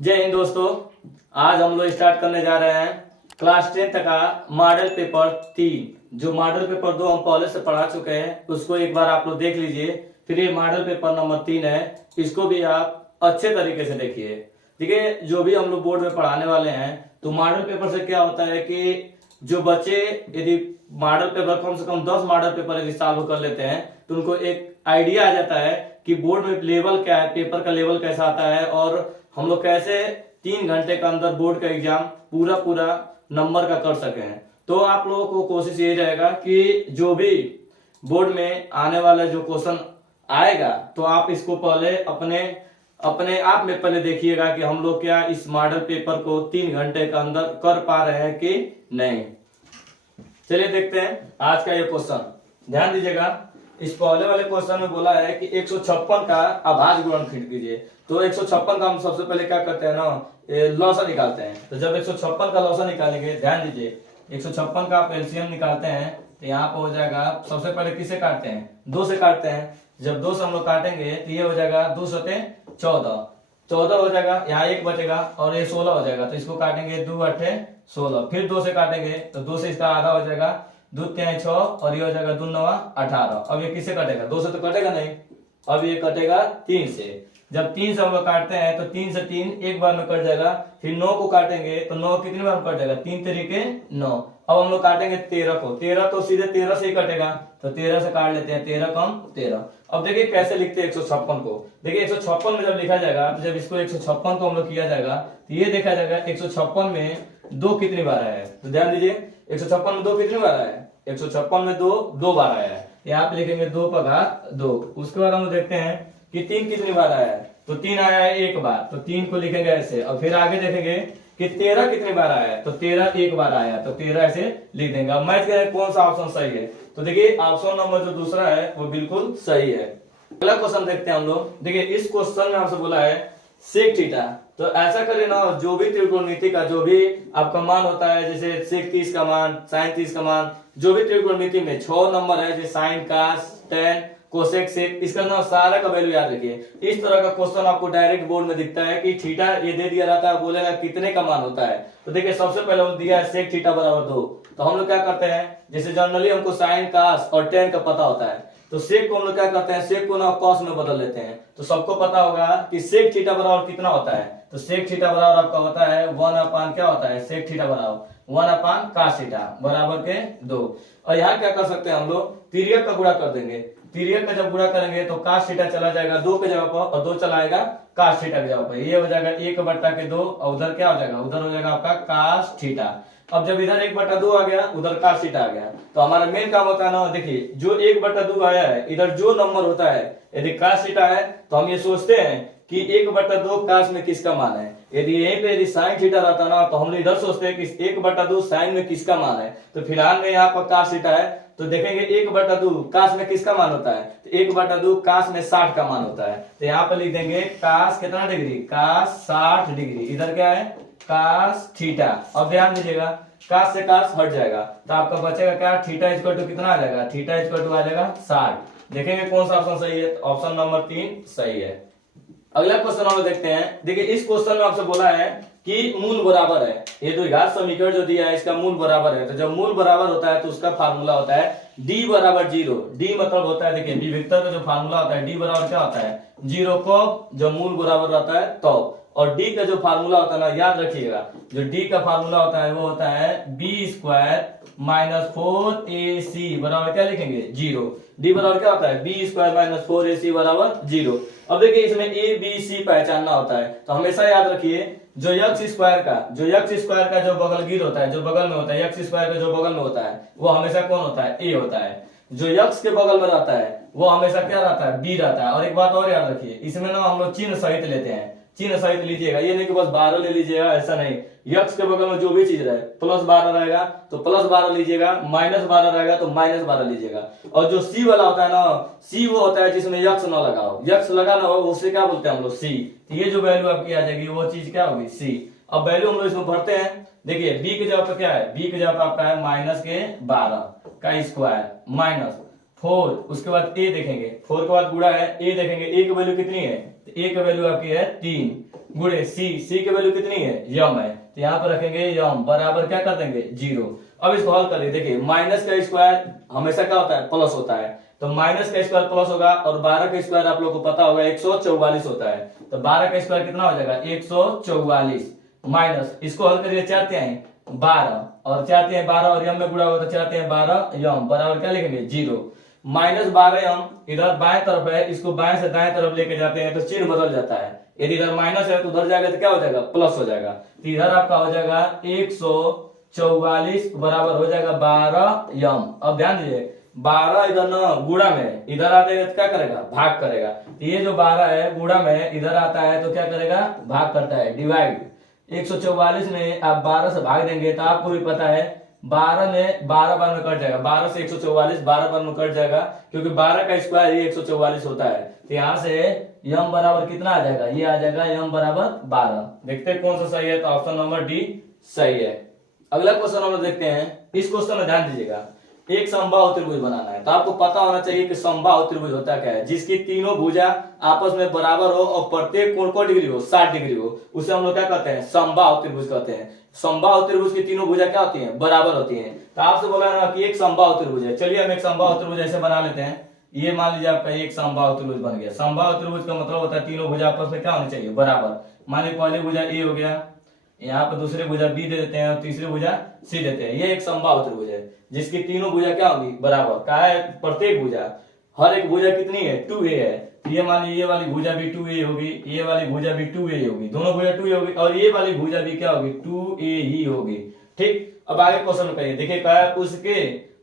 जय हिंद दोस्तों। आज हम लोग स्टार्ट करने जा रहे हैं क्लास 10th का मॉडल पेपर 3। जो मॉडल पेपर 2 हम पहले से पढ़ा चुके हैं उसको एक बार आप लोग देख लीजिए। फिर ये मॉडल पेपर नंबर 3 है, इसको भी आप अच्छे तरीके से देखिए। देखिए जो भी हम लोग बोर्ड में पढ़ाने वाले हैं तो मॉडल पेपर से क्या होता है कि जो बच्चे यदि मॉडल पेपर कम से कम 10 मॉडल पेपर यदि सॉल्व कर लेते हैं तो उनको एक आइडिया आ जाता है कि बोर्ड में लेवल क्या है, पेपर का लेवल कैसा आता है और हम लोग कैसे 3 घंटे के अंदर बोर्ड का एग्जाम पूरा नंबर का कर सके हैं। तो आप लोगों को कोशिश ये रहेगा कि जो भी बोर्ड में आने वाला जो क्वेश्चन आएगा तो आप इसको पहले अपने आप में पहले देखिएगा कि हम लोग क्या इस मॉडल पेपर को 3 घंटे के अंदर कर पा रहे हैं कि नहीं। चलिए देखते हैं आज का ये क्वेश्चन। ध्यान दीजिएगा, इस पहले वाले क्वेश्चन में बोला है कि 156 का अभाज्य गुणनखंड कीजिए। तो 156 का हम सबसे पहले क्या करते हैं ना, लॉसा निकालते हैं। तो जब 156 का लॉसा निकालेंगे, ध्यान दीजिए 156 का आप एलसीएम निकालते हैं तो यहाँ पे हो जाएगा, सबसे पहले किसे काटते हैं, 2 से काटते हैं। जब 2 से हम लोग काटेंगे तो ये हो जाएगा 2 सते 14 हो जाएगा, यहाँ 1 बचेगा और ये 16 हो जाएगा। तो इसको काटेंगे 2 8 16, फिर 2 से काटेंगे तो 2 से इसका आधा हो जाएगा, 2 3 6 और ये हो जाएगा 2 9 18। अब ये किससे कटेगा, 2 से तो कटेगा नहीं, अब ये कटेगा 3 से। जब 3 से हम लोग काटते हैं तो 3 से 3 एक बार में कट जाएगा। फिर 9 को काटेंगे तो 9 कितनी बार में कट जाएगा, 3 तरीके 9। अब हम लोग काटेंगे 13 को, 13 तो सीधे 13 से ही कटेगा, तो 13 से काट लेते हैं, 13 कम 13। अब देखिए कैसे लिखते हैं 156 को। देखिए 156 में जब लिखा जाएगा तो जब इसको 156 को हम लोग किया जाएगा तो ये देखा जाएगा 156 में 2 कितनी बार आया है। तो ध्यान दीजिए 156 में 2 कितनी बार आया है, 156 में 2 बार आया है। यहाँ पे लिखेंगे 2 पर घात 2। उसके बाद हम लोग देखते हैं कि 3 कितनी बार आया है, तो 3 आया है 1 बार, तो 3 को लिखेंगे ऐसे। और फिर आगे देखेंगे कि 13 कितनी बार आया है, तो 13 1 बार आया, तो 13 ऐसे लिख देंगे। अब मैच करें कौन सा ऑप्शन सही है, तो देखिए ऑप्शन नंबर जो दूसरा है वो बिल्कुल सही है। अगला क्वेश्चन देखते हैं हम लोग। देखिए इस क्वेश्चन में आपसे बोला है सेक थीटा। तो ऐसा करें ना, जो भी त्रिकोणमिति का जो भी आपका मान होता है, जैसे सेक 30 का मान, साइन 30 का मान, जो भी त्रिकोणमिति में 6 नंबर है, जैसे साइन कास टेन कोसेक सेक, इसका ना सारा का वैल्यू याद रखिए। इस तरह का क्वेश्चन आपको डायरेक्ट बोर्ड में दिखता है कि थीटा ये दे दिया रहता है, बोलेगा कितने का मान होता है। तो देखिए सबसे पहले हम दिया है सेक थीटा बराबर 2। तो हम लोग क्या करते हैं, जैसे जनरली हमको साइन कास और टेन का पता होता है, तो सेक को हम लोग क्या करते हैं, सेक को ना कॉस में बदल लेते हैं। तो सबको पता होगा कि सेक थीटा बराबर कितना होता है, तो सेक थीटा बराबर आपका होता है 1 क्या होता है, सेक थीटा बराबर 1 cos थीटा बराबर के 2। और यहाँ क्या कर सकते हैं हम लोग, पीरियड का गुणा कर देंगे। पीरियड का जब गुणा करेंगे तो cos थीटा चला जाएगा 2 के जगह पर और 2 चला आएगा cos थीटा की जगह पर। ये हो जाएगा 1/2 और उधर क्या हो जाएगा, उधर हो जाएगा आपका cos थीटा। अब जब इधर 1/2 आ गया, उधर cos थीटा आ गया, तो हमारा मेन काम होता है ना, देखिए जो 1/2 आया है, इधर जो नंबर होता है यदि cos थीटा है तो हम ये सोचते हैं कि 1/2 cos में किसका मान है। यदि यहीं पे यदि साइन थीटा रहता ना तो हम लोग इधर सोचते हैं कि 1/2 साइन में किसका मान है। तो फिलहाल में यहाँ पर cos थीटा है तो देखेंगे 1/2 cos में किसका मान होता है, तो 1/2 cos में 60 का मान होता है। तो यहाँ पर लिख देंगे cos कितना डिग्री, cos 60 डिग्री। इधर क्या है, cos थीटा। अब ध्यान दीजिएगा cos से cos हट जाएगा तो आपका बचेगा क्या, थीटा इक्वल टू कितना आ जाएगा, थीटा इक्वल टू आ जाएगा 60। देखेंगे कौन सा ऑप्शन सही है, तो ऑप्शन नंबर 3 सही है। अगला क्वेश्चन हम देखते हैं। देखिए इस क्वेश्चन में आपसे बोला है कि मूल बराबर है, ये द्विघात समीकरण जो दिया है इसका मूल बराबर है। तो जब मूल बराबर होता है तो उसका फार्मूला होता है d बराबर 0। d मतलब होता है, देखिए विभक्तर का जो फार्मूला होता है d बराबर क्या होता है 0 को, जब मूल बराबर रहता है तो। और d का जो फार्मूला होता है ना, याद रखिएगा, जो d का फार्मूला होता है वो होता है b² - 4ac बराबर क्या लिखेंगे 0। d बराबर क्या होता है b² - 4ac बराबर 0। अब देखिए इसमें a b c पहचानना होता है, तो हमेशा याद रखिए जो x² का जो बगल गिर होता है, जो बगल में होता है, x² का जो बगल में होता है वो हमेशा कौन होता है, a होता है। जो x के बगल में रहता है वो हमेशा क्या रहता है, b रहता है। और एक बात और याद रखिए, इसमें ना हम लोग चिन्ह सहित लेते हैं, चिन्ह सहित लीजिएगा, ये नहीं कि बस 12 ले लीजिएगा, ऐसा नहीं। x के बगल में जो भी चीज रहे, +12 रहेगा तो +12 लीजिएगा, -12 रहेगा तो -12 लीजिएगा। और जो c वाला होता है ना, c वो होता है जिसमें x ना लगा हो, x लगा ना हो उसे क्या बोलते हैं हम लोग c। तो ये जो वैल्यू आपकी आ जाएगी वो चीज क्या होगी c। अब वैल्यू हम लोग इसमें भरते हैं। देखिए b की जगह पर क्या है, b की जगह पर आपका है -12 का स्क्वायर -4, उसके बाद a देखेंगे, 4 के बाद गुणा है, a देखेंगे, a की वैल्यू कितनी है तो ए की वैल्यू आपकी है 3 गुणे सी की वैल्यू कितनी है यम है, तो यहाँ पर रखेंगे यम बराबर क्या कर देंगे 0। अब इसको हल करिए, देखिए माइनस का स्क्वायर हमेशा क्या होता है प्लस होता है, तो माइनस का स्क्वायर प्लस होगा और 12 का स्क्वायर आप लोग को पता होगा 144 होता है, तो 12 का स्क्वायर कितना हो जाएगा 144 माइनस इसको हल करिए 4 तिहाई 12 और 4 तिहाई 12 और यम में गुणा होगा तो 4 तिहाई 12 यम बराबर क्या लिखेंगे 0 माइनस 12 यम इधर बाएं तरफ है, इसको बाएं से दाएं तरफ लेके जाते हैं तो चिन्ह बदल जाता है, यदि इधर माइनस है तो उधर जाएगा तो क्या हो जाएगा प्लस हो जाएगा, तो इधर आपका हो जाएगा 144 बराबर हो जाएगा 12 यम। अब ध्यान दीजिए 12 इधर ना गुणा में इधर आता है तो क्या करेगा भाग करेगा, तो ये जो 12 है गुणा में इधर आता है तो क्या करेगा भाग करता है डिवाइड। 144 में आप 12 से भाग देंगे तो आपको भी पता है 12 में 12 बार में कट जाएगा, 12 से 144 12 बार में कट जाएगा क्योंकि 12 का स्क्वायर ही 144 होता है, तो यहाँ से यम बराबर कितना आ जाएगा ये आ जाएगा यम बराबर 12। देखते हैं कौन सा सही है, तो ऑप्शन नंबर डी सही है। अगला क्वेश्चन हम लोग देखते हैं, इस क्वेश्चन में ध्यान दीजिएगा एक समबाहु त्रिभुज बनाना है, तो आपको पता होना चाहिए कि समबाहु त्रिभुज होता क्या है, जिसकी तीनों भुजा आपस में बराबर हो और प्रत्येक कोण को डिग्री हो 60 डिग्री हो, उसे हम लोग क्या कहते हैं समबाहु त्रिभुज कहते हैं। समबाहु त्रिभुज की तीनों भुजा क्या होती हैं बराबर होती हैं, तो आपसे बोला ना कि एक समबाहु त्रिभुज है, चलिए हम एक समबाहु त्रिभुज ऐसे बना लेते हैं। ये मान लीजिए आपका एक समबाहु त्रिभुज बन गया। समबाहु त्रिभुज का मतलब होता है तीनों भुजा आपस में क्या होनी चाहिए बराबर। मान लीजिए पहली भुजा ए हो गया, यहाँ पर दूसरी भुजा बी दे देते हैं और तीसरी भुजा सी देते हैं, ये एक समबाहु त्रिभुज है जिसकी तीनों भुजा क्या होगी बराबर। क्या है प्रत्येक भुजा हर एक भुजा कितनी है 2a है, ये मान लीजिए ये वाली भुजा भी 2a होगी, ये वाली भुजा भी 2a होगी, दोनों भुजा 2a होगी और ये वाली भुजा भी क्या होगी 2a ही होगी। ठीक, अब आगे क्वेश्चन करिए, देखिए क्या है उसके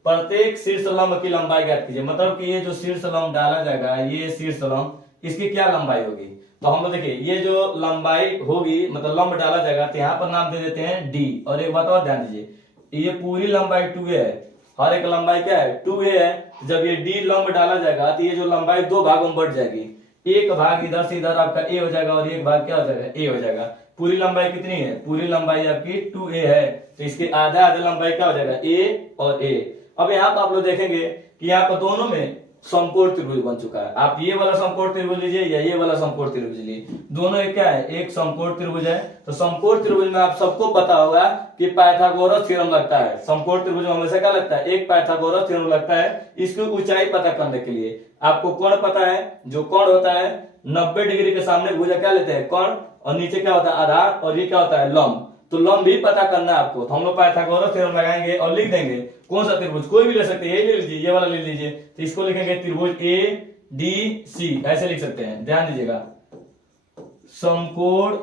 प्रत्येक शीर्ष लंब की लंबाई ज्ञात कीजिए। मतलब कि ये जो शीर्ष लंब डाला जाएगा ये शीर्ष लंब इसकी क्या लंबाई होगी, तो हम लोग देखिए ये जो लंबाई होगी मतलब लंब डाला जाएगा तो यहाँ पर नाम दे देते हैं डी। और एक बात और ध्यान दीजिए ये पूरी लंबाई 2a है, हर एक लंबाई क्या है 2a है, जब ये डी लंब डाला जाएगा तो ये जो लंबाई दो भागों में बढ़ जाएगी, एक भाग इधर से इधर आपका a हो जाएगा और एक भाग क्या हो जाएगा a हो जाएगा। पूरी लंबाई कितनी है पूरी लंबाई आपकी 2a है, तो इसके आधा आधा लंबाई क्या हो जाएगा a और a। अब यहाँ पर आप लोग देखेंगे कि यहाँ पर दोनों में समकोण त्रिभुज बन चुका है। आप ये वाला समकोण त्रिभुज लीजिए या ये वाला समकोण त्रिभुज लीजिए, दोनों एक क्या है एक समकोण त्रिभुज है। तो समकोण त्रिभुज में आप सबको पता होगा कि पाइथागोरस थ्योरम लगता है। समकोण त्रिभुज में हमेशा क्या लगता है एक पाइथागोरस थ्योरम लगता है, इसकी ऊंचाई पता करने के लिए। आपको कोण पता है, जो कोण होता है 90 डिग्री के सामने भुजा क्या लेते हैं कोण, और नीचे क्या होता है आधार, और ये क्या होता है लंब। तो लंब भी पता करना है आपको, तो हम लोग पाइथागोरस थ्योरम लगाएंगे और लिख देंगे कौन सा त्रिभुज, कोई भी ले सकते हैं, ये ले लीजिए ये वाला ले लीजिए, तो इसको लिखेंगे त्रिभुज ADC ऐसे लिख सकते हैं। ध्यान दीजिएगा समकोण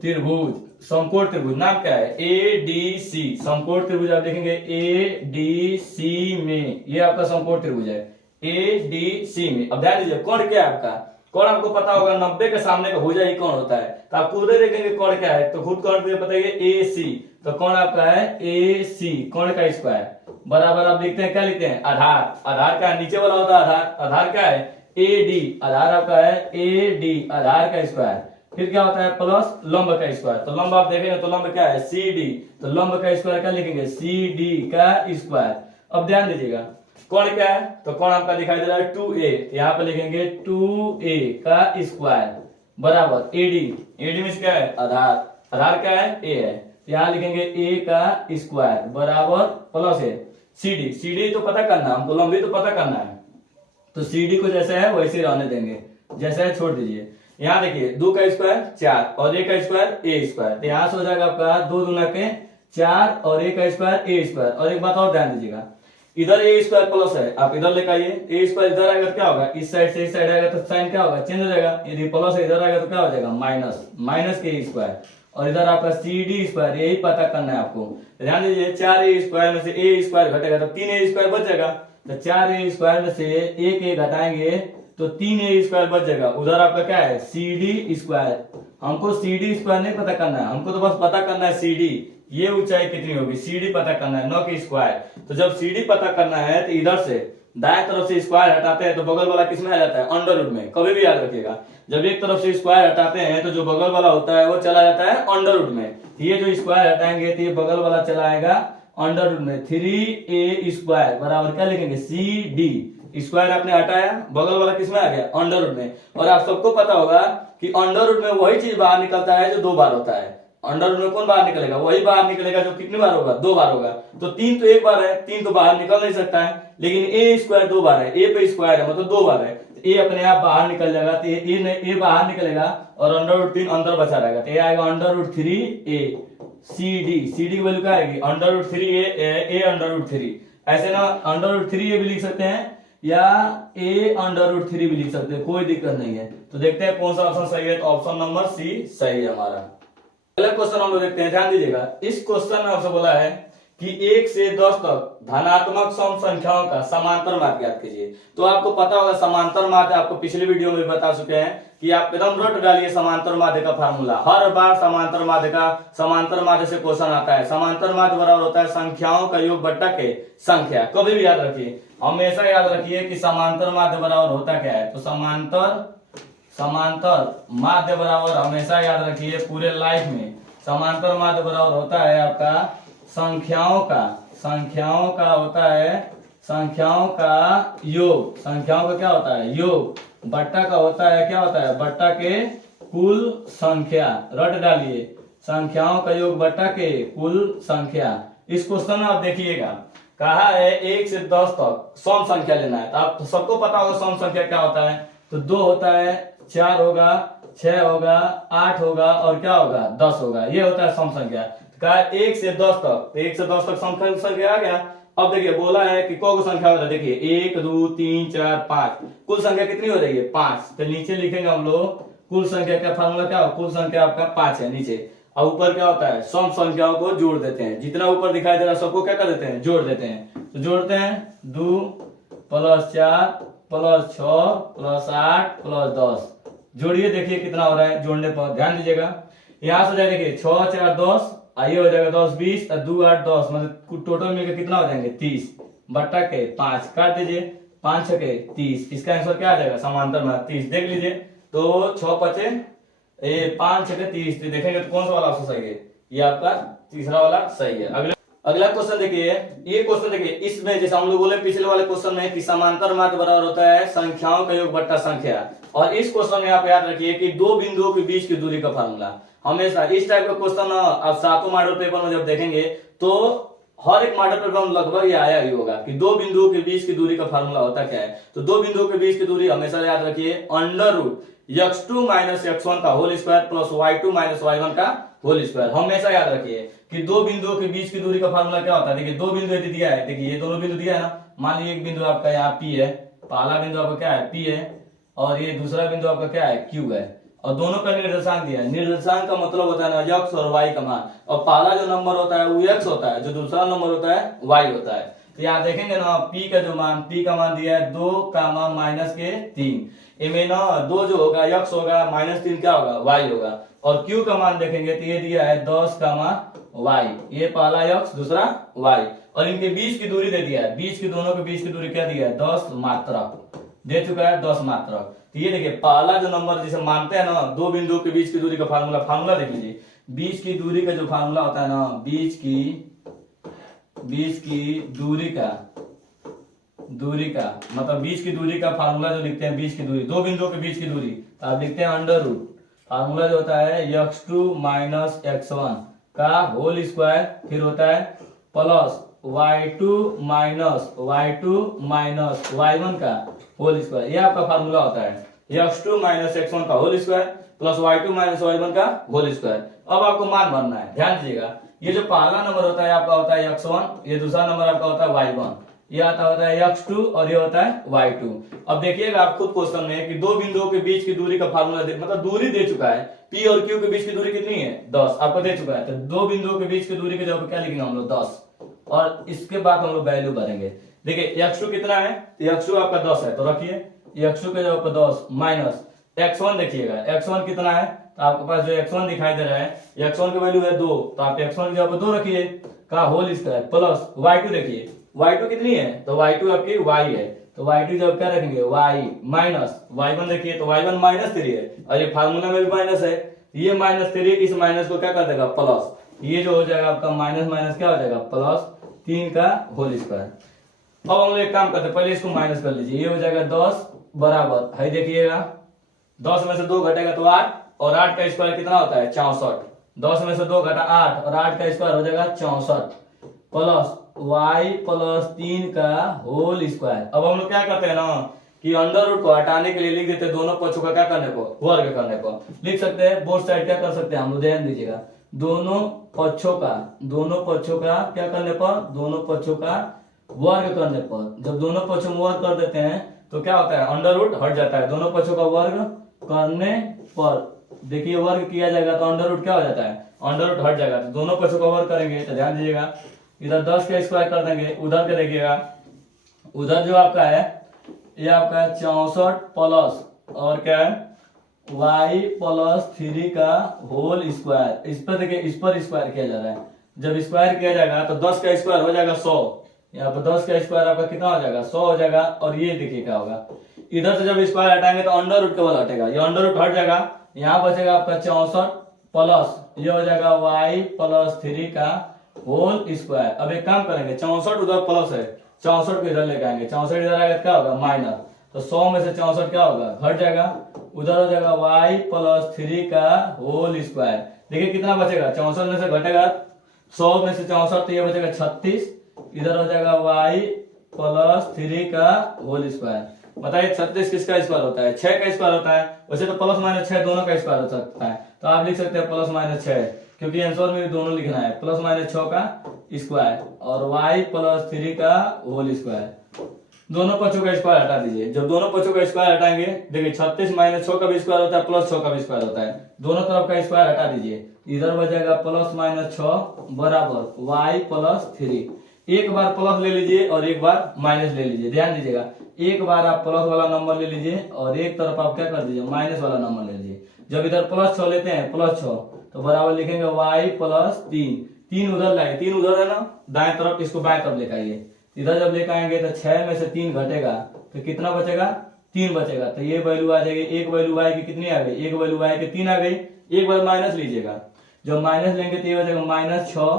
त्रिभुज, समकोण त्रिभुज नाम क्या है ADC, समकोण त्रिभुज आप लिखेंगे ADC में, ये आपका समकोण त्रिभुज है ADC में। अब ध्यान दीजिए कोण क्या है आपका, कोण आपको पता होगा 90 के सामने का भुजा ही कोण होता है, तो आप खुद देखेंगे कोण क्या है, तो खुद कोण बताइए AC, तो कोण आपका है AC कोण का स्क्वायर बराबर आप लिखते हैं क्या लिखते हैं आधार, आधार क्या है नीचे वाला होता है आधार, आधार क्या है AD, आधार आपका है AD आधार का स्क्वायर, फिर क्या होता है प्लस लंब का स्क्वायर, तो लंब आप देखेंगे तो लंब क्या है CD, तो लंब का स्क्वायर क्या लिखेंगे CD का स्क्वायर। अब ध्यान दीजिएगा कोण क्या है, तो कोण आपका दिखाई दे रहा है 2a, यहाँ पे लिखेंगे 2a का स्क्वायर बराबर AD, AD में क्या है आधार, आधार क्या है a है, यहाँ लिखेंगे a का स्क्वायर बराबर प्लस है CD, CD तो पता करना है हमको, लंबी तो पता करना है, तो CD को जैसे है वैसे रहने देंगे, जैसे है छोड़ दीजिए। यहाँ देखिए 2 का स्क्वायर 4 और a का स्क्वायर a स्क्वायर, तो यहाँ से हो जाएगा आपका 2 दूना के 4 और a का स्क्वायर a स्क्वायर। और एक बात और ध्यान दीजिएगा इधर a स्क्वायर प्लस है, आप इधर लेकर आइए, a स्क्वायर इधर आएगा तो क्या होगा इस साइड से इस साइड आएगा तो साइन क्या होगा चेंज हो जाएगा, यदि प्लस इधर आएगा तो क्या हो जाएगा माइनस, माइनस के स्क्वायर, और इधर आपका CD स्क्वायर, यही पता करना है आपको। ध्यान दीजिए 4a स्क्वायर में से a स्क्वायर घटेगा तो 3a स्क्वायर बच जाएगा, तो 4a स्क्वायर में से एक a घटाएंगे तो 3a स्क्वायर बच जाएगा, उधर आपका क्या है CD स्क्वायर। हमको CD स्क्वायर नहीं पता करना है, हमको तो बस पता करना है CD, ये ऊंचाई कितनी होगी CD पता करना है, न कि स्क्वायर। तो जब CD पता करना है तो इधर से दाएं तरफ से स्क्वायर हटाते हैं तो बगल वाला किसमें आ जाता है अंडर रूट में, कभी भी याद रखिएगा जब एक तरफ से स्क्वायर हटाते हैं तो जो बगल वाला होता है वो चला जाता है अंडर रूट में, ये जो स्क्वायर हटाएंगे तो ये बगल वाला चला आएगा अंडर रूट में। 3a स्क्वायर बराबर क्या लिखेंगे CD, स्क्वायर आपने हटाया बगल वाला किसमें आ गया अंडर रूट में। और आप सबको पता होगा कि अंडर रूट में वही चीज बाहर निकलता है जो 2 बार होता है। अंडर रूट में कौन बाहर निकलेगा? वही बाहर निकलेगा जो कितनी बार होगा? 2 बार होगा। तो 3 तो 1 बार है, 3 तो बाहर निकल नहीं सकता है, लेकिन ए स्क्वायर 2 बार है, ए पे स्क्वायर है मतलब 2 बार है, तो ए अपने आप बाहर निकल जाएगा, तो ए बाहर निकलेगा और अंडर रूट 3 अंदर बचा रहेगा, तो ये आएगा अंडर रूट 3 ए। सी डी की वैल्यू क्या आएगी? Under root 3 A under root 3। ऐसे ना अंडर रूट 3 ए भी लिख सकते हैं या ए अंडर रूट 3 भी लिख सकते हैं, कोई दिक्कत नहीं है। तो देखते हैं कौन सा ऑप्शन सही है, तो ऑप्शन नंबर सी सही है हमारा। अगला क्वेश्चन हम लोग देखते हैं, ध्यान दीजिएगा। इस क्वेश्चन में आपसे बोला है कि 1 से 10 तक धनात्मक सम संख्याओं का समांतर माध्य ज्ञात कीजिए। तो आपको पता होगा समांतर माध्य, आपको पिछले वीडियो में बता चुके हैं कि आप एकदम रट डालिए समांतर माध्य का फार्मूला। हर बार समांतर माध्य से क्वेश्चन आता है। समांतर माध्य बराबर होता है संख्याओं का योग बट्टा के संख्या। कभी भी याद रखिए, हमेशा याद रखिए कि समांतर माध्य बराबर होता क्या है। तो समांतर माध्य बराबर हमेशा याद रखिए पूरे लाइफ में, समांतर माध्य बराबर होता है आपका संख्याओं का होता है संख्याओं का योग। संख्याओं का क्या होता है? योग। बट्टा का होता है क्या होता है? बट्टा के कुल संख्या। रट डालिए, संख्याओं का योग बट्टा के कुल संख्या। इस क्वेश्चन में आप देखिएगा, कहा है 1 से 10 तक सम संख्या लेना है। तो आप तो सबको पता होगा सम संख्या क्या होता है। तो 2 होता है, 4 होगा, 6 होगा, 8 होगा और क्या होगा? 10 होगा। ये होता है सम संख्या। तो कहा 1 से 10 तक, तो 1 से 10 तक सम संख्या आ गया। अब देखिए बोला है कि कौन संख्या हो रहा है, देखिए 1 2 3 4 5, कुल संख्या कितनी हो रही है? 5। तो नीचे लिखेंगे हम लोग कुल संख्या का फार्मूला क्या हो? कुल संख्या आपका 5 है नीचे, और ऊपर क्या होता है? सम संख्याओं को जोड़ देते हैं। जितना ऊपर दिखाई दे रहा है सबको क्या कर देते हैं? जोड़ देते हैं। तो जोड़ते हैं 2 + 4 + 6 + 8 + 10। जोड़िए, देखिए कितना हो रहा है जोड़ने पर। ध्यान दीजिएगा, यहां से देखिए 6 4 10, आइए हो जाएगा 10 20 और 2 8 10, मतलब टोटल मिलकर कितना हो जाएंगे? 30 बट्टा के 5 काट दीजिए, 5 6 30। इसका आंसर क्या आ जाएगा? समांतर माध्य 30। देख लीजिए, तो 6 5 5 6 30। तो देखेंगे तो कौन सा वाला ऑप्शन सही है? ये आपका तीसरा वाला सही है। अगला क्वेश्चन देखिए, ये क्वेश्चन देखिए, इसमें जैसे हम लोग बोले पिछले वाले क्वेश्चन में कि समांतर माध्य बराबर होता है संख्याओं का योग बट्टा संख्या, और इस क्वेश्चन में आप याद रखिए कि 2 बिंदुओं के बीच की दूरी का फार्मूला। हमेशा इस टाइप का क्वेश्चन आप 7 मॉडल पेपर में जब देखेंगे तो हर एक मॉडल पेपर में लगभग ये आया ही होगा कि 2 बिंदुओं के बीच की दूरी का फार्मूला होता क्या है। तो 2 बिंदुओं के बीच की दूरी हमेशा याद रखिए अंडर रूट x2 - x1 का whole square plus y2 - y1 का होल स्क्वायर। हमेशा याद रखिए कि 2 बिंदुओं के बीच की दूरी का फार्मूला क्या होता है। देखिए 2 बिंदु यदि दिया है, देखिए ये दोनों बिंदु दिया है ना, मान लीजिए एक बिंदु आपका यहाँ P है, पहला बिंदु आपका क्या है? P है, और ये दूसरा बिंदु आपका क्या है? Q है, और दोनों का निर्देशांक दिया है। निर्देशांक का मतलब होता है ना x और y का मान, और पहला जो नंबर होता है वो x होता है, जो दूसरा नंबर होता है y होता है। तो यहाँ देखेंगे ना P का जो मान, P का मान दिया है 2, -3। इनमें ना 2 जो होगा x होगा, -3 क्या होगा? y होगा, और Q का मान देखेंगे तो ये दिया है 10, y। ये पहला x दूसरा y, और इनके बीच की दूरी दे दिया है, बीच की दोनों के बीच की दूरी क्या दिया है? 10 मात्रक दे चुका है, 10 मात्रक। तो ये देखिए पहला जो नंबर जिसे मानते हैं ना 2 बिंदुओं के बीच की दूरी का फार्मूला देख लीजिए। बीच की दूरी का जो फार्मूला होता है ना, बीच की दूरी का मतलब बीच की दूरी का फार्मूला जो लिखते हैं, बीच की दूरी 2 बिंदुओं के बीच की दूरी, तो आप लिखते हैं अंडर रूट। फार्मूला जो होता है x2 - x1 का होल स्क्वायर, फिर होता है प्लस y2 - y1 का होल स्क्वायर। ये आपका फार्मूला होता है x2 - x1 का whole square plus y2 - y1 का होल स्क्वायर। अब आपको मान भरना है। ध्यान दीजिएगा, ये जो पहला नंबर होता है आपका होता है x1, ये दूसरा नंबर आपका होता है y1, ये आता होता है x2 और ये होता है y2। अब देखिएगा आप खुद क्वेश्चन में कि 2 बिंदुओं के बीच की दूरी का फार्मूला मतलब दूरी दे चुका है। P और Q के बीच की दूरी कितनी है? 10 आपको दे चुका है। तो 2 बिंदुओं के बीच की दूरी के जगह क्या लिखेंगे हम लोग? 10, और इसके बाद हम लोग वैल्यू भरेंगे। देखिए x2 कितना है? x2 आपका 10 है, तो रखिए x2 के जगह पर 10 माइनस x1। देखिएगा x1 कितना है, तो आपके पास जो x1 दिखाई दे रहा है, x1 की वैल्यू है 2, तो आप x1 की जगह पर 2 रखिए का होल स्क्वायर प्लस y2। देखिए y2 कितनी है? तो y2 आपकी y है, तो y2 जब क्या रखेंगे? y minus y1। देखिए तो y1 -3 है, और ये फार्मूला में भी माइनस है, ये -3 इस माइनस को क्या कर देगा? प्लस। ये जो हो जाएगा आपका माइनस माइनस क्या हो जाएगा? +3 का होल स्क्वायर। अब हम लोग एक काम करते हैं, पहले इसको माइनस कर लीजिए, ये हो जाएगा 10 बराबर है, देखिएगा 10 में से 2 घटेगा तो 8, और 8 का स्क्वायर कितना होता है 64। 10 में से 2 घटा 8, और 8 का स्क्वायर हो जाएगा 64 प्लस y प्लस 3 का होल स्क्वायर। अब हम लोग क्या करते हैं ना कि अंडर रूट को हटाने के लिए लिख देते हैं दोनों पक्षों का क्या करने को, वर्ग करने को। लिख सकते हैं बोथ साइड क्या कर सकते हैं हम लोग, ध्यान दीजिएगा, दोनों पक्षों का क्या करने पर, दोनों पक्षों का वर्ग करने पर। जब दोनों पक्षों में वर्ग कर देते हैं तो क्या होता है, अंडर रूट हट जाता है। दोनों पक्षों का वर्ग करने पर देखिए वर्ग किया जाएगा तो अंडर रूट क्या हो जाता है, अंडर रूट हट जाएगा। तो दोनों पक्षों का वर्ग करेंगे तो ध्यान दीजिएगा, इधर 10 का स्क्वायर कर देंगे, उधर के देखिएगा, उधर जो आपका है ये आपका है 64 प्लस और क्या है y प्लस 3 का होल स्क्वायर। इस पर देखिए, इस पर स्क्वायर किया जा रहा है। जब स्क्वायर किया जाएगा तो 10 का स्क्वायर हो जाएगा 100, यहाँ पर 10 का स्क्वायर आपका कितना हो जाएगा 100 हो जाएगा। और ये देखिए क्या होगा, इधर से जब स्क्वायर हटाएंगे तो अंडर रूट केवल हटेगा, ये अंडर रूट हट जाएगा, यहाँ बचेगा आपका 64 प्लस ये हो जाएगा y प्लस 3 का होल स्क्वायर। अब एक काम करेंगे, 64 उधर प्लस है, 64 को इधर लेके आएंगे, 64 इधर आएगा क्या होगा माइनस, तो 100 में से 64 क्या होगा घट जाएगा, उधर हो जाएगा y प्लस 3 का होल स्क्वायर। देखिए कितना बचेगा, 64 में से घटेगा 100 में से 64 तो ये बचेगा 36, इधर हो जाएगा y प्लस 3 का होल स्क्वायर। बताइए 36 किसका स्क्वायर होता है, 6 का स्क्वायर होता है। वैसे तो प्लस माइनस 6 दोनों का स्क्वायर हो सकता है, तो आप लिख सकते हैं प्लस माइनस 6, क्योंकि आंसर में भी दोनों लिखना है, प्लस माइनस 6 का स्क्वायर और y प्लस 3 का होल स्क्वायर। दोनों पक्षों का स्क्वायर हटा दीजिए। जब दोनों पक्षों का स्क्वायर हटाएंगे, देखिए 36 माइनस 6 का भी स्क्वायर होता है, प्लस 6 का भी स्क्वायर होता है, दोनों तरफ का स्क्वायर हटा दीजिए, इधर बचेगा प्लस माइनस 6 बराबर y प्लस 3। एक बार प्लस ले लीजिए और एक बार माइनस ले लीजिए, ध्यान दीजिएगा, एक बार आप प्लस वाला नंबर ले लीजिए और एक तरफ आप क्या कर दीजिए माइनस वाला नंबर ले लीजिए। जब इधर प्लस 6 लेते हैं, प्लस 6 तो बराबर लिखेंगे y प्लस 3, 3 उधर लाए, 3 उधर है ना दाएं तरफ, इसको बाएं तरफ लेकर आइए, इधर जब लेकर आएंगे तो 6 में से 3 घटेगा तो कितना बचेगा 3 बचेगा, तो ये वैल्यू आ जाएगी, एक वैल्यू y की कितनी आ गई, एक वैल्यू y की 3 आ गई। एक बार माइनस लीजिएगा, जब माइनस लेंगे तो ये बचेगा माइनस 6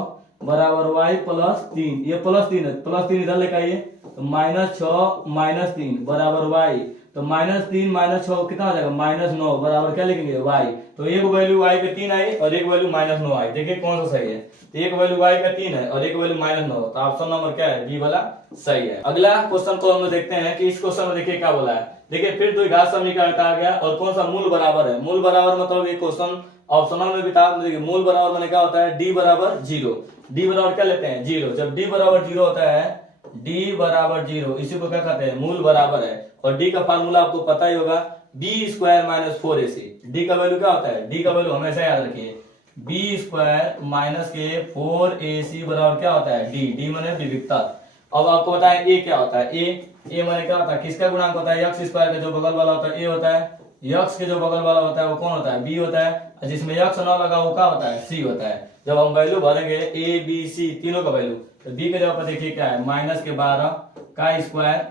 बराबर y प्लस 3, ये प्लस 3 है, प्लस 3 इधर लेकर आइए तो माइनस 6 माइनस 3 बराबर y, तो माइनस 3 माइनस 6 कितना हो जाएगा माइनस 9 बराबर क्या लिखेंगे y। तो एक वैल्यू y के 3 आई और एक वैल्यू माइनस 9 आई, देखिए कौन सा सही है, एक वैल्यू y का 3 है और एक वैल्यू माइनस 9, तो ऑप्शन नंबर क्या है बी वाला सही है। अगला क्वेश्चन को हम लोग देखते हैं कि इस क्वेश्चन में देखिए क्या बोला है। देखिए फिर द्विघात समीकरण आ गया और कौन सा मूल बराबर है, मूल बराबर मतलब ये क्वेश्चन ऑप्शनल में भी था, मूल बराबर मैंने क्या होता है d बराबर 0, d बराबर क्या लेते हैं 0, जब d बराबर 0 होता है, d बराबर 0 इसी को क्या कहते हैं मूल बराबर है। और d का फार्मूला आपको पता ही होगा, b square minus 4ac। d का वैल्यू क्या होता है, d का वैल्यू हमेशा याद रखिए, b स्क्वायर माइनस के 4ac बराबर क्या होता है d माने विविधता। अब आपको बताएं a क्या होता है, a माने क्या होता है, किसका गुणांक होता है, x स्क्वायर का जो बगल वाला होता है a होता है, x के जो बगल वाला होता है वो कौन होता है b होता है, जिसमें x ना लगा वो क्या होता है c होता है। जब हम वैल्यू भरेंगे a b c तीनों का वैल्यू, तो b के जगह पर देखिए क्या है माइनस के 12 का स्क्वायर,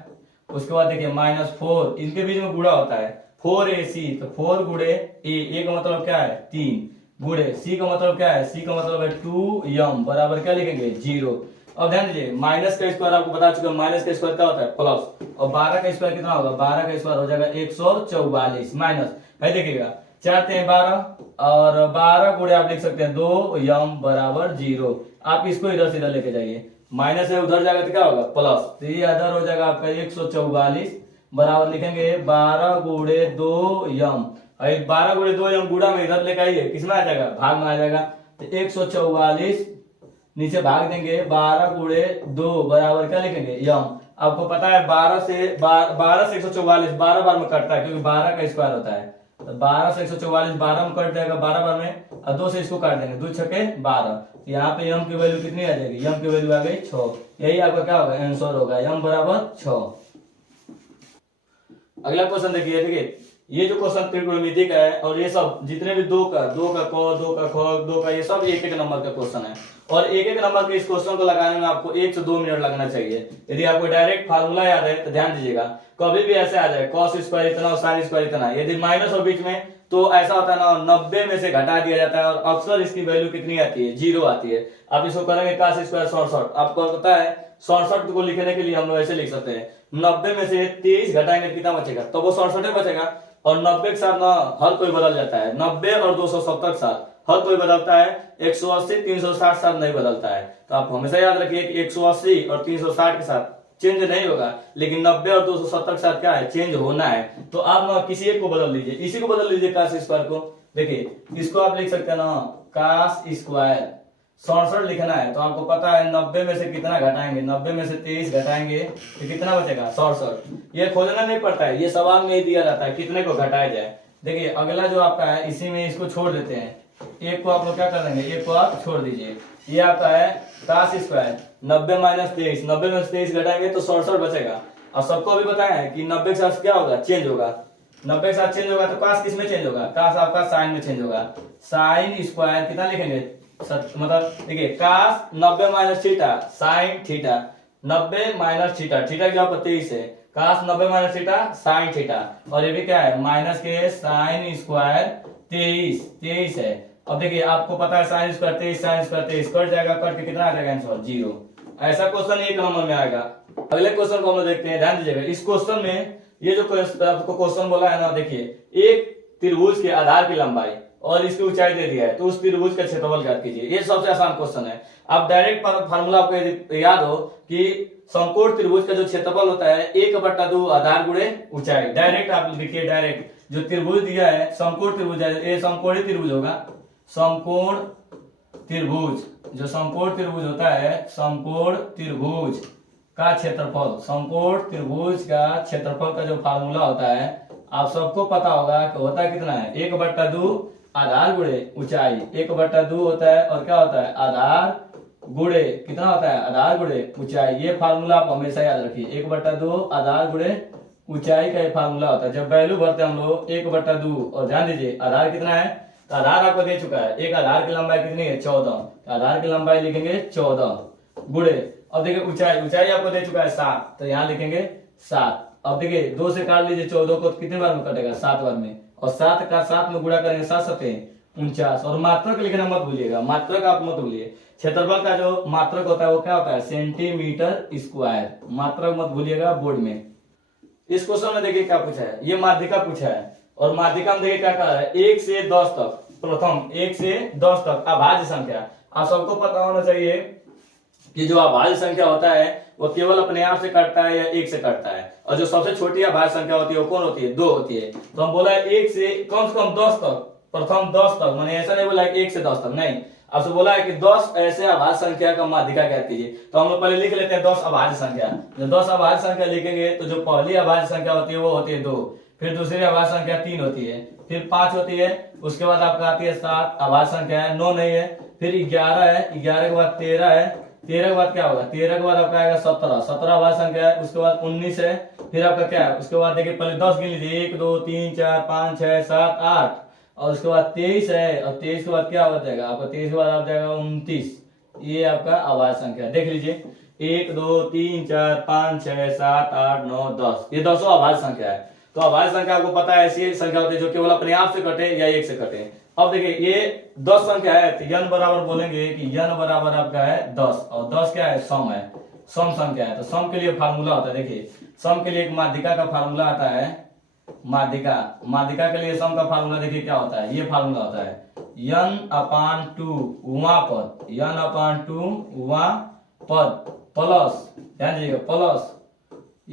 उसके बाद देखिए माइनस 4, इनके बीच में गुणा होता है 4ac, तो 4 गुणे a का मतलब क्या है 3 गुणे c का मतलब क्या है, c का मतलब है 2m बराबर क्या लिखेंगे 0। अब ध्यान दीजिए माइनस का स्क्वायर आपको बता चुका, माइनस का स्क्वायर क्या होता है प्लस, और 12 का स्क्वायर कितना होगा, 12 का स्क्वायर हो जाएगा 144 माइनस है, देखिएगा 4 3 12 और 12 गुणे आप लिख सकते हैं 2m बराबर 0। आप इसको इधर से इधर लेके जाइए, माइनस है उधर जाएगा तो क्या होगा प्लस, तो ये इधर हो जाएगा आपका 144 बराबर लिखेंगे 12 गुणे 2m, 12 गुणे 2m गुणा में इधर लेके आइए, किसमें आ जाएगा भाग में आ जाएगा, तो 144 नीचे भाग देंगे 12 गुणे 2 बराबर क्या लिखेंगे यम। आपको पता है 12 से 144 12 बार में कटता है, क्योंकि 12 का स्क्वायर होता है, तो 12 से 144 12 में कट जाएगा 12 बार में, और 2 से इसको काट देंगे 2 छके 12, यहाँ पे यम की वैल्यू कितनी आ जाएगी, यम की वैल्यू आ गई 6, यही आपका क्या होगा आंसर होगा यम बराबर 6। अगला क्वेश्चन देखिए, देखिए ये जो क्वेश्चन त्रिकोणमिति का है और ये सब जितने भी दो का क, दो का ख, दो का ये सब एक एक नंबर का क्वेश्चन है, और एक एक नंबर के इस क्वेश्चन को लगाने में आपको 1 से 2 मिनट लगना चाहिए। यदि आपको डायरेक्ट फार्मूला याद है तो ध्यान दीजिएगा, कभी भी ऐसे आ जाए cos स्क्वायर इतना और sin स्क्वायर इतना, यदि माइनस और बीच में तो ऐसा होता है ना 90 में से घटा दिया जाता है, और अक्सर इसकी वैल्यू कितनी आती है 0 आती है। आप इसको करेंगे cos स्क्वायर 67, आपको पता है 67 को लिखने के लिए हम लोग ऐसे लिख सकते हैं 90 में से 23 घटाएंगे कितना बचेगा, तो वो 67 बचेगा। और 90 के साथ ना हर कोई बदल जाता है। 90 और 270 के साथ हर कोई बदलता है, 180 360 के साथ नहीं बदलता है। तो आप हमेशा याद रखिए कि 180 और 360 के साथ चेंज नहीं होगा, लेकिन 90 और 270 के साथ क्या है, चेंज होना है। तो आप ना किसी एक को बदल लीजिए, इसी को बदल लीजिए cos स्क्वायर को। देखिए इसको आप लिख सकते हैं ना cos स्क्वायर 67 लिखना है, तो आपको पता है 90 में से कितना घटाएंगे, 90 में से 23 घटाएंगे तो कितना बचेगा 67। ये खोजना नहीं पड़ता है, ये सवाल में ही दिया जाता है कितने को घटाया जाए। देखिए अगला जो आपका है इसी में इसको छोड़ देते हैं, एक को आप लोग क्या कर देंगे, एक को आप छोड़ दीजिए। ये आपका है cos स्क्वायर 90 माइनस 23, 90 में से 23 घटाएंगे तो 67 बचेगा। और सबको अभी बताया है कि 90 के साथ क्या होगा, चेंज होगा। 90 के साथ चेंज होगा तो cos किस में चेंज होगा, cos आपका साइन में चेंज होगा। साइन स्क्वायर कितना लिखेंगे, मतलब देखिए cos 90 minus theta sine theta, 90 minus theta, theta क्या आपका 23 है, cos 90 minus theta sine theta, और ये भी क्या है माइनस के साइन स्क्वायर 23 है। अब देखिए आपको पता है साइन स्क्वायर 23 कट जाएगा, कट के कितना आ जाएगा आंसर 0। ऐसा क्वेश्चन एक नंबर में आएगा। अगले क्वेश्चन को हम लोग देखते हैं, ध्यान दीजिएगा। इस क्वेश्चन में ये जो आपको क्वेश्चन बोला है ना, देखिए एक त्रिभुज के आधार की लंबाई और इसकी ऊंचाई दे दिया है, तो उस त्रिभुज का क्षेत्रफल ज्ञात कीजिए। ये सबसे आसान क्वेश्चन है। आप डायरेक्ट फार्मूला आपको याद हो कि समकोण त्रिभुज का जो क्षेत्रफल होता है 1/2 आधार गुणे ऊंचाई। डायरेक्ट आप लिखिए, डायरेक्ट जो त्रिभुज दिया है समकोण त्रिभुज है, ये समकोणी त्रिभुज होगा। समकोण त्रिभुज, जो समकोण त्रिभुज होता है, समकोण त्रिभुज का क्षेत्रफल, समकोण त्रिभुज का क्षेत्रफल का जो फार्मूला होता है आप सबको पता होगा कि होता है कितना है, 1/2 आधार गुणे ऊंचाई। 1/2 होता है और क्या होता है, आधार गुणे कितना होता है, आधार गुणे ऊंचाई। ये फार्मूला आप हमेशा याद रखिए, 1/2 आधार गुणे ऊंचाई का ये फार्मूला होता है। जब वैल्यू भरते हैं हम लोग 1/2, और ध्यान दीजिए आधार कितना है, तो आधार आपको दे चुका है, एक आधार की लंबाई कितनी है 14, आधार की लंबाई लिखेंगे 14 गुणे। अब देखिए ऊंचाई आपको दे चुका है 7, तो यहाँ लिखेंगे 7। अब देखिए 2 से काट लीजिए 14 को, कितने बार में कटेगा, 7 बार में, और 7 का 7 में गुणा करेंगे 7 7 49। और मात्रक लिखना मत भूलिएगा, मात्रक आप मत भूलिए। क्षेत्रफल का जो मात्रक होता है वो क्या होता है, सेंटीमीटर स्क्वायर। मात्रक मत भूलिएगा बोर्ड में। इस क्वेश्चन में देखिए क्या पूछा है, ये माध्यिका पूछा है, और माध्यिका में देखिए क्या कह रहा है, 1 से 10 तक, प्रथम 1 से 10 तक अभाज्य संख्या। आप सबको पता होना चाहिए कि जो अभाज्य संख्या होता है वो केवल अपने आप से कटता है या 1 से कटता है, और जो सबसे छोटी अभाज्य संख्या होती है वो कौन होती है, 2 होती है। तो हम बोला है 1 से कम 10 तक, प्रथम 10 तक, मैंने ऐसा नहीं बोला है 1 से 10 तक, नहीं, आपसे बोला है कि 10 ऐसे अभाज्य संख्या का माध्यिका ज्ञात कीजिए। तो हम लोग पहले लिख लेते हैं 10 अभाज्य संख्या। जब 10 अभाज्य संख्या लिखेंगे तो जो पहली अभाज्य संख्या होती है वो होती है 2, फिर दूसरी अभाज्य संख्या 3 होती है, फिर 5 होती है, उसके बाद आपका आती है 7 अभाज्य संख्या है, 9 नहीं है, फिर 11 है, 11 के बाद 13 है, 13 के बाद क्या होगा, 13 के बाद आपका आएगा 17, 17 अभाज्य संख्या है, उसके बाद 19 है, फिर आपका क्या है, उसके बाद देखिए पहले 10 गिन लीजिए, 1 2 3 4 5 6 7 8, और उसके बाद 23 है, और 23 के बाद क्या हो जाएगा आपका, 23 के बाद आप जाएगा 29। ये आपका अभाज्य संख्या देख लीजिए, 1 2 3 4 5 6 7 8 9 10, ये 10 अभाज्य संख्या है। तो अभाज्य संख्या आपको पता है ऐसी संख्या होती है जो केवल अपने आप से कटे या 1 से कटे। अब देखिए ये 10 संख्या है, तो n बराबर बोलेंगे कि n बराबर आपका है 10, और 10 क्या है, सम है, सम संख्या है। तो सम के लिए फार्मूला होता है, देखिए सम के लिए एक माध्यिका का फार्मूला आता है, माध्यिका के लिए सम का फार्मूला देखिए क्या होता है, ये फार्मूला होता है n/2 उमा पद, n/2 उमा पद प्लस, ध्यान दीजिएगा, प्लस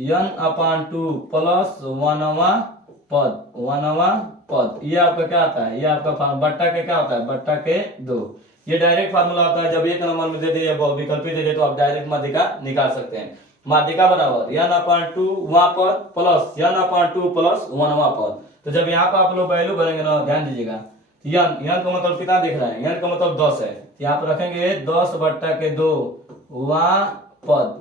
n/2 प्लस 1वां पद, ये आपका क्या आता है, ये आपका बट्टा के क्या होता है, बट्टा के 2। ये डायरेक्ट फार्मूला होता है, जब एक नंबर में दे दे या विकल्पी दे दे तो आप डायरेक्ट माध्यिका निकाल सकते हैं। माध्यिका बराबर n/2 वहां पर प्लस n/2 प्लस 1वां पद। तो जब यहाँ पर आप लोग वैल्यू भरेंगे ना, ध्यान दीजिएगा, n का मतलब कितना दिख रहा है, n का मतलब 10 है, यहाँ पर रखेंगे 10/2 वहां पद,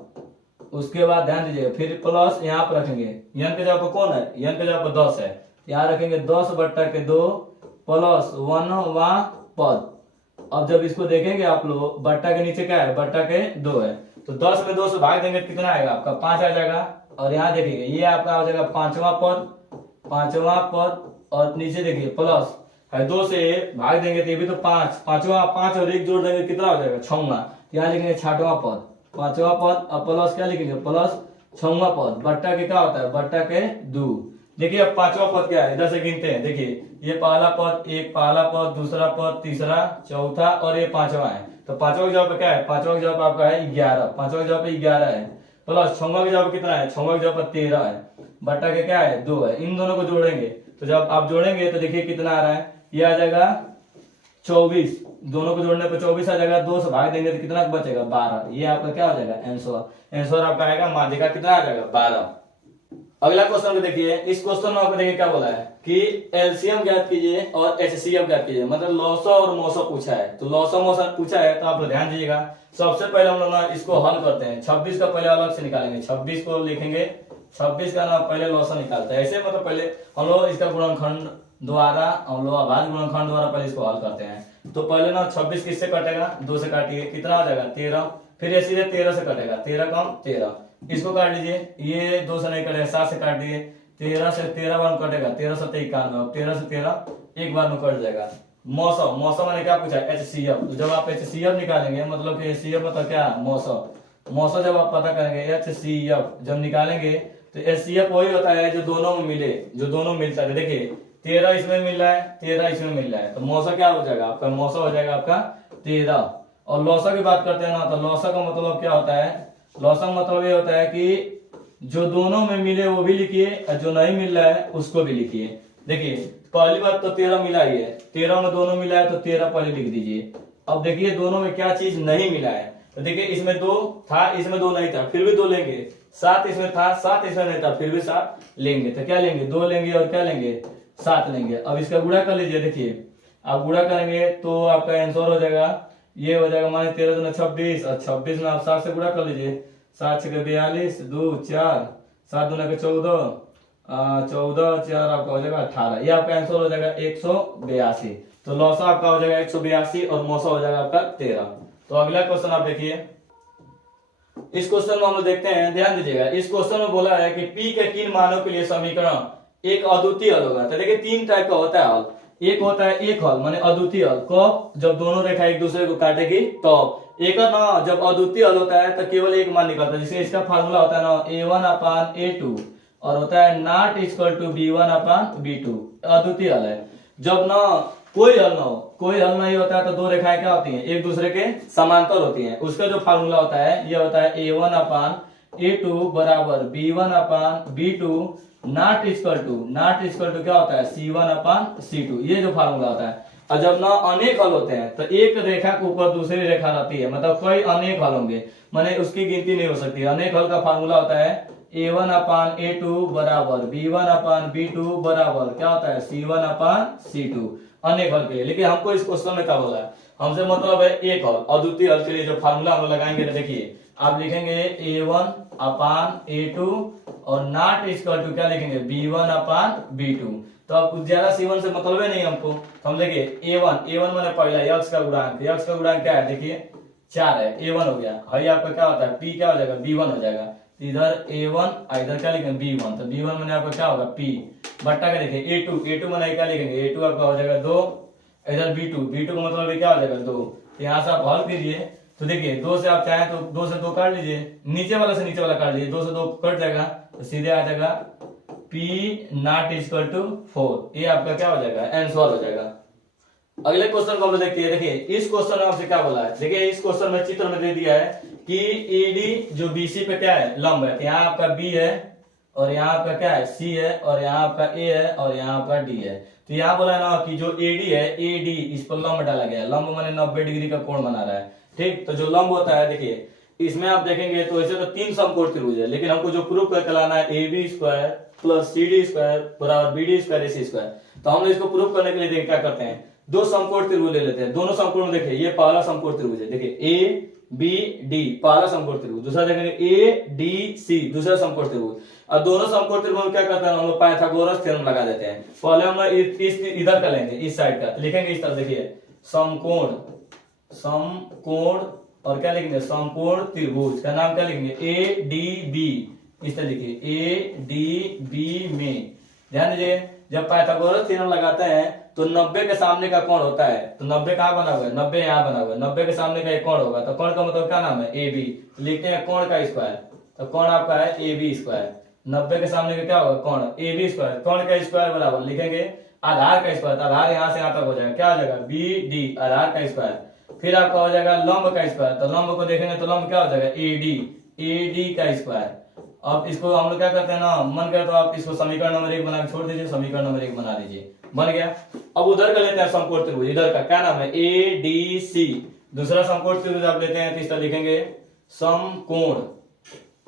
उसके बाद ध्यान दीजिएगा फिर प्लस यहाँ पर रखेंगे, n के जगह पर कौन है, n के जगह पर 10 है, यहाँ रखेंगे 10/2 प्लस 1वां पद। अब जब इसको देखेंगे आप लोग, बट्टा के नीचे क्या है, बट्टा के 2 है, तो 10 में 2 से भाग देंगे कितना आएगा आपका, 5 आ जाएगा। और यहाँ देखिए ये आपका हो जाएगा 5वां पद, और नीचे देखिए प्लस है, 2 से भाग देंगे तो ये भी तो 5 और 1 जोड़ देंगे कितना हो जाएगा, 6वां। यहाँ लिखेंगे 6वां पद, 5वां पद, और प्लस क्या लिखेंगे, प्लस 6वां पद, बट्टा के क्या होता है, बट्टा के 2। देखिए अब पांचवा पद क्या है, इधर से गिनते हैं। देखिए ये पहला पद, एक पहला पद, दूसरा पद, तीसरा, चौथा और ये पांचवा है। तो पांचवा का जवाब क्या है, पांचवा का जवाब आपका है 11। पांचवा का जवाब 11 है। प्लस छठवां का जवाब कितना है, छठवां का जवाब 13 है। बट्टा के क्या है 2 है। इन दोनों को जोड़ेंगे तो जब आप जोड़ेंगे तो देखिए कितना आ रहा है, ये आ जाएगा 24। दोनों को जोड़ने पर 24 आ जाएगा। 2 से भाग देंगे तो कितना बचेगा 12। ये आपका क्या हो जाएगा आंसर। आंसर आपका आएगा माध्यिका कितना आ जाएगा 12। अगला क्वेश्चन को देखिए। इस क्वेश्चन में आपको देखिए क्या बोला है कि एलसीएम ज्ञात कीजिए और एचसीएफ ज्ञात कीजिए, मतलब लॉसा और मोसा पूछा है। तो लॉसा मोसा पूछा है तो आप लोग ध्यान दीजिएगा। सबसे पहले हम लोग ना इसको हल करते हैं। 26 का पहले अलग से निकालेंगे, 26 को लिखेंगे, 26 का ना पहले लॉसा निकालते हैं। ऐसे मतलब पहले हम लोग इसका गुणनखंड द्वारा, हम लोग अभाज्य गुणनखंड द्वारा पहले इसको हल करते हैं। तो पहले ना 26 किससे कटेगा, 2 से काटिए, कितना आ जाएगा 13। फिर ये सीधे 13 से कटेगा, 13 कम 13, इसको काट लीजिए। ये 2 से नहीं कटेगा, 7 से काट दिए। 13 से 13 बार में कटेगा, 13 से 91, 13 से 13 एक बार में कट जाएगा। मौसम, मौसम मैंने क्या पूछा एचसीएफ। तो जब आप एचसीएफ निकालेंगे मतलब कि एचसीएफ मतलब क्या मौसम, मौसम जब आप पता करेंगे एचसीएफ जब निकालेंगे तो एचसीएफ वही होता है जो दोनों में मिले, जो दोनों मिलता है। देखिए 13 इसमें मिल रहा है, 13 इसमें मिल रहा है, तो मौसम क्या हो जाएगा आपका, मौसम हो जाएगा आपका 13। और लौसा की बात करते हैं ना, तो लौसा का मतलब क्या होता है, लौसा का मतलब ये होता है कि जो दोनों में मिले वो भी लिखिए और जो नहीं मिल रहा है उसको भी लिखिए। देखिए पहली बात तो 13 मिला ही है, 13 में दोनों मिला है तो 13 पहले लिख दीजिए। अब देखिए दोनों में क्या चीज नहीं मिला है, तो देखिए इसमें 2 था, इसमें 2 नहीं था, फिर भी 2 लेंगे। 7 इसमें था, 7 इसमें नहीं था, फिर भी 7 लेंगे। तो क्या लेंगे 2 लेंगे और क्या लेंगे 7 लेंगे। अब इसका गुणा कर लीजिए। देखिए आप गुणा करेंगे तो आपका आंसर हो जाएगा, ये हो जाएगा माने 13 दूना 26 और 26 में आप 7 से गुणा कर लीजिए। 7 6 42, 2 4, 7 दूना के 14, 14 4 आपका हो जाएगा 18। ये आपका आंसर हो जाएगा 182। तो लौसा आपका हो जाएगा 182 और मौसा हो जाएगा आपका 13। तो अगला क्वेश्चन आप देखिए। इस क्वेश्चन में हम लोग देखते हैं, ध्यान दीजिएगा। इस क्वेश्चन में बोला है कि पी के किन मानों के लिए समीकरण एक अद्वितीय हल होगा। तो देखिए 3 टाइप का होता है हल। एक होता है एक हल माने अद्वितीय हल, कब जब दोनों रेखा एक दूसरे को काटेगी तब। एक ना जब अद्वितीय हल होता है तो केवल एक मान निकलता है, जैसे इसका फार्मूला होता है ना a1/a2 और होता है नॉट इक्वल टू b1/b2। अद्वितीय हल है। जब ना कोई हल ना हो, कोई हल नहीं होता है तो दो रेखाएं क्या होती हैं एक दूसरे के समांतर होती हैं। उसका जो फार्मूला होता है ये होता है a1/a2 बराबर b1/b2 नॉट इक्वल टू क्या होता है c1/c2। ये जो फार्मूला होता है। और जब ना अनेक हल होते हैं तो एक रेखा के ऊपर दूसरी रेखा रहती है, मतलब कोई अनेक हल होंगे, माने उसकी गिनती नहीं हो सकती। अनेक हल का फार्मूला होता है a1/a2 बराबर b1/b2 बराबर क्या होता है c1/c2 अनेक हल के लिए। लेकिन हमको इस क्वेश्चन में क्या बोला है, हमसे मतलब है एक हल, अद्वितीय हल के लिए जो फार्मूला हम लगाएंगे तो देखिए आप लिखेंगे a1/a2 और नॉट इक्वल टू क्या लिखेंगे b1/b2। तो अब ज्यादा c1 से मतलब है नहीं हमको, तो हम देखिए a1 मैंने पहला यक्ष का गुणांक, यक्ष का गुणांक क्या है देखिए 4 है, a1 हो गया। है आपका क्या होता है p क्या हो जाएगा b1 हो जाएगा। इधर a1 इधर क्या लिखेंगे b1, तो b1 मैंने आपका क्या होगा p बट्टा का देखिए a2 मैंने क्या लिखेंगे a2 आपका हो जाएगा 2, इधर b2 का मतलब क्या हो जाएगा 2। तो यहाँ से आप हल कीजिए तो देखिए 2 से आप चाहें तो 2 से 2 काट लीजिए, नीचे वाला से नीचे वाला काट लीजिए, 2 से 2 कट जाएगा तो सीधे आ जाएगा p नॉट इक्वल टू 4। ये आपका क्या हो जाएगा आंसर हो जाएगा। अगले क्वेश्चन को हम लोग देखते हैं। देखिए इस क्वेश्चन में आपसे क्या बोला है, देखिए इस क्वेश्चन में चित्र में दे दिया है कि ईडी जो बीसी पे क्या है लंब है। यहाँ आपका बी है और यहाँ आपका क्या है सी है और यहाँ आपका ए है और यहाँ आपका डी है। तो यहाँ बोला है ना कि जो एडी है एडी इस पर लंब डाला गया है। लंब माने 90 डिग्री का कोण बना रहा है। ठीक, तो जो लंब होता है देखिए इसमें आप देखेंगे तो ऐसे तो 3 समकोण त्रिभुज है, लेकिन हमको जो प्रूफ करके लाना है AB square plus CD square बराबर BD स्क्वायर AC स्क्वायर। तो हम इसको प्रूफ करने के लिए देखिए क्या करते हैं, 2 समकोण त्रिभुज ले लेते हैं। दोनों समकोण में देखिए ये पहला समकोण त्रिभुज है, देखिए ABD पहला समकोण त्रिभुज, दूसरा देखेंगे ADC दूसरा समकोण त्रिभुज। और दोनों समकोण त्रिभुज में क्या करते हैं हम लोग पाइथागोरस थ्योरम लगा देते हैं। पहले हम इधर का लेंगे इस साइड का, लिखेंगे इस तरह देखिए समकोण और क्या लिखेंगे समकोण त्रिभुज का नाम क्या लिखेंगे ADB। इस तरह लिखिए ADB में ध्यान दीजिए जब पाइथागोरस थ्योरम लगाते हैं तो 90 के सामने का कोण होता है, तो 90 कहाँ बना हुआ है 90 यहाँ बना हुआ है, 90 के सामने का एक कोण होगा तो कोण का मतलब क्या नाम है AB। लिखते हैं कोण का स्क्वायर, तो कोण आपका है AB स्क्वायर। 90 के सामने का क्या होगा, कोण ए बी स्क्वायर, कोण का स्क्वायर बराबर लिखेंगे आधार का स्क्वायर, आधार यहाँ से यहाँ तक हो जाएगा, क्या हो जाएगा बी डी आधार का स्क्वायर। फिर आपका हो जाएगा लंब का स्क्वायर, तो लंब को देखेंगे तो लंब क्या हो जाएगा ए डी का स्क्वायर। अब इसको हम लोग क्या करते हैं ना, मन करे तो आप इसको समीकरण नंबर 1 बना के छोड़ दीजिए, समीकरण नंबर 1 बना दीजिए, बन गया। अब उधर का लेते हैं समकोण त्रिभुज, इधर का क्या नाम है ए डी सी, दूसरा समकोण त्रिभुज आप लेते हैं तो इस तरह लिखेंगे समकोण,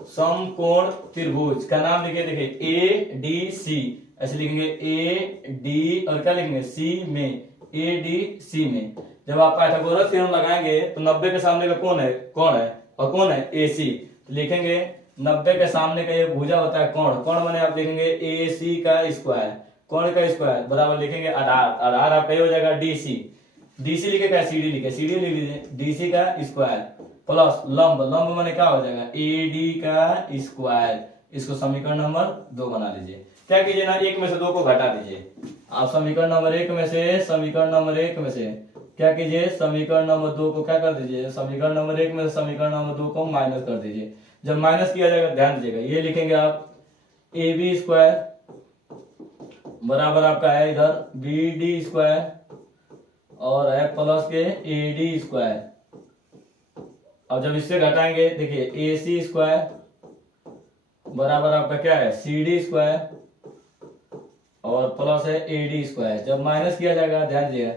समकोण त्रिभुज का नाम लिखिए, देखिए ए डी सी ऐसे लिखेंगे, ए डी और क्या लिखेंगे सी में, ए डी सी में। जब आप पाइथागोरस थ्योरम लगाएंगे तो 90 के सामने का कौन है, कौन है और कौन है ए सी, तो लिखेंगे 90 के सामने का ये भुजा होता है कोण, कोण बने आप लिखेंगे ए सी का स्क्वायर, कोण का स्क्वायर बराबर लिखेंगे आधार, आधार आपका ये हो जाएगा डी सी, डी सी लिखे क्या सी डी लिखे, सी डी लिख लीजिए डी सी का स्क्वायर प्लस लंब, लंब मैंने क्या हो जाएगा ए डी का स्क्वायर, इसको समीकरण नंबर 2 बना लीजिए। क्या कीजिए ना, 1 में से 2 को घटा दीजिए, आप समीकरण नंबर 1 में से, समीकरण नंबर 1 में से क्या कीजिए, समीकरण नंबर 2 को क्या कर दीजिए, समीकरण नंबर 1 में से समीकरण नंबर 2 को माइनस कर दीजिए। जब माइनस किया जाएगा ध्यान दीजिएगा, ये लिखेंगे आप ए बी स्क्वायर बराबर आपका है इधर बी डी स्क्वायर और है प्लस के ए डी स्क्वायर। अब जब इससे घटाएंगे देखिए ए सी स्क्वायर बराबर आपका क्या है सी डी स्क्वायर और प्लस है ए डी स्क्वायर। जब माइनस किया जाएगा ध्यान दीजिएगा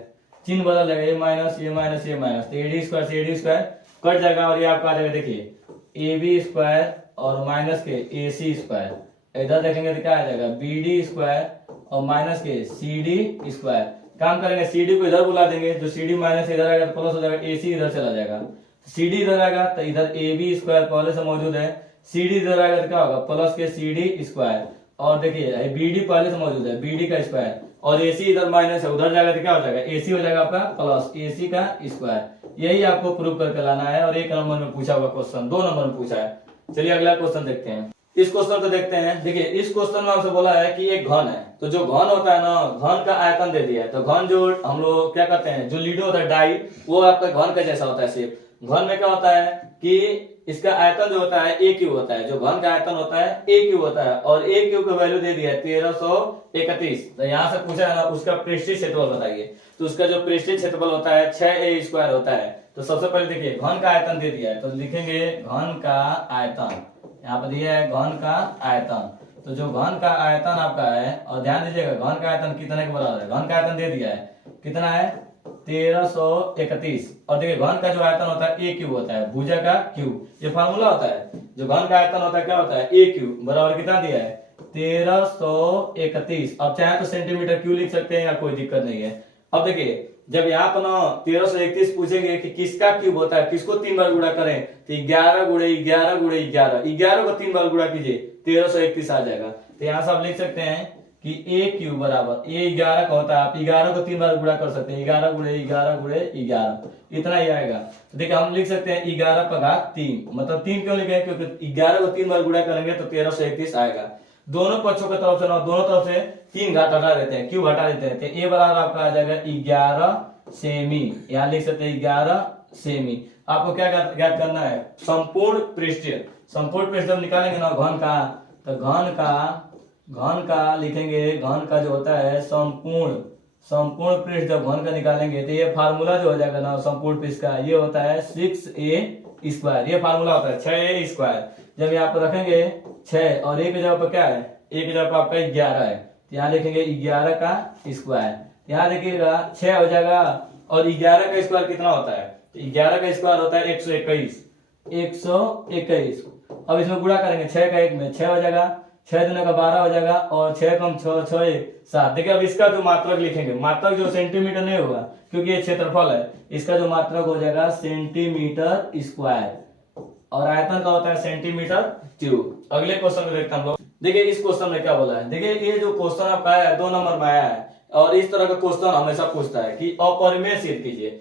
चिन्ह बदल जाएगा, ये माइनस ये माइनस ये माइनस, तो ए डी स्क्वायर से ए डी स्क्वायर कट जाएगा और ये आपका आ जाएगा देखिए ए बी स्क्वायर और माइनस के ए सी स्क्वायर। इधर देखेंगे तो क्या आ जाएगा बी डी स्क्वायर और माइनस के सी डी स्क्वायर। काम करेंगे सी डी को इधर बुला देंगे, जो सी डी माइनस इधर आएगा तो प्लस हो जाएगा, ए सी इधर चला जाएगा, सी डी इधर आएगा तो इधर ए बी स्क्वायर पहले से मौजूद है, सी डी इधर आएगा तो क्या होगा प्लस के सी डी स्क्वायर और देखिए बी डी पहले से मौजूद है बी डी का स्क्वायर और ए सी इधर माइनस है, उधर जाएगा तो क्या हो जाएगा ए सी हो जाएगा आपका प्लस ए सी का स्क्वायर। यही आपको प्रूव करके लाना है और 1 नंबर में पूछा हुआ क्वेश्चन 2 नंबर में पूछा है। चलिए अगला क्वेश्चन देखते हैं। इस क्वेश्चन को देखते हैं। देखिए इस क्वेश्चन में आपसे बोला है कि एक घन है, तो जो घन होता है ना, घन का आयतन दे दिया है, तो घन जो हम लोग क्या करते हैं, जो लीडो होता है डाई, वो आपका घन का जैसा होता है शेप। घन में क्या होता है कि इसका आयतन जो होता है ए क्यू होता है, जो घन का आयतन होता है ए क्यू होता है और ए क्यू का वैल्यू दे दिया है 1331। तो यहाँ से पूछा है ना उसका पृष्ठीय क्षेत्रफल बताइए, तो उसका जो पृष्ठीय क्षेत्रफल होता है 6a स्क्वायर होता है। तो सबसे पहले देखिए घन का आयतन दे दिया है, तो लिखेंगे घन का आयतन, यहाँ पर दिया है घन का आयतन। तो जो घन का आयतन आपका है, और ध्यान दीजिएगा घन का आयतन कितने के बराबर है, घन का आयतन दे दिया है कितना है 1331। और देखिए घन का जो आयतन होता है ए क्यूब होता है, भुजा का क्यूब, ये फार्मूला होता है। जो घन का आयतन होता है क्या होता है ए क्यूब बराबर कितना दिया है 1331। अब चाहे तो सेंटीमीटर क्यूब लिख सकते हैं या कोई दिक्कत नहीं है। अब देखिए जब यहाँ पर ना 1331 पूछेंगे कि किसका क्यूब होता है, किसको 3 बार गुणा करें, तो 11 गुणे 11 गुणे 11, 11 को 3 बार गुणा कीजिए 1331 आ जाएगा। तो यहाँ से आप लिख सकते हैं कि ए क्यूब बराबर ए 11 का होता है, आप 11 को 3 बार गुणा कर सकते हैं, 11 गुणे 11 गुणे 11 इतना ही आएगा। तो देखिए हम लिख सकते हैं 11 का घात 3, मतलब 3 क्यों लिखे, क्योंकि 11 को 3 बार गुणा करेंगे तो 1331 आएगा। दोनों पक्षों की तरफ से ना, दोनों तरफ से 3 घात हटा देते हैं, क्यूब हटा देते हैं, तो ए बराबर आपका आ जाएगा 11 सेमी। यहाँ लिख सकते हैं 11 सेमी। आपको क्या ज्ञात करना है, संपूर्ण पृष्ठीय, संपूर्ण पृष्ठ जब निकालेंगे ना घन का, तो घन का लिखेंगे, घन का जो होता है संपूर्ण पृष्ठ जब घन का निकालेंगे तो ये फार्मूला जो हो जाएगा ना संपूर्ण पृष्ठ का, ये होता है 6a स्क्वायर, ये फार्मूला होता है 6a स्क्वायर। जब यहाँ पर रखेंगे 6 और एक जगह पर क्या है, एक जगह पर आपका 11 है, तो यहाँ लिखेंगे 11 का स्क्वायर। यहाँ देखिएगा 6 हो जाएगा और 11 का स्क्वायर कितना होता है, तो 11 का स्क्वायर होता है 121। अब इसमें गुणा करेंगे 6 का 1 में 6 हो जाएगा, 6 दूनी का 12 हो जाएगा और 6 कम 6 6 7। देखिए अब इसका जो मात्रक लिखेंगे, मात्रक जो सेंटीमीटर नहीं होगा क्योंकि ये क्षेत्रफल है, इसका जो मात्रक हो जाएगा सेंटीमीटर स्क्वायर और आयतन का होता है सेंटीमीटर क्यूब। अगले क्वेश्चन में देखते हैं हम लोग। देखिए इस क्वेश्चन में क्या बोला है, देखिए ये जो क्वेश्चन आपका है 2 नंबर में आया है और इस तरह का क्वेश्चन हमेशा पूछता है कि अपरिमेय सिद्ध कीजिए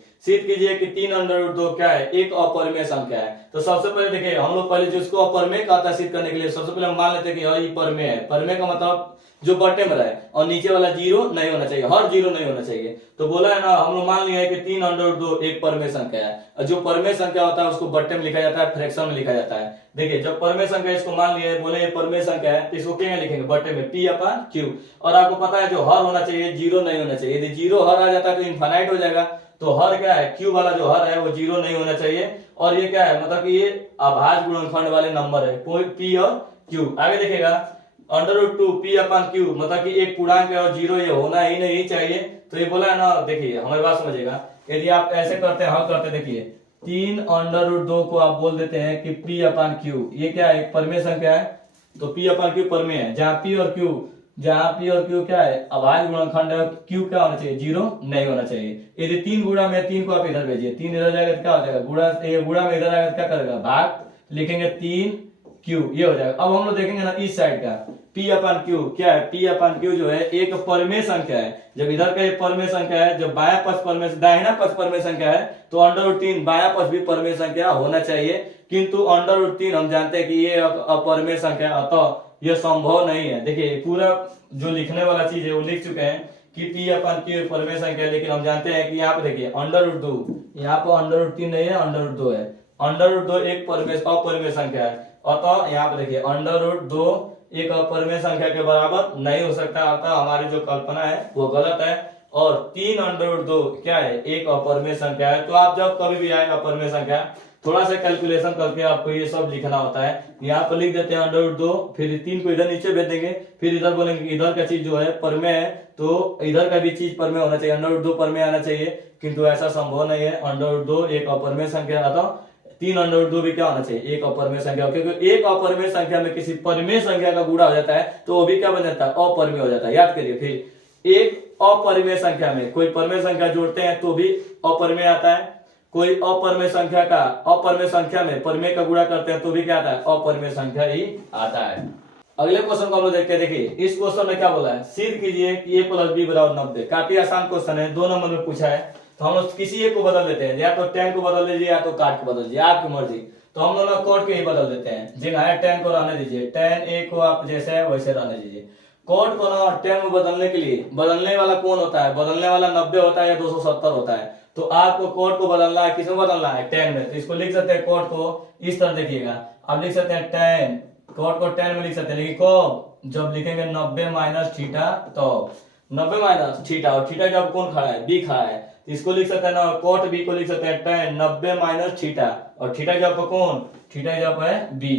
कि 3√2 क्या है, एक अपरिमेय संख्या है। तो सबसे पहले देखिए हम लोग पहले जो इसको अपरिमेय कहता है सिद्ध करने के लिए, सबसे पहले हम मान लेते हैं कि यह परिमेय है। परिमेय का मतलब जो बटे में रहे, और नीचे वाला जीरो नहीं होना चाहिए, हर जीरो नहीं होना चाहिए। तो बोला है ना, हम लोग मान लिया है कि 3/2 एक परमेय संख्या है, और जो परमेय संख्या होता है उसको बट्टे में लिखा जाता है, फ्रैक्शन में लिखा जाता है। देखिए जब परमेय संख्या, इसको मान लिया है, बोले ये परमेय संख्या है, तो इसको क्या लिखेंगे, बट्टे में P/Q। और आपको पता है जो हर होना चाहिए जीरो नहीं होना चाहिए, यदि जीरो हर आ जाता है तो इनफाइनाइट हो जाएगा। तो हर क्या है, क्यू वाला जो हर है वो जीरो नहीं होना चाहिए। और ये क्या है, मतलब कि ये अभाज्य गुणनखंड वाले नंबर है, कोई P और Q। आगे देखिएगा √2 P/Q, मतलब कि एक पूर्णांक है और जीरो ये होना ही नहीं चाहिए। तो ये बोला है ना, देखिए हमारी बात समझिएगा, यदि आप ऐसे करते हैं, हल करते, देखिए 3/2 को आप बोल देते हैं कि P/Q, ये क्या है, एक परमेय संख्या है, तो P/Q परमेय है, जहां P और Q क्या है, अभाज्य गुणनखंड है, Q क्या होना चाहिए, जीरो नहीं होना चाहिए। यदि 3 गुणा में 3 को आप इधर भेजिए, 3 इधर जाएगा तो क्या हो जाएगा, गुणा में इधर आएगा तो क्या करेगा, भाग, लिखेंगे 3Q, ये हो जाएगा। अब हम लोग देखेंगे ना इस साइड का P/Q क्या है, P/Q जो है एक परमेय संख्या है। जब इधर का एक परमेय संख्या है, जब बायां पक्ष परमेय, दाहिना पक्ष परमेय संख्या है, तो √3 बायां पक्ष भी परमेय संख्या होना चाहिए। किंतु √3 हम जानते हैं कि ये अपरमेय संख्या, अतः यह संभव नहीं है। देखिए पूरा जो लिखने वाला चीज है वो लिख चुके हैं कि P/Q परमेय संख्या, लेकिन हम जानते हैं कि यहाँ पे देखिए √2, यहाँ पे √3 नहीं है, √2 है। √2 एक अपरमेय संख्या है, अतः यहाँ पे देखिए √2 एक अपरमेय संख्या के बराबर नहीं हो सकता, अतः हमारी जो कल्पना है वो गलत है। और 3/2 क्या है, एक अपरमेय संख्या है। तो आप जब कभी भी आए अपरमेय संख्या, थोड़ा सा कैलकुलेशन करके आपको ये सब लिखना होता है। यहाँ पर लिख देते हैं √2, फिर 3 को इधर नीचे भेज देंगे, फिर इधर बोलेंगे इधर का चीज जो है परमेय है, तो इधर का भी चीज परमेय होना चाहिए, √2 परमेय आना चाहिए। किंतु ऐसा संभव नहीं है, √2 एक अपरमेय संख्या, अतः 3/2 भी क्या होना चाहिए, एक अपरमेय संख्या। क्योंकि एक अपरमेय संख्या में किसी परमेय संख्या का गुणा हो जाता है तो वो भी क्या बन जाता है, अपरमेय हो जाता है। याद करिए, फिर एक अपरमेय संख्या में कोई परमेय संख्या जोड़ते हैं तो भी अपरमेय आता है, कोई अपरमेय संख्या में परमेय का गुणा करते हैं तो भी क्या आता है, अपरमेय संख्या ही आता है। अगले क्वेश्चन को हम लोग देखते हैं। देखिए इस क्वेश्चन में क्या बोला है, सिद्ध कीजिए कि a + b = 90। काफी आसान क्वेश्चन है, 2 नंबर में पूछा है। तो हम लोग किसी एक को बदल देते हैं, या तो tan को बदल दीजिए या तो cot को बदल दीजिए, आपकी मर्जी। तो हम लोग cot को ही बदल देते हैं, जी हाँ, tan को रहने दीजिए, tan a को आप जैसे है वैसे रहने दीजिए। cot को ना tan में बदलने के लिए, बदलने वाला कौन होता है, बदलने वाला 90 होता है या 270 होता है। तो आपको cot को बदलना है, किसमें बदलना है, tan में। तो इसको लिख सकते हैं cot को इस तरह, देखिएगा आप लिख सकते हैं tan, cot को tan में लिख सकते हैं, लेकिन कब, जब लिखेंगे 90 - थीटा, तो 90 - थीटा, और थीटा जब कौन खड़ा है, b खड़ा है, तो इसको लिख सकते हैं ना, cot b को लिख सकते हैं tan 90 - थीटा, और थीटा जब कौन, थीटा जब है b।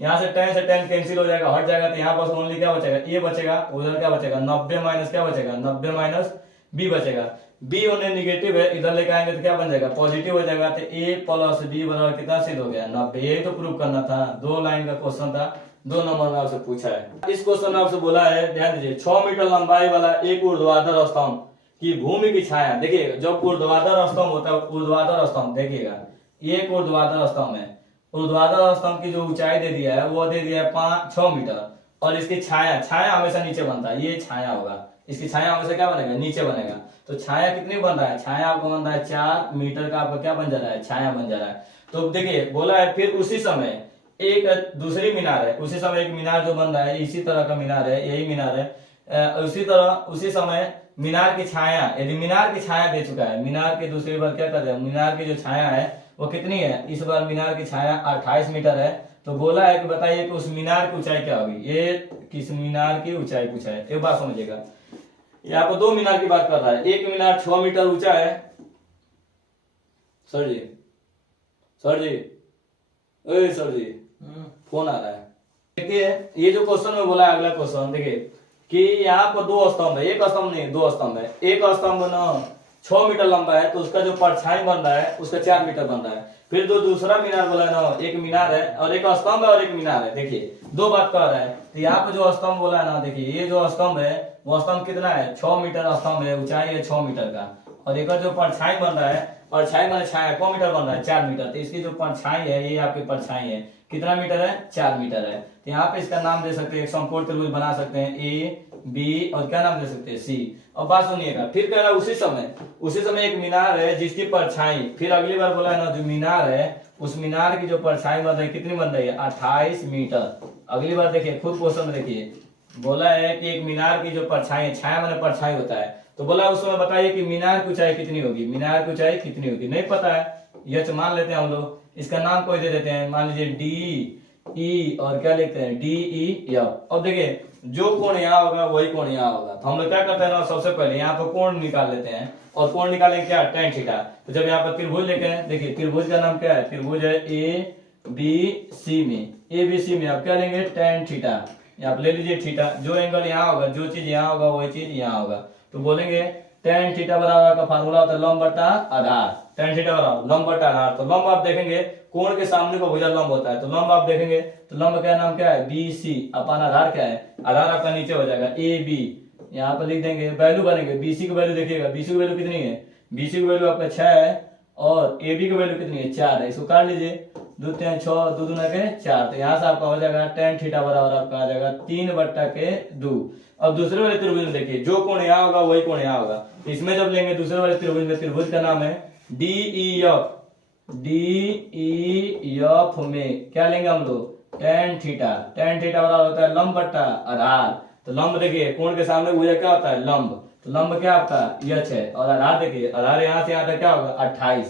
यहाँ से tan कैंसिल हो जाएगा, हट जाएगा, तो यहाँ पर ओनली क्या बचेगा, a बचेगा, उधर क्या बचेगा, 90 - क्या बचेगा, 90 - b बचेगा। b होने निगेटिव है, इधर लेके आएंगे तो क्या बन जाएगा, पॉजिटिव हो जाएगा। तो a + b बराबर कितना सिद्ध हो गया, 90। यही तो प्रूव करना था, 2 लाइन का क्वेश्चन था, 2 नंबर में आपसे पूछा है। इस क्वेश्चन में आपसे बोला है, ध्यान दीजिए, 6 मीटर लंबाई वाला एक ऊर्ध्वाधर स्तंभ की भूमि की छाया। देखिए जब ऊर्ध्वाधर स्तंभ होता है, ऊर्ध्वाधर स्तंभ देखिएगा, एक ऊर्ध्वाधर स्तंभ है, ऊर्ध्वाधर स्तंभ की जो ऊंचाई दे दिया है वो दे दिया है 6 मीटर, और इसकी छाया हमेशा नीचे बनता है, ये छाया होगा, इसकी छाया हमेशा क्या बनेगा, नीचे बनेगा। तो छाया कितनी बन रहा है, छाया आपको बन रहा है 4 मीटर का, आपका क्या बन जा रहा है, छाया बन जा रहा है। तो देखिए बोला है, फिर उसी समय एक दूसरी मीनार है, उसी समय एक मीनार जो बन रहा है, इसी तरह का मीनार है, यही मीनार है। उसी तरह उसी समय मीनार की छाया, यदि मीनार की छाया दे चुका है, मीनार की दूसरी बार क्या कर रहे हैं, मीनार की जो छाया है वो कितनी है, इस बार मीनार की छाया 28 मीटर है। तो बोला है कि बताइए कि उस मीनार की ऊंचाई क्या होगी, ये किस मीनार की ऊंचाई पूछा है। एक बात समझिएगा, यहाँ पर 2 मीनार की बात कर रहा है, एक मीनार 6 मीटर ऊंचा है। सर जी, सर जी, ओए सर जी, फोन आ रहा है। देखिए ये जो क्वेश्चन में बोला है, अगला क्वेश्चन देखिए कि यहाँ पर 2 स्तंभ है, एक स्तंभ नहीं 2 स्तंभ है। एक स्तंभ ना 6 मीटर लंबा है, तो उसका जो परछाई बन रहा है उसका 4 मीटर बन रहा है। फिर जो दूसरा मीनार बोला है ना, एक मीनार है और एक स्तंभ है और एक मीनार है। देखिए 2 बात कर रहा है। तो यहाँ पे जो स्तंभ बोला है ना, देखिए ये जो स्तंभ है वो स्तंभ कितना है, 6 मीटर स्तंभ है, ऊंचाई है 6 मीटर का, और एक जो परछाई बन रहा है, परछाई माने छाया, कौन मीटर बन रहा है, 4 मीटर। तो इसकी जो परछाई है, ये आपकी परछाई है, कितना मीटर है, 4 मीटर है। तो यहाँ पे इसका नाम दे सकते हैं, एक समकोण त्रिभुज बना सकते हैं, ए बी, और क्या नाम दे सकते हैं, सी। और बात सुनिएगा, फिर कह रहा है उसी समय एक मीनार है जिसकी परछाई, फिर अगली बार बोला है ना, जो मीनार है उस मीनार की जो परछाई बन रही है, कितनी बन रही है, 28 मीटर। अगली बार देखिए, खुद क्वेश्चन देखिए, बोला है कि एक मीनार की जो परछाई, छाया माने परछाई होता है, तो बोला उसमें बताइए कि मीनार की ऊंचाई कितनी होगी, मीनार की ऊंचाई कितनी होगी, नहीं पता है, यह मान लेते हैं हम लोग, इसका नाम कोई दे देते हैं, मान लीजिए डी ई, और क्या लिखते हैं डी ई एफ। अब देखिए जो कोण यहाँ होगा वही कोण यहाँ होगा, तो हम लोग क्या करते हैं ना, सबसे पहले यहाँ पर कोण निकाल लेते हैं, और कोण निकालेंगे क्या, tan थीटा। तो जब यहाँ पर त्रिभुज लेके हैं, देखिए त्रिभुज का नाम क्या है, त्रिभुज है ए बी सी में, ए बी सी में आप क्या लेंगे, tan थीटा, यहाँ पे ले लीजिए थीटा, जो एंगल यहाँ होगा, जो चीज यहाँ होगा वही चीज यहाँ होगा, तो बोलेंगे tan थीटा बराबर का फार्मूला होता है लंब बटा आधार, tan थीटा बराबर लंब बटा आधार। तो लंब आप देखेंगे कोण के सामने को भुजा लंब होता है, तो लंब आप देखेंगे तो लंब का नाम क्या है, बी सी, अपन आधार क्या है, आधार आपका नीचे हो जाएगा ए बी, यहाँ पर लिख देंगे, वैल्यू बनेंगे, बीसी की वैल्यू देखिएगा, बीसी की वैल्यू कितनी है, बीसी की वैल्यू आपका 6 है, और ए बी की वैल्यू कितनी है, 4 है, इसको काट लीजिए, 2 3 6, 2 दूना के 4, तो यहाँ से आपका हो जाएगा tan थीटा बराबर आपका आ जाएगा 3/2। अब दूसरे वाले त्रिभुज में देखिए जो कोण यहाँ होगा वही कोण यहाँ होगा, इसमें जब लेंगे दूसरे वाले त्रिभुज में, त्रिभुज का नाम है D E F, D E F में क्या लेंगे हम लोग, tan थीटा, tan थीटा बराबर होता है लंब बटा आधार। तो लंब देखिए कोण के सामने भुजा क्या होता है, लंब, तो लंब क्या आपका यच है, और आधार देखिए, आधार यहाँ से यहाँ तक क्या होगा 28,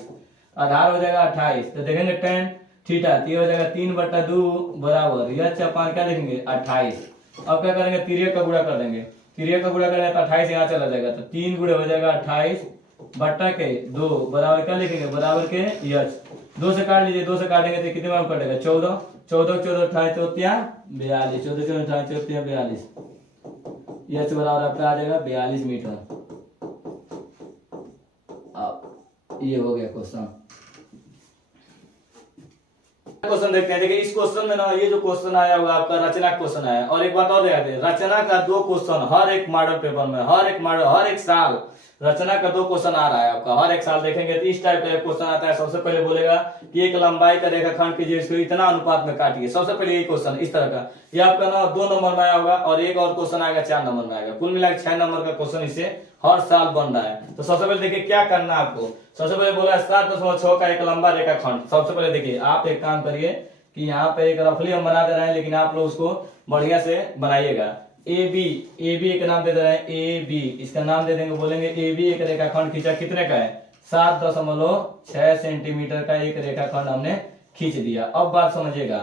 आधार हो जाएगा 28, तो देखेंगे tan थीटा, तो ये हो जाएगा 3/2 बराबर यच अपान क्या लिखेंगे 28। अब क्या करेंगे, तिर्यक का गुणा कर देंगे, तिर्यक का गुणा करेंगे तो 28 यहाँ चला जाएगा, तो 3 गुणे हो जाएगा 28 बट्टा के 2 बराबर क्या लिखेंगे, बराबर के यच, 2 से काट लीजिए, 2 से काटेंगे तो कितने में कटेगा, 14, 14 14 28 42, 14 14 28 42, यच बराबर आपका आ जाएगा 42 मीटर। अब ये हो गया क्वेश्चन। क्वेश्चन देखते हैं, देखिए इस क्वेश्चन में ना, ये जो क्वेश्चन आया हुआ आपका रचना क्वेश्चन आया, और एक बात और याद है, रचना का 2 क्वेश्चन हर एक मॉडल पेपर में, हर एक मॉडल, हर एक साल रचना का 2 क्वेश्चन आ रहा है आपका, हर एक साल देखेंगे तो इस टाइप का क्वेश्चन आता है। सबसे पहले बोलेगा कि एक लंबाई का रेखाखंड कीजिए, इसको इतना अनुपात में काटिए, सबसे पहले ये क्वेश्चन इस तरह का, ये आपका ना 2 नंबर में आया होगा, और एक और क्वेश्चन आएगा 4 नंबर में आएगा, कुल मिलाकर 6 नंबर का क्वेश्चन इससे हर साल बन रहा है। तो सबसे पहले देखिए क्या करना है आपको, सबसे पहले बोला 7.6 का एक लंबा रेखाखंड। सबसे पहले देखिए आप एक काम करिए कि यहाँ पे एक रफली हम बना दे रहे हैं, लेकिन आप लोग उसको बढ़िया से बनाइएगा। ए बी एक नाम दे दे रहे हैं, ए बी, इसका नाम दे देंगे, बोलेंगे ए बी एक रेखाखंड खींचा, कितने का है 7.6 सेंटीमीटर का एक रेखाखंड हमने खींच दिया। अब बात समझिएगा,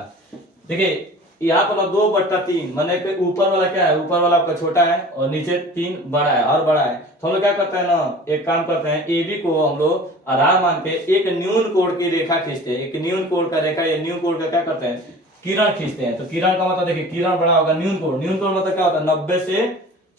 देखिए यहाँ पर 2/3 माने कि ऊपर वाला क्या है, ऊपर वाला आपका छोटा है और नीचे 3 बड़ा है और बड़ा है, तो हम लोग क्या करते हैं ना, एक काम करते हैं, ए बी को हम लोग आधार मान के एक न्यून कोण की रेखा खींचते हैं, एक न्यून कोण का रेखा, या न्यून कोण का क्या करते हैं, किरण खींचते हैं। तो किरण का मतलब देखिए किरण बड़ा होगा, न्यून कोण, न्यून कोण मतलब क्या होता है 90 से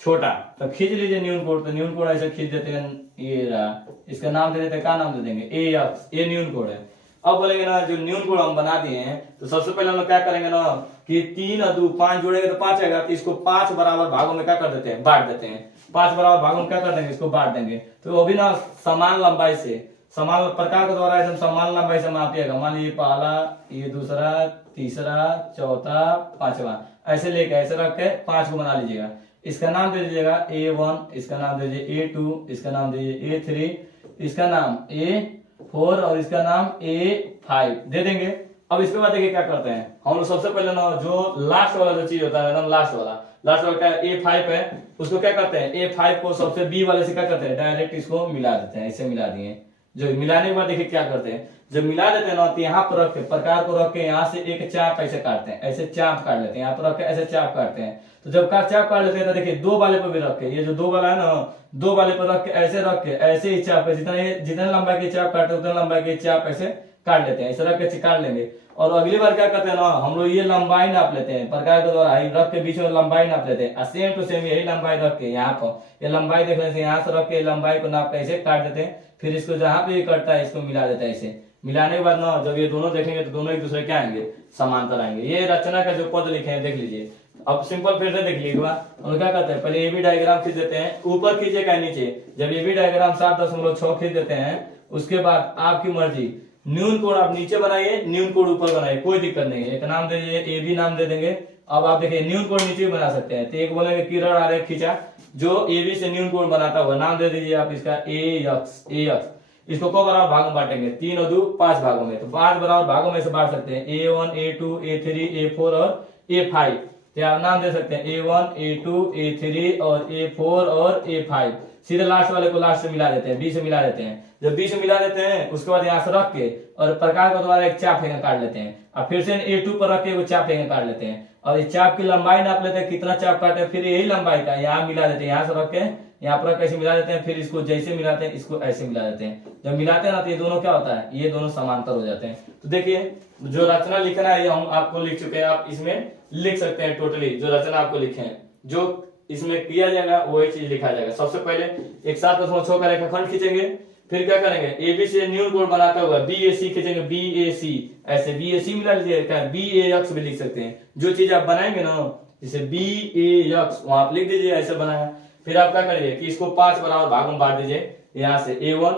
छोटा, तो खींच लीजिए न्यून कोण, तो न्यून कोण ऐसे खींच देते हैं, ये रहा, इसका नाम दे देते हैं, क्या नाम दे देंगे, ए एक्स, ये न्यून कोण है। अब बोलेंगे ना जो न्यून कोण हम बना दिए हैं, तो सबसे पहले हम लोग क्या करेंगे ना कि 3 और 2 5 जोड़ेंगे तो 5 आएगा, तो इसको 5 बराबर भागों में क्या कर देते हैं, बांट देते हैं, 5 बराबर भागों में क्या कर देंगे, इसको बांट देंगे। तो वो भी ना समान लंबाई से, समान प्रकार के द्वारा एकदम समान लंबाई से मापिएगा, मान लीजिए पहला, ये दूसरा, तीसरा, चौथा, 5वां, ऐसे लेके ऐसे रख के 5 को बना लीजिएगा। इसका नाम दे दीजिएगा A1, इसका नाम दे दीजिए A2, इसका नाम दे दीजिए A3, इसका नाम A4 और इसका नाम A5 दे देंगे। अब इसके बाद देखिए क्या करते हैं हम लोग, सबसे पहले ना जो लास्ट वाला जो चीज होता है एकदम लास्ट वाला क्या A5 है, उसको क्या करते हैं, A5 को सबसे B वाले से क्या करते हैं, डायरेक्ट इसको मिला देते हैं, ऐसे मिला दिए। जो मिलाने के बाद देखिए क्या करते हैं, जब मिला देते हैं ना, तो यहाँ पर रख के प्रकार को रख के यहाँ से एक चाप ऐसे काटते हैं, ऐसे चाप काट लेते हैं, यहाँ पर रख के ऐसे चाप काटते हैं। तो जब चाप काट लेते हैं तो देखिए 2 वाले पर भी रख के, ये जो 2 वाला है ना, 2 वाले पर रख के ऐसे ही चाप, जितना लंबाई की चाप काटते उतना लंबाई की चाप ऐसे काट लेते हैं, ऐसे रख के काट लेंगे। और अगली बार क्या करते हैं ना, हम लोग ये लंबाई नाप लेते हैं, प्रकार के द्वारा रख के बीच में लंबाई नाप लेते हैं, सेम टू सेम यही लंबाई रख के यहाँ पर ये लंबाई देखने से यहाँ से रख के लंबाई को नाप के ऐसे काट देते हैं, फिर इसको जहां पे कटता है इसको मिला देता है। ऐसे मिलाने के बाद ना जब ये दोनों देखेंगे तो दोनों एक दूसरे क्या आएंगे, समांतर आएंगे। ये रचना का जो पद लिखे हैं देख लीजिए। अब सिंपल फिर से देख लीजिए, हम क्या करते हैं, पहले ए बी डायग्राम खींच देते हैं, ऊपर खींचेगा नीचे। जब ए बी डायग्राम 7.6 खींच देते हैं, उसके बाद आपकी मर्जी, न्यून कोण आप नीचे बनाइए, न्यून कोण ऊपर बनाइए, कोई दिक्कत नहीं है। एक नाम दे दीजिए, ए बी नाम दे देंगे। अब आप देखिए न्यून कोण नीचे भी बना सकते हैं, तो एक बोलेंगे किरण आरेख खींचा, जो ए बी से न्यून कोण बनाता हुआ नाम दे दीजिए आप इसका ए एक्स। इसको को बराबर भागों में बांटेंगे, 3 और 2 5 भागों में, तो 5 बराबर भागों में से बांट सकते हैं, A1 A2 A3 A4 और A5। क्या आप नाम दे सकते हैं A1 A2 A3 और A4 और A5। सीधे लास्ट वाले को लास्ट से मिला देते हैं, B से मिला देते हैं। जब B से मिला देते हैं उसके बाद यहाँ से रख के और प्रकार को दोबारा एक चाप फेंका काट लेते हैं। अब फिर से A2 पर रख के वो चाप फेंका काट लेते हैं और इस चाप की लंबाई नाप लेते हैं, कितना चाप काटे, फिर यही लंबाई का यहाँ मिला देते हैं, यहाँ से रख के यहाँ पर कैसे मिला देते हैं, फिर इसको जैसे मिलाते हैं इसको ऐसे मिला देते हैं। जब मिलाते हैं ना तो ये दोनों क्या होता है, ये दोनों समांतर हो जाते हैं। तो देखिए जो रचना लिखना है ये हम आपको लिख चुके हैं, आप इसमें लिख सकते हैं टोटली जो रचना आपको लिखे हैं। जो इसमें किया जाएगा वही चीज लिखा जाएगा। सबसे पहले एक 7.6 का रेखाखंड खींचेंगे, फिर क्या करेंगे AB से न्यून कोण बनाता हुआ BAC खींचेंगे, BAC ऐसे BAC मिला लीजिएगा, BAX भी लिख सकते हैं। जो चीज आप बनाएंगे ना जैसे BAX वहां आप लिख दीजिए ऐसे बनाया। फिर आप क्या करिए कि इसको 5 बराबर भाग में बांट दीजिए, यहाँ से A1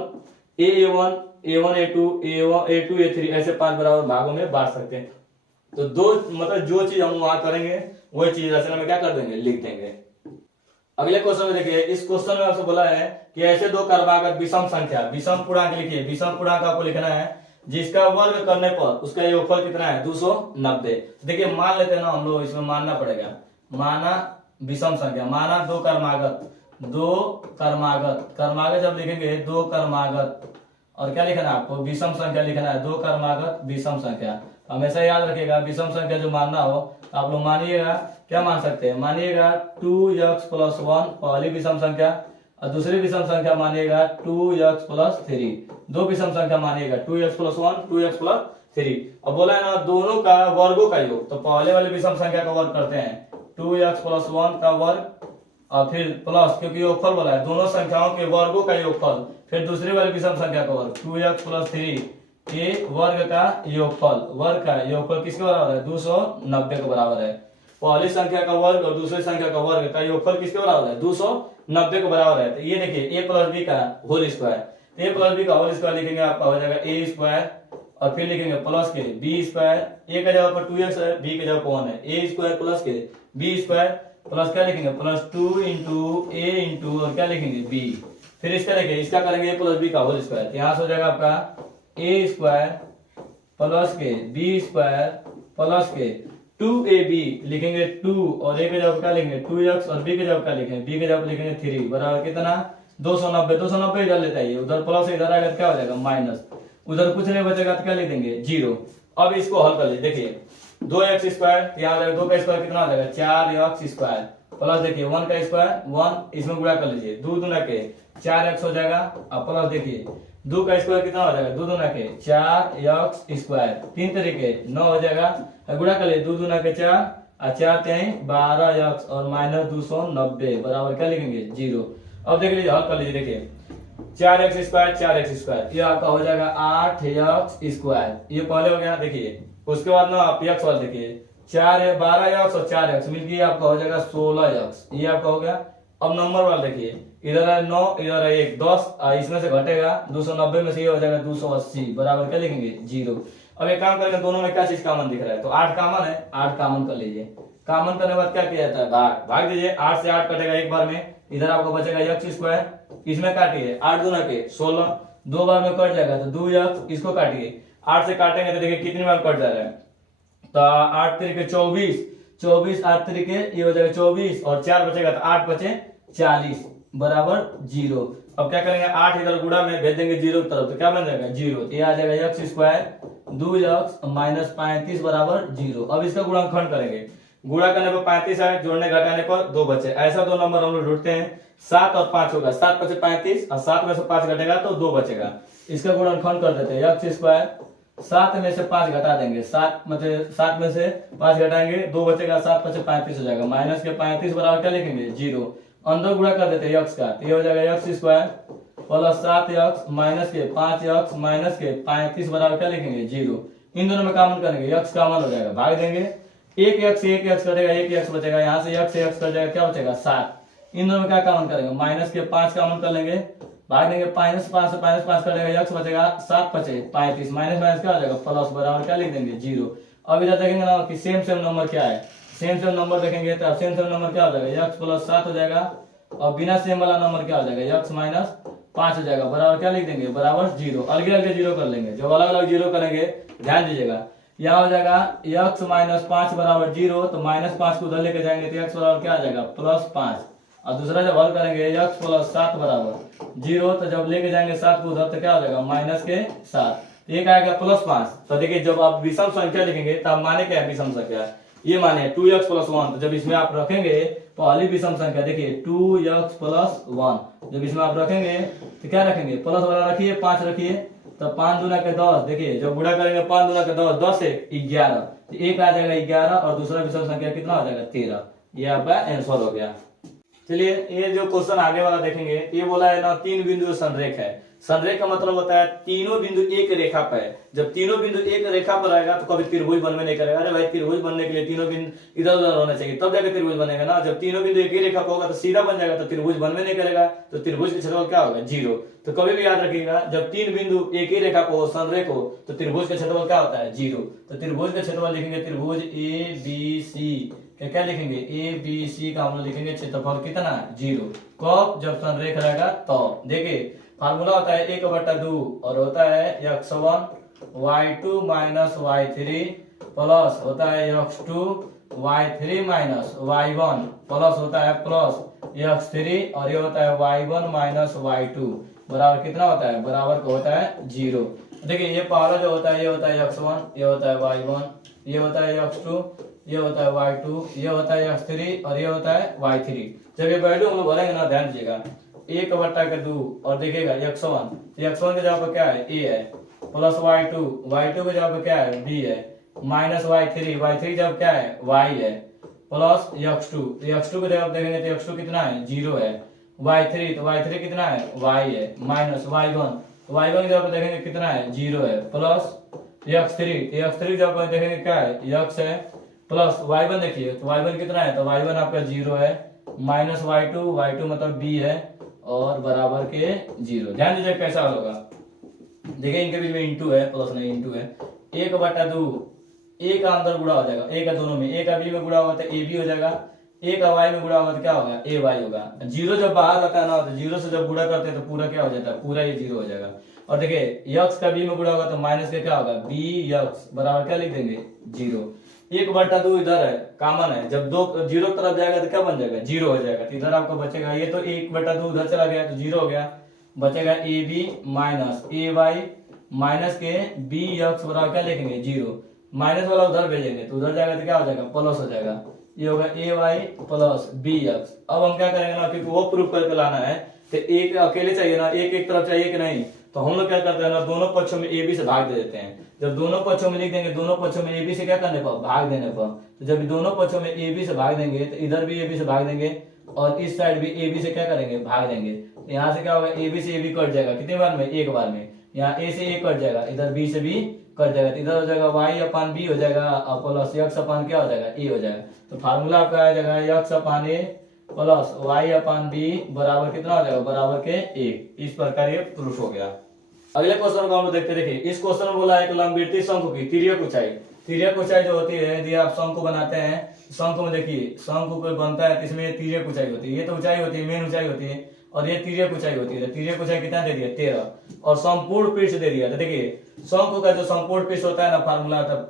A1 A2 A2 A3 ऐसे 5 बराबर भागों में बांट सकते हैं। तो दो मतलब जो चीज हम वहां करेंगे वही चीज रचना में क्या कर देंगे, लिख देंगे। अगले क्वेश्चन में देखिए, इस क्वेश्चन में आपसे बोला है कि ऐसे दो कर्मागत विषम संख्या, विषम पूर्णांक लिखिए, विषम पूर्णांक आपको लिखना है जिसका वर्ग करने पर उसका योगफल कितना है 290। देखिए मान लेते हैं ना हम लोग, इसमें मानना पड़ेगा, माना विषम संख्या, माना दो कर्मागत जब लिखेंगे दो कर्मागत और क्या लिखना है आपको विषम संख्या लिखना है, दो कर्मागत विषम संख्या। हमेशा याद रखिएगा विषम संख्या जो मानना हो आप लोग मानिएगा, क्या मान सकते हैं, मानिएगा 2x + 1 पहली विषम संख्या और दूसरी विषम संख्या मानिएगा 2x + 3। दो विषम संख्या मानिएगा 2x + 1 2x + 3। अब बोला है ना दोनों का वर्गों का योग, तो पहले वाली विषम संख्या का वर्ग करते हैं 2x + 1 का वर्ग और फिर प्लस, क्योंकि योगफल बोला है दोनों संख्याओं के वर्गों का योगफल, फिर दूसरी वाली विषम संख्या का वर्ग 2x + 3 के वर्ग का योगफल, वर्ग का योगफल किसके बराबर है 290 के बराबर है। पहली संख्या का वर्ग और दूसरी संख्या का वर्ग का योगफल किसके बराबर है 290 के बराबर है। तो ये देखिए a + b का होल स्क्वायर, तो a + b का होल स्क्वायर लिखेंगे आपका हो जाएगा a² और फिर लिखेंगे प्लस के b², a का जगह पर 2x है, b की जगह पर 1 है, a² प्लस के b² प्लस क्या लिखेंगे +2 × a और क्या लिखेंगे b। फिर इसका देखिए इसका करेंगे a + b का होल स्क्वायर, यहाँ से हो जाएगा आपका a² प्लस के b² प्लस के 2ab लिखेंगे 2 और a के जगह क्या लिखेंगे 2x और b के जगह क्या लिखेंगे b के जगह लिखेंगे 3 बराबर कितना 290 इधर लेता है, उधर प्लस इधर आएगा क्या हो जाएगा माइनस, उधर कुछ नहीं बचेगा तो क्या लिख देंगे 0। अब इसको हल कर लीजिए, देखिए 2x² यहाँ 2 का स्क्वायर कितना हो जाएगा 4x² प्लस देखिए 1 का स्क्वायर 1 इसमें गुणा कर लीजिए 2 दूना के 4x हो जाएगा और प्लस देखिए 2 का स्क्वायर कितना हो जाएगा 2 दूना के 4x², 3 तरीके 9 हो जाएगा, गुणा कर लीजिए 2 दूना के 4 और 4 3 12x और -290 बराबर क्या लिखेंगे 0। अब देख लीजिए हल कर लीजिए, देखिए 4x² ये आपका हो जाएगा 8x², ये पहले हो गया देखिए। उसके बाद ना आप x वाला देखिए 12x और 4x मिलकर आपका हो जाएगा 16x, ये आपका हो गया। अब नंबर वाला देखिए इधर है 9 इधर है 1 10 इसमें से घटेगा 290 में से ये हो जाएगा 280 बराबर क्या लिखेंगे 0। अब एक काम करेंगे दोनों में क्या चीज कॉमन दिख रहा है, तो 8 कॉमन है, 8 कॉमन कर लीजिए। कॉमन करने के बाद क्या किया जाता है भाग दीजिए, 8 से 8 कटेगा एक बार में, इधर आपको बचेगा x², इसमें काटिए 8 दूना के 16, 2 बार में कट जाएगा तो 2x, इसको काटिए 8 से काटेंगे तो देखिए कितनी बार कट जा रहा है, तो 8 तरीके 24 8 तरीके ये हो जाएगा 24 और 4 बचेगा तो 8 बचे 40 बराबर 0। अब क्या करेंगे 8 इधर गुणा में भेज देंगे 0 की तरफ तो क्या बन जाएगा 0, तो ये आ जाएगा x² 2x -35 बराबर 0। अब इसका गुणनखंड करेंगे, गुणा करने पर 35 है, जोड़ने घटाने पर 2 बचे, ऐसा दो नंबर हम लोग ढूंढते हैं 7 और 5 होगा, 7 बचे 35 और 7 में से 5 घटेगा तो 2 बचेगा। इसका गुणनखंड कर देते हैं x², 7 में से 5 घटा देंगे, 7 में से 5 घटाएंगे 2 बचेगा, 7 बचे 35 हो जाएगा, माइनस के 35 बराबर क्या लिखेंगे 0। अंदर गुणा कर देते हैं x का, ये हो जाएगा x² प्लस 7x माइनस के 5x माइनस के 35 बराबर क्या लिखेंगे 0। इन दोनों में कॉमन करेंगे x कॉमन हो जाएगा, भाग देंगे 1x कटेगा 1x बचेगा, यहाँ से x कट जाएगा क्या बचेगा 7। इन दोनों में क्या कॉमन करेंगे माइनस के 5 कॉमन कर लेंगे, भाग देंगे -5 से -5 कटेगा x बचेगा 7 बचे 35 माइनस क्या हो जाएगा प्लस बराबर क्या लिख देंगे 0। अब इधर देखेंगे ना कि सेम नंबर क्या है, सेम नंबर देखेंगे तो सेम नंबर क्या हो जाएगा x + 7 हो जाएगा और बिना सेम वाला नंबर क्या हो जाएगा x - 5 हो जाएगा बराबर क्या लिख देंगे बराबर 0। अलग अलग 0 कर लेंगे, जो अलग अलग 0 करेंगे ध्यान दीजिएगा यहाँ हो जाएगा x माइनस 5 बराबर 0, तो माइनस 5 को उधर लेके जाएंगे तो x बराबर क्या आ जाएगा +5। और दूसरा जब हल करेंगे x प्लस 7 बराबर 0, तो जब लेके जाएंगे 7 को उधर तो क्या हो जाएगा -7। तो ये क्या आएगा +5। तो देखिए जब आप विषम संख्या लिखेंगे तब माने क्या है विषम संख्या, ये माने 2x + 1। तो जब इसमें आप रखेंगे पहली विषम संख्या देखिए 2x + 1, जब इसमें आप रखेंगे तो क्या रखेंगे प्लस वाला रखिए 5 रखिए, तो 5 दूना के 10, देखिए जब गुणा करेंगे 5 दूना के 10, 10 से 11, तो एक आ जाएगा 11 और दूसरा विषम संख्या कितना हो जाएगा 13। ये आपका आंसर हो गया। चलिए ये जो क्वेश्चन आगे वाला देखेंगे, ये बोला है ना 3 बिंदु संरेख है। संरेख का मतलब होता है तीनों बिंदु एक रेखा पर है। जब तीनों बिंदु एक रेखा पर आएगा तो कभी त्रिभुज बनने नहीं करेगा। अरे भाई त्रिभुज बनने के लिए तीनों बिंदु इधर उधर होना चाहिए तब जाकर त्रिभुज बनेगा ना। जब तीनों बिंदु एक ही रेखा पर होगा तो सीधा बन जाएगा, तो त्रिभुज बनने नहीं करेगा, तो त्रिभुज का क्षेत्रफल क्या होगा 0। तो कभी भी याद रखिएगा जब 3 बिंदु एक ही रेखा पर हो संरेख हो तो त्रिभुज का क्षेत्रफल क्या होता है 0। तो त्रिभुज का क्षेत्रफल लिखेंगे त्रिभुज ABC, क्या लिखेंगे ABC का हम लोग लिखेंगे क्षेत्रफल कितना 0। कब जब संरेख रहेगा तो देखिए फार्मूला होता है 1/2 और होता है x1 y2 minus y3 plus होता है x2 y3 minus y1 plus होता है प्लस x3 और ये होता है y1 माइनस y2 बराबर कितना होता है बराबर को होता है 0। देखिए ये पहला जो होता है ये होता है x1, ये होता है y1, ये होता है x2, ये होता है y2, ये होता है x3 और ये होता है y3। जब ये वैल्यू हम लोग भरेंगे ना ध्यान दीजिएगा 1/2 और देखिएगा x1, तो x1 के जगह पर क्या है a है, प्लस y2, y2 के जगह पर क्या है b है, माइनस y3, y3 जब क्या है y है, प्लस x2, तो x2 के जगह पर देखेंगे तो x2 कितना है 0 है, y3 तो y3 कितना है y है, माइनस y1, तो y1 की जगह पर देखेंगे कितना है 0 है, प्लस x3, तो x3 की जगह पर देखेंगे क्या है x है, प्लस y1 देखिए तो y1 कितना है, तो y1 आपका 0 है, माइनस y2, y2 मतलब b है और बराबर के 0। ध्यान दीजिए कैसा हल होगा, देखिए इनके बीच में इंटू है, प्लस नहीं इंटू है। 1/2 a का अंदर गुणा हो जाएगा, a का दोनों में, a का b में गुणा होगा तो a b हो जाएगा, a का y में गुणा होगा तो क्या होगा a y होगा। 0 जब बाहर आता है ना तो 0 से जब गुणा करते हैं तो पूरा क्या हो जाता है पूरा ये 0 हो जाएगा। और देखिए x का b में गुणा होगा तो माइनस के क्या होगा bx बराबर क्या लिख देंगे 0। 1/2 इधर है कॉमन है, जब 2 0 तरफ जाएगा तो क्या बन जाएगा 0 हो जाएगा, तो इधर आपको बचेगा ये तो 1/2 उधर चला गया तो 0 हो गया, बचेगा ab माइनस ay माइनस के bx बराबर क्या लिखेंगे 0, माइनस वाला उधर भेजेंगे तो उधर जाएगा तो क्या हो जाएगा प्लस हो जाएगा, ये होगा ay प्लस bx। अब हम क्या करेंगे ना क्योंकि वो प्रूफ करके लाना है तो एक अकेले चाहिए ना, एक तरफ चाहिए कि नहीं, तो हम लोग क्या करते हैं ना दोनों पक्षों में ab से भाग दे देते हैं। जब दोनों पक्षों में लिख देंगे, दोनों पक्षों में ab से क्या करने पर भाग देने पर, तो जब दोनों पक्षों में ab से भाग देंगे तो इधर भी ab से भाग देंगे और इस साइड भी ab से क्या करेंगे भाग देंगे, तो यहाँ से क्या होगा ab से ab कट जाएगा कितने बार में एक बार में, यहाँ a से a कट जाएगा, इधर b से b कट जाएगा, तो इधर हो जाएगा y/b हो जाएगा और प्लस x/ क्या हो जाएगा a हो जाएगा। तो फार्मूला आपका आ जाएगा x/a प्लस y/b बराबर कितना हो जाएगा बराबर के 1। इस प्रकार ये प्रूफ हो गया। अगले क्वेश्चन को हम लोग देखते देखिए, इस क्वेश्चन में बोला है कि लंबवृत्तीय शंकु की तिर्यक ऊंचाई, तिर्यक ऊंचाई जो होती है यदि आप शंकु बनाते हैं, शंकु में देखिए शंकु कोई बनता है तो इसमें तिर्यक ऊंचाई होती है, ये तो ऊंचाई होती है मेन ऊंचाई होती है और ये तिर्यक ऊंचाई होती है। तिर्यक ऊंचाई कितना दे दिया 13 और संपूर्ण पृष्ठ दे दिया। तो देखिए शंकु का जो संपूर्ण पृष्ठ होता है ना फार्मूला होता है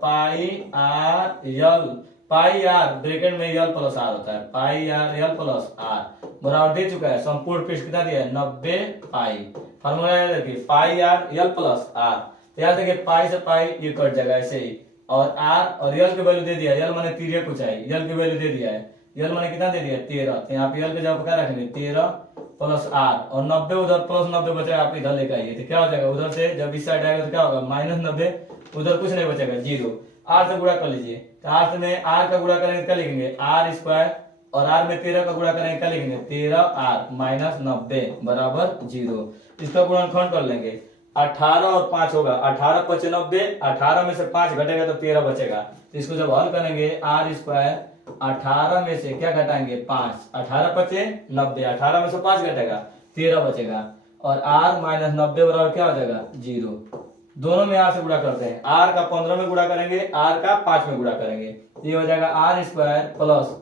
पाई आर ब्रैकेट में यल प्लस आर होता है, पाई आर यल प्लस आर बराबर दे चुका है, संपूर्ण पृष्ठ कितना दिया है 90 पाई। फार्मूला याद रखिए पाई आर यल प्लस आर, तो याद देखिए पाई से पाई ये कट जाएगा ऐसे ही, और आर और यल की वैल्यू दे दिया, यल माने तिर्यक ऊंचाई, यल की वैल्यू दे दिया है, यल माने कितना दे दिया 13, तो यहाँ पे यल के जगह क्या रखेंगे 13 प्लस आर और 90 उधर प्लस 90 बचेगा, आप इधर लेकर आइए तो क्या हो जाएगा उधर से जब इस साइड आएगा तो क्या होगा -90, उधर कुछ नहीं बचेगा 0। आर से गुणा कर लीजिए, तो आर में आर का गुणा करेंगे क्या लिखेंगे आर स्क्वायर और आर में 13 का गुणा करेंगे क्या लिखेंगे 13r माइनस 90 बराबर 0। इसका गुणनखंड कर लेंगे 18 और 5 होगा, 18 × 5 = 90, 18 में से 5 घटेगा तो 13 बचेगा। तो इसको जब हल करेंगे आर स्क्वायर 18 में से क्या घटाएंगे 5, 18 × 5 = 90, 18 में से 5 घटेगा 13 बचेगा और r माइनस 90 बराबर क्या हो जाएगा 0। दोनों में आर से गुणा करते हैं, आर का 15 में गुणा करेंगे, आर का 5 में गुणा करेंगे, ये हो जाएगा are square plus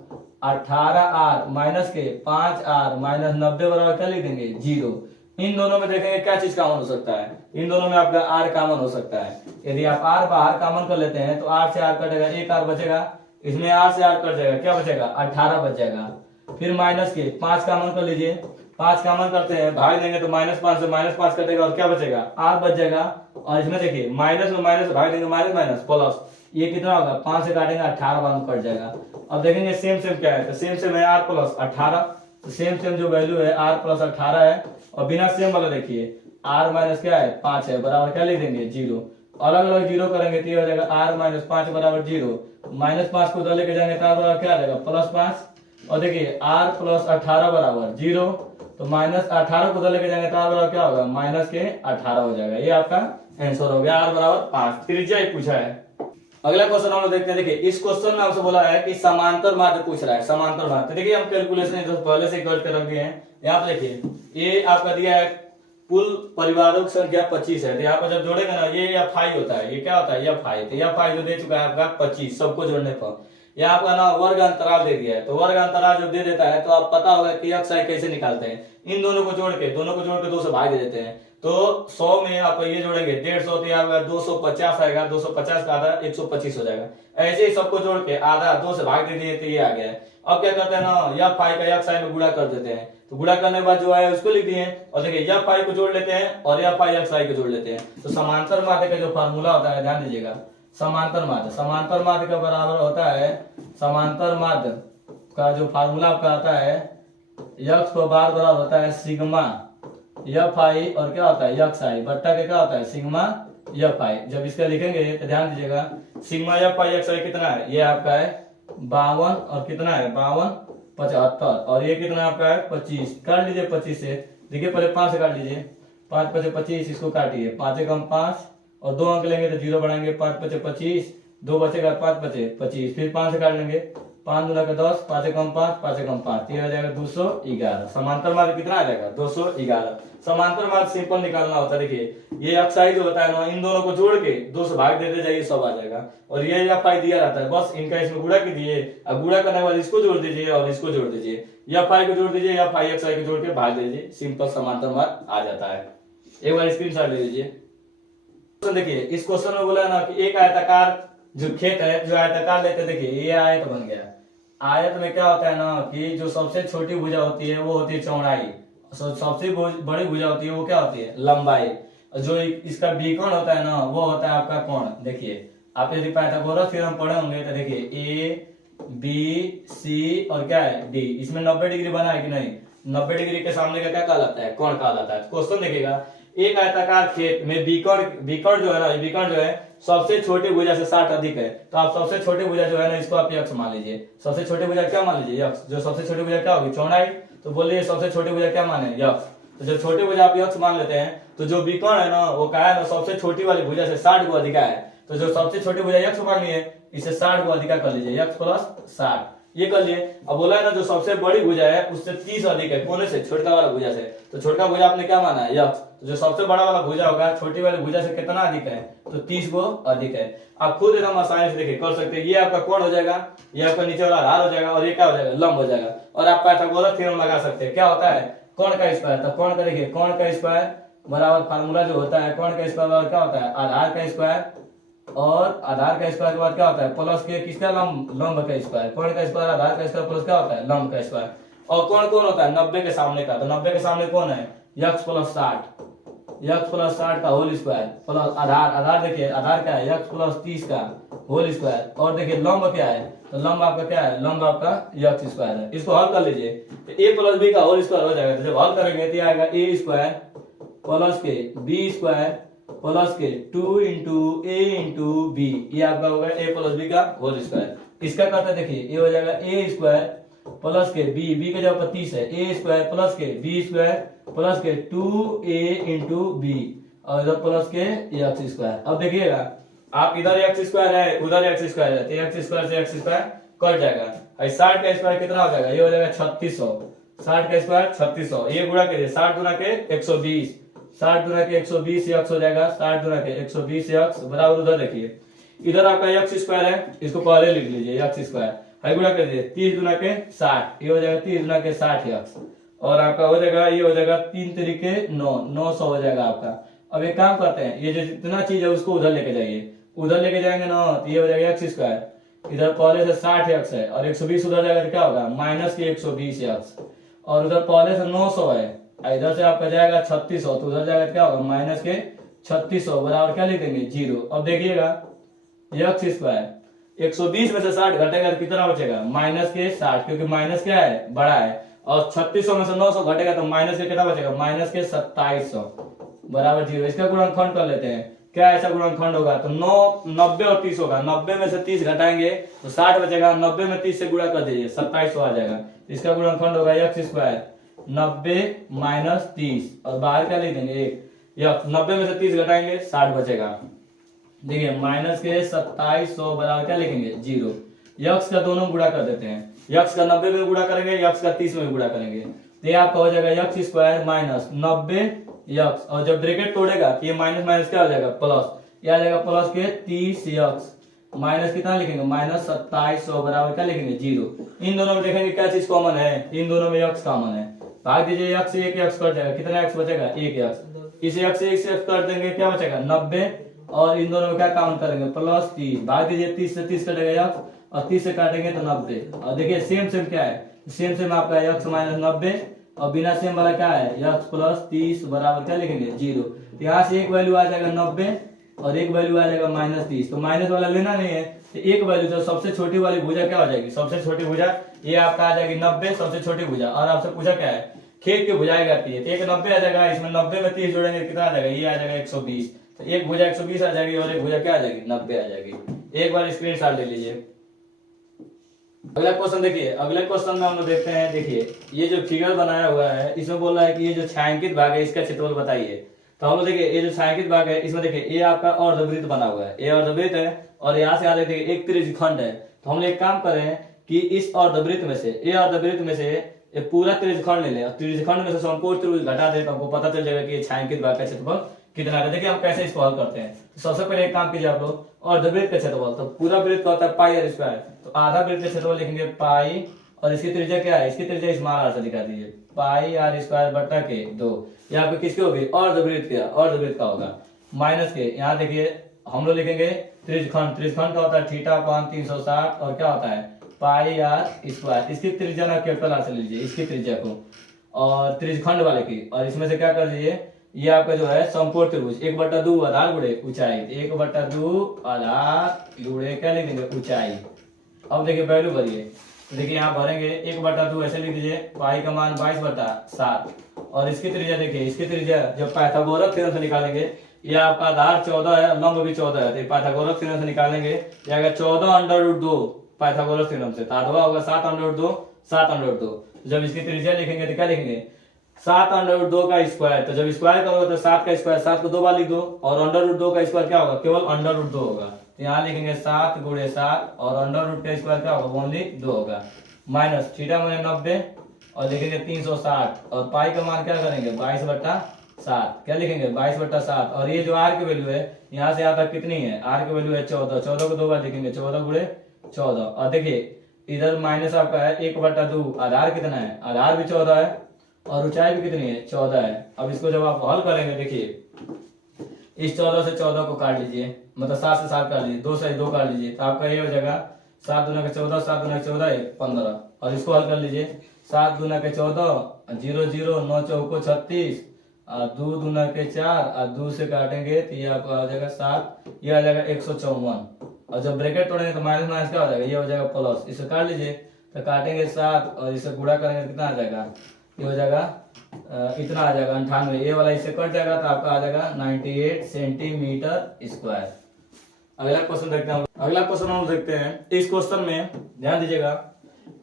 18r minus के 5r माइनस 90 बराबर क्या लिख देंगे 0। इन दोनों में देखेंगे क्या चीज कॉमन हो सकता है, इन दोनों में आपका आर कॉमन हो सकता है। यदि आप आर बाहर कॉमन कर लेते हैं तो आर से आर कटेगा, एक आर बचेगा, इसमें आर से आर कट जाएगा, क्या बचेगा 18 बच जाएगा। फिर माइनस के 5 कॉमन कर लीजिए, 5 कॉमन करते हैं, भाग देंगे तो -5 से -5 कटेगा और क्या बचेगा आर बच जाएगा। और इसमें देखिए माइनस में माइनस भाग देंगे, माइनस माइनस प्लस, ये कितना होगा 5 से काटेंगे 18 बाद में कट जाएगा। अब देखेंगे सेम सेम क्या है, तो सेम सेम है आर प्लस 18, तो सेम सेम जो वैल्यू है आर प्लस 18 है। और बिना सेम वाला देखिए आर माइनस क्या है 5 है, बराबर क्या लिख देंगे 0, अलग अलग जीरो करेंगे तो ये हो जाएगा आर माइनस 5 बराबर 0, -5 को उधर लेके जाएंगे तो बराबर क्या आ जाएगा +5। और देखिए आर प्लस 18 बराबर 0, तो -18 को उधर लेके जाएंगे तो बराबर क्या होगा -18 हो जाएगा। ये आपका आंसर हो गया, आर बराबर 5। त्रिज्या ही पूछा है। अगला क्वेश्चन हम लोग देखते हैं। देखिए इस क्वेश्चन में हमसे बोला है कि समांतर माध्य पूछ रहा है, समांतर माध्य। तो देखिए हम कैलकुलेशन जो पहले से करके रख दिए हैं, यहाँ पे देखिए ये आपका दिया है कुल परिवारों की संख्या 25 है, तो यहाँ पर जब जोड़ेंगे ना ये एफ होता है, ये क्या होता है एफ, तो एफ जो दे चुका है आपका 25 सबको जोड़ने पर। यहाँ आपका ना वर्ग अंतराल दे दिया है, तो वर्ग अंतराल जब दे देता है तो आप पता होगा कि एक्स आई कैसे निकालते हैं, इन दोनों को जोड़ के 2 से भाग दे देते हैं। तो 100 में आप ये जोड़ेंगे 150 तो यहाँ 250 आएगा, 250 का आधा 125 हो जाएगा। ऐसे ही सबको जोड़ के आधा 2 से भाग दे दिए तो ये आ गया है। अब क्या करते हैं ना एफ आई का एक्स आई में गुणा कर देते हैं, तो गुणा करने के बाद जो है उसको लिख दिए और देखिए एफ आई को जोड़ लेते हैं और एफ आई एक्स आई को जोड़ लेते हैं। तो समांतर माध्य का जो फार्मूला होता है ध्यान दीजिएगा, समांतर माध्य का बराबर होता है, समांतर माध्य का जो फार्मूला आपका आता है यक्स को बार बराबर होता है सिग्मा एफ आई और क्या होता है एक्स आई बट्टा के क्या होता है सिग्मा एफ आई। जब इसका लिखेंगे तो ध्यान दीजिएगा सिग्मा एफ आई एक्स आई कितना है, ये आपका है 52 और कितना है 52 75 और ये कितना आपका है 25। काट लीजिए 25 से, देखिए पहले 5 से काट लीजिए, 5 5 25, इसको काटिए 5 कम 5 और 2 अंक लेंगे तो 0 बढ़ाएंगे, 5 5 25, 2 बचेगा 5 5 25, फिर 5 से काट लेंगे, 5 दूना का 10, 5 कम 5, 5 कम 5, ये आ जाएगा 211। समांतर माध्य कितना आ जाएगा 211। समांतर माध्य सिंपल निकालना होता है, देखिए ये एक्स आई जो होता है ना इन दोनों को जोड़ के 2 से भाग देते जाइए सब आ जाएगा, और ये एफ आई दिया रहता है, बस इनका इसमें गुणा कीजिए, अब गुणा करने के बाद इसको जोड़ दीजिए और इसको जोड़ दीजिए, एफ आई को जोड़ दीजिए, एफ आई एक्स आई को जोड़ के भाग दीजिए, सिंपल समांतर माध्य आ जाता है। एक बार स्क्रीनशॉट ले लीजिए। देखिए इस क्वेश्चन में बोला ना कि एक आयताकार जो खेत है, जो आयताकार लेते देखिए ये आयत बन गया। आयत में क्या होता है ना कि जो सबसे छोटी भुजा होती है वो होती है चौड़ाई, सबसे बड़ी भुजा होती है वो क्या होती है लंबाई, जो इसका विकोण होता है ना वो होता है आपका कोण। देखिए आप यदि पाइथागोरस थ्योरम पढ़े होंगे तो देखिए ए बी सी और क्या है डी, इसमें 90 डिग्री बना है कि नहीं, 90 डिग्री के सामने का क्या कहलाता है कोण कहलाता है। क्वेश्चन देखिएगा एक आयताकार खेत में विकर्ण जो है ना, विकर्ण जो है सबसे छोटी भुजा से 60 अधिक है, तो आप सबसे छोटी भुजा जो है ना इसको आप यक्ष मान लीजिए। सबसे छोटी भुजा क्या मान लीजिए यक्ष, जो सबसे छोटी भुजा क्या होगी चौड़ाई, तो बोलिए सबसे छोटी भुजा क्या माने यक्ष। तो जब छोटी भुजा आप यक्ष मान लेते हैं तो जो विकर्ण है ना वो क्या है ना सबसे छोटी वाली भुजा से 60 गुना अधिक है, तो जो सबसे छोटी भुजा यक्ष मान लिए इसे 60 गुना अधिक कर लीजिए, यक्ष प्लस 60 ये कर लिए। अब बोला है ना जो सबसे बड़ी भुजा है उससे 30 अधिक है, कोने से छोटका वाला भुजा से, तो छोटका भुजा आपने क्या माना है यक्ष, तो जो सबसे बड़ा वाला भुजा होगा छोटी वाली भुजा से कितना अधिक है तो 30 को अधिक है। आप खुद एकदम आसानी से देखिए कर सकते हैं, ये आपका कोण हो जाएगा, ये आपका नीचे वाला आधार हो जाएगा और ये क्या हो जाएगा लंब हो जाएगा। और आप पाइथागोरस थ्योरम लगा सकते हैं, क्या होता है कोण का स्क्वायर, तो कोण का देखिए कोण का स्क्वायर बराबर फार्मूला जो होता है कोण का स्क्वायर बराबर क्या होता है आधार का स्क्वायर, और आधार का स्क्वायर के बाद क्या होता है प्लस के किसका लंब का स्क्वायर, कोण का स्क्वायर आधार का स्क्वायर प्लस क्या होता है लंब का स्क्वायर। और कोण कौन होता है 90 के सामने का, तो 90 के सामने कौन है यक्ष प्लस 60 का होल स्क्वायर प्लस आधार देखिए आधार क्या है यक्ष प्लस 30 का होल स्क्वायर, और देखिए लंब क्या है तो लंब आपका क्या है लंब आपका यक्ष स्क्वायर है। इसको हल कर लीजिए तो a प्लस बी का होल स्क्वायर हो जाएगा, तो जब हल करेंगे तो आएगा a स्क्वायर प्लस के बी स्क्वायर प्लस के 2 इंटू ए इंटू बी, ये आपका होगा a प्लस बी का होल स्क्वायर। इसका करते देखिए ये हो जाएगा a स्क्वायर प्लस के बी का जब 30 है a स्क्वायर प्लस के बी स्क्वायर प्लस के 2a इंटू बी और इधर प्लस के एक्स स्क्वायर। अब देखिएगा आप इधर एक्स स्क्वायर है उधर एक्स स्क्वायर है, तो एक्स स्क्वायर से एक्स स्क्वायर कट जाएगा, 60 का स्क्वायर कितना हो जाएगा ये हो जाएगा 3600, 60 का स्क्वायर 3600, ये गुणा करिए 60 गुना के 120, 60 गुना के 120 एक्स हो जाएगा, 60 गुना के 120 एक्स बराबर उधर देखिए इधर आपका एक्स स्क्वायर है इसको पहले लिख लीजिए एक्स स्क्वायर है गुणा कर दीजिए 30 गुना के 60, ये हो जाएगा 30 गुना के 60 एक्स और आपका हो जाएगा, ये हो जाएगा 3 तरीके 900 हो जाएगा आपका। अब एक काम करते हैं, ये जो जितना चीज है उसको उधर लेके जाइए, उधर लेके जाएंगे ना तो ये हो जाएगा एक्स स्क्वायर, इधर पहले से 60 एक्स है और 120 उधर जाएगा तो क्या होगा माइनस के 120 एक्स, और उधर पहले से 900 है, इधर से आपका जाएगा 3600 तो उधर जाएगा क्या होगा माइनस के 3600 बराबर क्या लिख देंगे 0। अब देखिएगा एक्स स्क्वायर 120 में से 60 घटेगा तो कितना बचेगा माइनस के 60, क्योंकि माइनस क्या है बड़ा है, और 3600 में से 900 घटेगा तो माइनस के कितना बचेगा माइनस के 2700 बराबर 0। इसका गुणनखंड कर लेते हैं, क्या ऐसा गुणनखंड होगा तो 90 और 30 होगा, 90 में से 30 घटाएंगे तो 60 बचेगा, 90 में 30 से गुणा कर दीजिए 2700 आ जाएगा। इसका गुणनखंड होगा एक्स स्क्वायर 90 माइनस 30 और बाहर क्या लिख देंगे 1, 90 में से 30 घटाएंगे 60 बचेगा। देखिए माइनस के 2700 बराबर क्या लिखेंगे 0। यक्स का दोनों गुणा कर देते हैं, यक्स का 90 में गुणा करेंगे, यक्स का 30 में गुणा करेंगे तो ये आपका हो जाएगा एक्स स्क्वायर माइनस 90 यक्स, और जब ब्रैकेट तोड़ेगा तो ये माइनस माइनस क्या हो जाएगा प्लस, ये आ जाएगा प्लस के 30 यक्स माइनस कितना लिखेंगे माइनस 2700 बराबर क्या लिखेंगे 0। इन दोनों में देखेंगे क्या चीज कॉमन है, इन दोनों में यक्स कॉमन है, भाग दीजिए यक्स से 1 यक्स कट जाएगा, कितना यक्स बचेगा 1 यक्स, इस यक्स से 1 से कर देंगे क्या बचेगा 90, और इन दोनों में क्या काउंट करेंगे प्लस 30, भाग दीजिए 30 से 30 कटेगा यक्स और 30 से काटेंगे तो 90, और देखिए सेम सेम क्या है, सेम सेम आपका यक्स माइनस 90 और बिना सेम वाला क्या है यक्स प्लस 30 बराबर क्या लिखेंगे 0। तो यहाँ से एक वैल्यू आ जाएगा 90 और एक वैल्यू आ जाएगा माइनस 30, तो माइनस वाला लेना नहीं है तो एक वैल्यू तो सबसे छोटी वाली भुजा क्या हो जाएगी, सबसे छोटी भुजा ये आपका आ जाएगी 90 सबसे छोटी भुजा, और आपसे पूछा क्या है खेत की भुजाएं करती है तो एक 90 आ जाएगा, इसमें 90 में 30 जोड़ेंगे कितना आ जाएगा ये आ जाएगा 120, तो एक भुजा 120 आ जाएगी और एक भुजा क्या आ जाएगी 90 आ जाएगी। एक बार स्क्रीनशॉट ले लीजिए। अगला क्वेश्चन देखिए, अगले क्वेश्चन में हम लोग देखते हैं, देखिए ये जो फिगर बनाया हुआ है इसमें बोल रहा है कि ये जो छायांकित भाग है इसका क्षेत्रफल बताइए। तो हम लोग देखिए ये जो छायांकित भाग है इसमें देखिए ये आपका अर्धवृत्त बना हुआ है, ये अर्धवृत्त है और यहाँ से आ देखिए एक त्रिज्यखंड है, तो हम लोग एक काम करें कि इस अर्धवृत्त में से ये अर्धवृत्त में से ये पूरा त्रिज्यखंड ले लें और त्रिज्यखंड में से संपूर्ण त्रिभुज घटा दे तो हमको पता चल जाएगा कि ये छायांकित भाग का क्षेत्रफल कितना है। देखिए हम कैसे इसको हल करते हैं, तो सबसे पहले एक काम कीजिए आप लोग, अर्धवृत्त का क्षेत्रफल तो पूरा वृत्त का होता है पाई आर स्क्वायर, तो आधा वृत्त का क्षेत्रफल लिखेंगे पाई और इसकी त्रिज्या क्या है, इसकी त्रिज्या स्मॉल आर से दिखा दीजिए पाई आर स्क्वायर बटा के 2, यहाँ पे किसकी होगी अर्धवृत्त का, अर्धवृत्त का होगा माइनस के, यहाँ देखिए हम लोग लिखेंगे त्रिज्यखंड, त्रिज्यखंड का होता है थीटा अपान 360 और क्या होता है पाई आर स्क्वायर, इसकी त्रिज्या ना कैपिटल आर से लीजिए इसकी त्रिज्या को और त्रिज्यखंड वाले की, और इसमें से क्या कर दीजिए ये आपका जो है संपूर्ण त्रिभुज 1/2 आधार गुणे ऊंचाई, 1/2 आधार गुणे क्या लिख देंगे ऊंचाई। अब देखिए वैल्यू भरिए, देखिए यहाँ भरेंगे 1/2 ऐसे लिख दीजिए, पाई का मान 22/7 और इसकी त्रिज्या देखिए, इसकी त्रिज्या जब पाइथागोरस थ्योरम से निकालेंगे ये आपका आधार 14 है लंब भी 14 है, तो पाइथागोरस थ्योरम से निकालेंगे ये आएगा 14/2 पाइथागोरस थ्योरम से, तो आधा होगा 7/2 7/2, जब इसकी त्रिज्या लिखेंगे तो क्या लिखेंगे 7/2 का स्क्वायर, तो जब स्क्वायर करोगे तो 7 का स्क्वायर 7 को 2 बार लिख दो और √2 का स्क्वायर क्या होगा केवल √2 होगा, तो यहाँ लिखेंगे 7 × 7 और √2 का स्क्वायर क्या होगा ओनली 2 होगा, माइनस थीटा माने 90 और लिखेंगे 360 और पाई का मान क्या करेंगे 22/7, क्या लिखेंगे 22/7, और ये जो आर की वैल्यू है यहाँ से यहाँ तक कितनी है आर की वैल्यू है 14, 14 को 2 बार लिखेंगे 14 × 14, और देखिए इधर माइनस आपका है 1/2, आधार कितना है आधार भी 14 है और ऊंचाई भी कितनी है 14 है। अब इसको जब आप हल करेंगे देखिए इस 14 से 14 को काट लीजिए, मतलब 7 से 7 काट लीजिए, 2 से 2 काट लीजिए, तो आपका ये हो जाएगा 7 दूना के 14 7 दूना के 14 15, और इसको हल कर लीजिए 7 दूना के 14 0 0 9 चौको 36 और 2 दूना के 4 और 2 से काटेंगे तो ये आपको आ जाएगा 7, ये आ जाएगा 154, और जब ब्रैकेट तोड़ेंगे तो माइनस माइनस क्या हो जाएगा ये हो जाएगा प्लस, इसे काट लीजिए तो काटेंगे 7 और इसे गुणा करेंगे कितना आ जाएगा ये हो जाएगा इतना आ जाएगा 98, ये वाला इससे कट जाएगा तो आपका आ जाएगा 98 सेंटीमीटर स्क्वायर। अगला क्वेश्चन देखते हैं, अगला क्वेश्चन हम देखते हैं, इस क्वेश्चन में ध्यान दीजिएगा